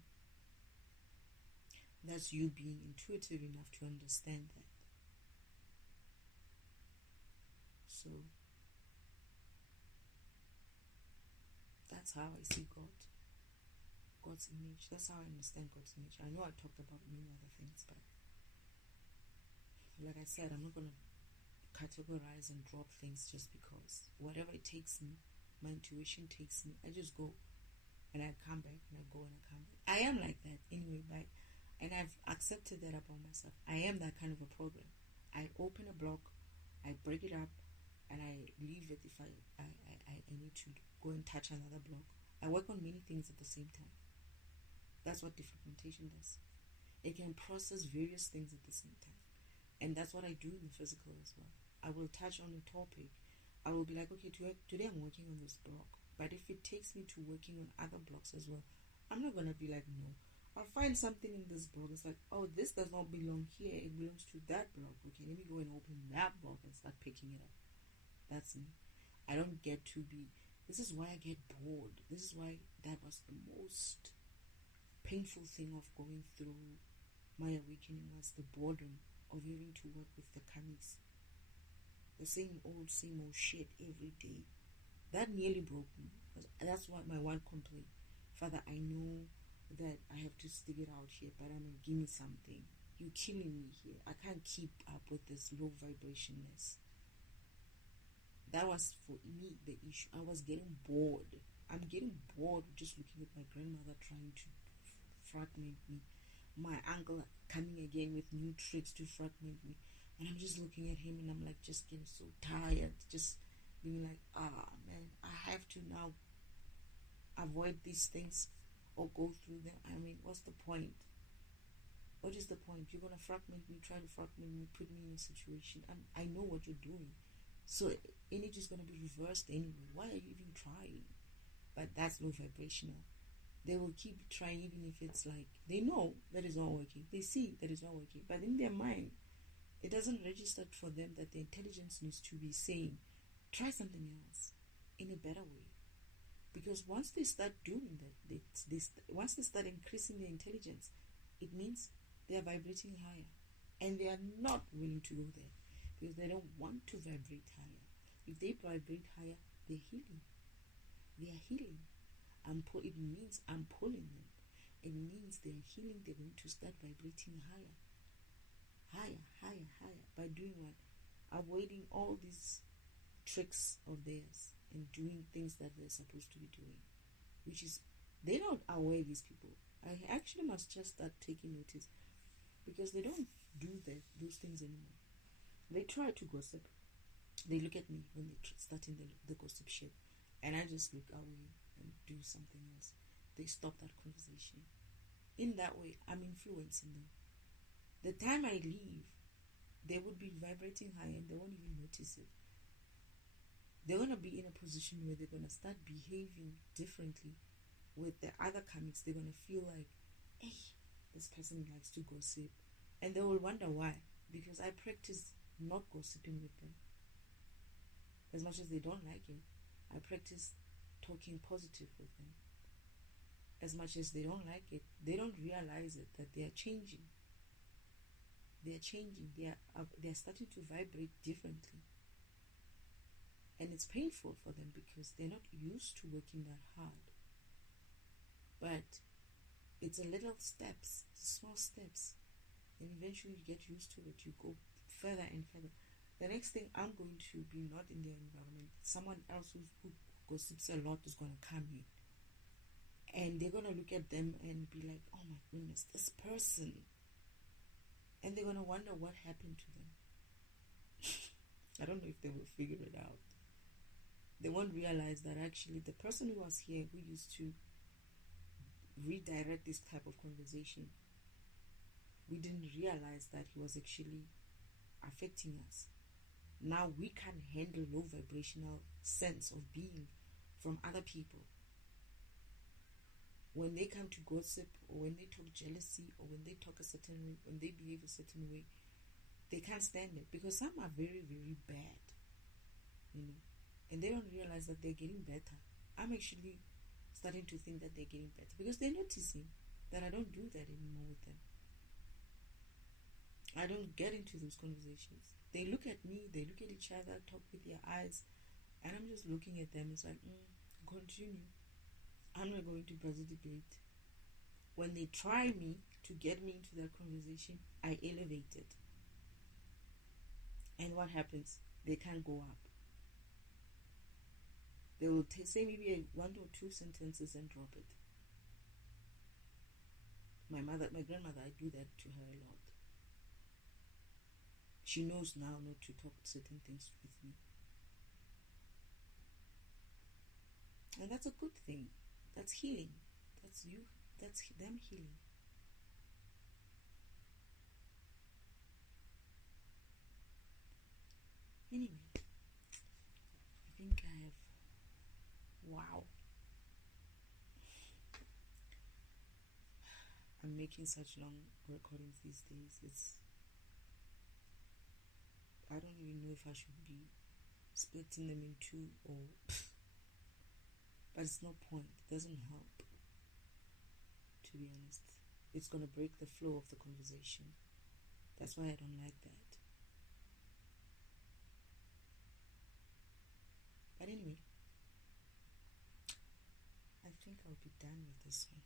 That's you being intuitive enough to understand that. So that's how I see God. God's image. That's how I understand God's image. I know I talked about many other things, but like I said, I'm not going to categorize and drop things just because. Whatever it takes me, my intuition takes me, I just go and I come back and I go and I come back. I am like that anyway, but and I've accepted that about myself. I am that kind of a program. I open a block, I break it up, and I leave it. If I need to go and touch another block, I work on many things at the same time. That's what defragmentation does. It can process various things at the same time. And that's what I do in the physical as well. I will touch on a topic. I will be like, okay, today I'm working on this block. But if it takes me to working on other blocks as well, I'm not going to be like, no. I'll find something in this block. It's like, oh, this does not belong here. It belongs to that block. Okay, let me go and open that block and start picking it up. That's me. I don't get to be... This is why I get bored. This is why that was the most painful thing of going through my awakening, was the boredom of having to work with the kamis. The same old shit every day. That nearly broke me. That's what my one complaint. Father, I know that I have to stick it out here, but give me something. You're killing me here. I can't keep up with this low vibrationness. That was for me the issue. I was getting bored. I'm getting bored just looking at my grandmother trying to fragment me. My uncle coming again with new tricks to fragment me. And I'm just looking at him and I'm like just getting so tired. Just being like, man, I have to now avoid these things or go through them. What's the point? What is the point? You're going to fragment me, try to fragment me, put me in a situation. And I know what you're doing. So energy is going to be reversed anyway. Why are you even trying? But that's low vibrational. They will keep trying even if it's like, they know that it's not working. They see that it's not working. But in their mind, it doesn't register for them that the intelligence needs to be saying, try something else in a better way. Because once they start doing that, once they start increasing their intelligence, it means they are vibrating higher. And they are not willing to go there because they don't want to vibrate higher. If they vibrate higher, they're healing. They are healing. It means I'm pulling them. It means they're healing. They're going to start vibrating higher. Higher, higher, higher. By doing what? Avoiding all these tricks of theirs and doing things that they're supposed to be doing, which is, they're not aware, these people. I actually must just start taking notice because they don't do those things anymore. They try to gossip. They look at me when they're starting the gossip shit, and I just look away and do something else. They stop that conversation. In that way, I'm influencing them. The time I leave, they would be vibrating high and they won't even notice it. They're going to be in a position where they're going to start behaving differently with the other comics. They're going to feel like, hey, this person likes to gossip. And they will wonder why. Because I practice not gossiping with them. As much as they don't like it, I practice talking positive with them. As much as they don't like it, they don't realize it, that they are changing. They are changing. They are starting to vibrate differently. And it's painful for them because they're not used to working that hard. But it's a little steps, small steps. And eventually you get used to it. You go further and further. The next thing, I'm going to be not in their environment. Someone else who gossips a lot is going to come in. And they're going to look at them and be like, oh my goodness, this person. And they're going to wonder what happened to them. I don't know if they will figure it out. They won't realize that actually the person who was here, who used to redirect this type of conversation, we didn't realize that he was actually affecting us. Now we can handle low vibrational sense of being from other people. When they come to gossip, or when they talk jealousy, or when they talk a certain way, when they behave a certain way, they can't stand it because some are very, very bad, and they don't realize that they're getting better. I'm actually starting to think that they're getting better because they're noticing that I don't do that anymore with them. I don't get into those conversations. They look at me, they look at each other, talk with their eyes, and I'm just looking at them. It's like, continue. I'm not going to participate. When they try me to get me into that conversation, I elevate it. And what happens? They can't go up. They will say maybe one or two sentences and drop it. My grandmother, I do that to her a lot. She knows now not to talk certain things with me. And that's a good thing. That's healing. That's you. That's them healing. Anyway, I think I have. Wow. I'm making such long recordings these days. I don't even know if I should be splitting them in two or. But it's no point. It doesn't help. To be honest, it's gonna break the flow of the conversation. That's why I don't like that. But anyway, I think I'll be done with this one.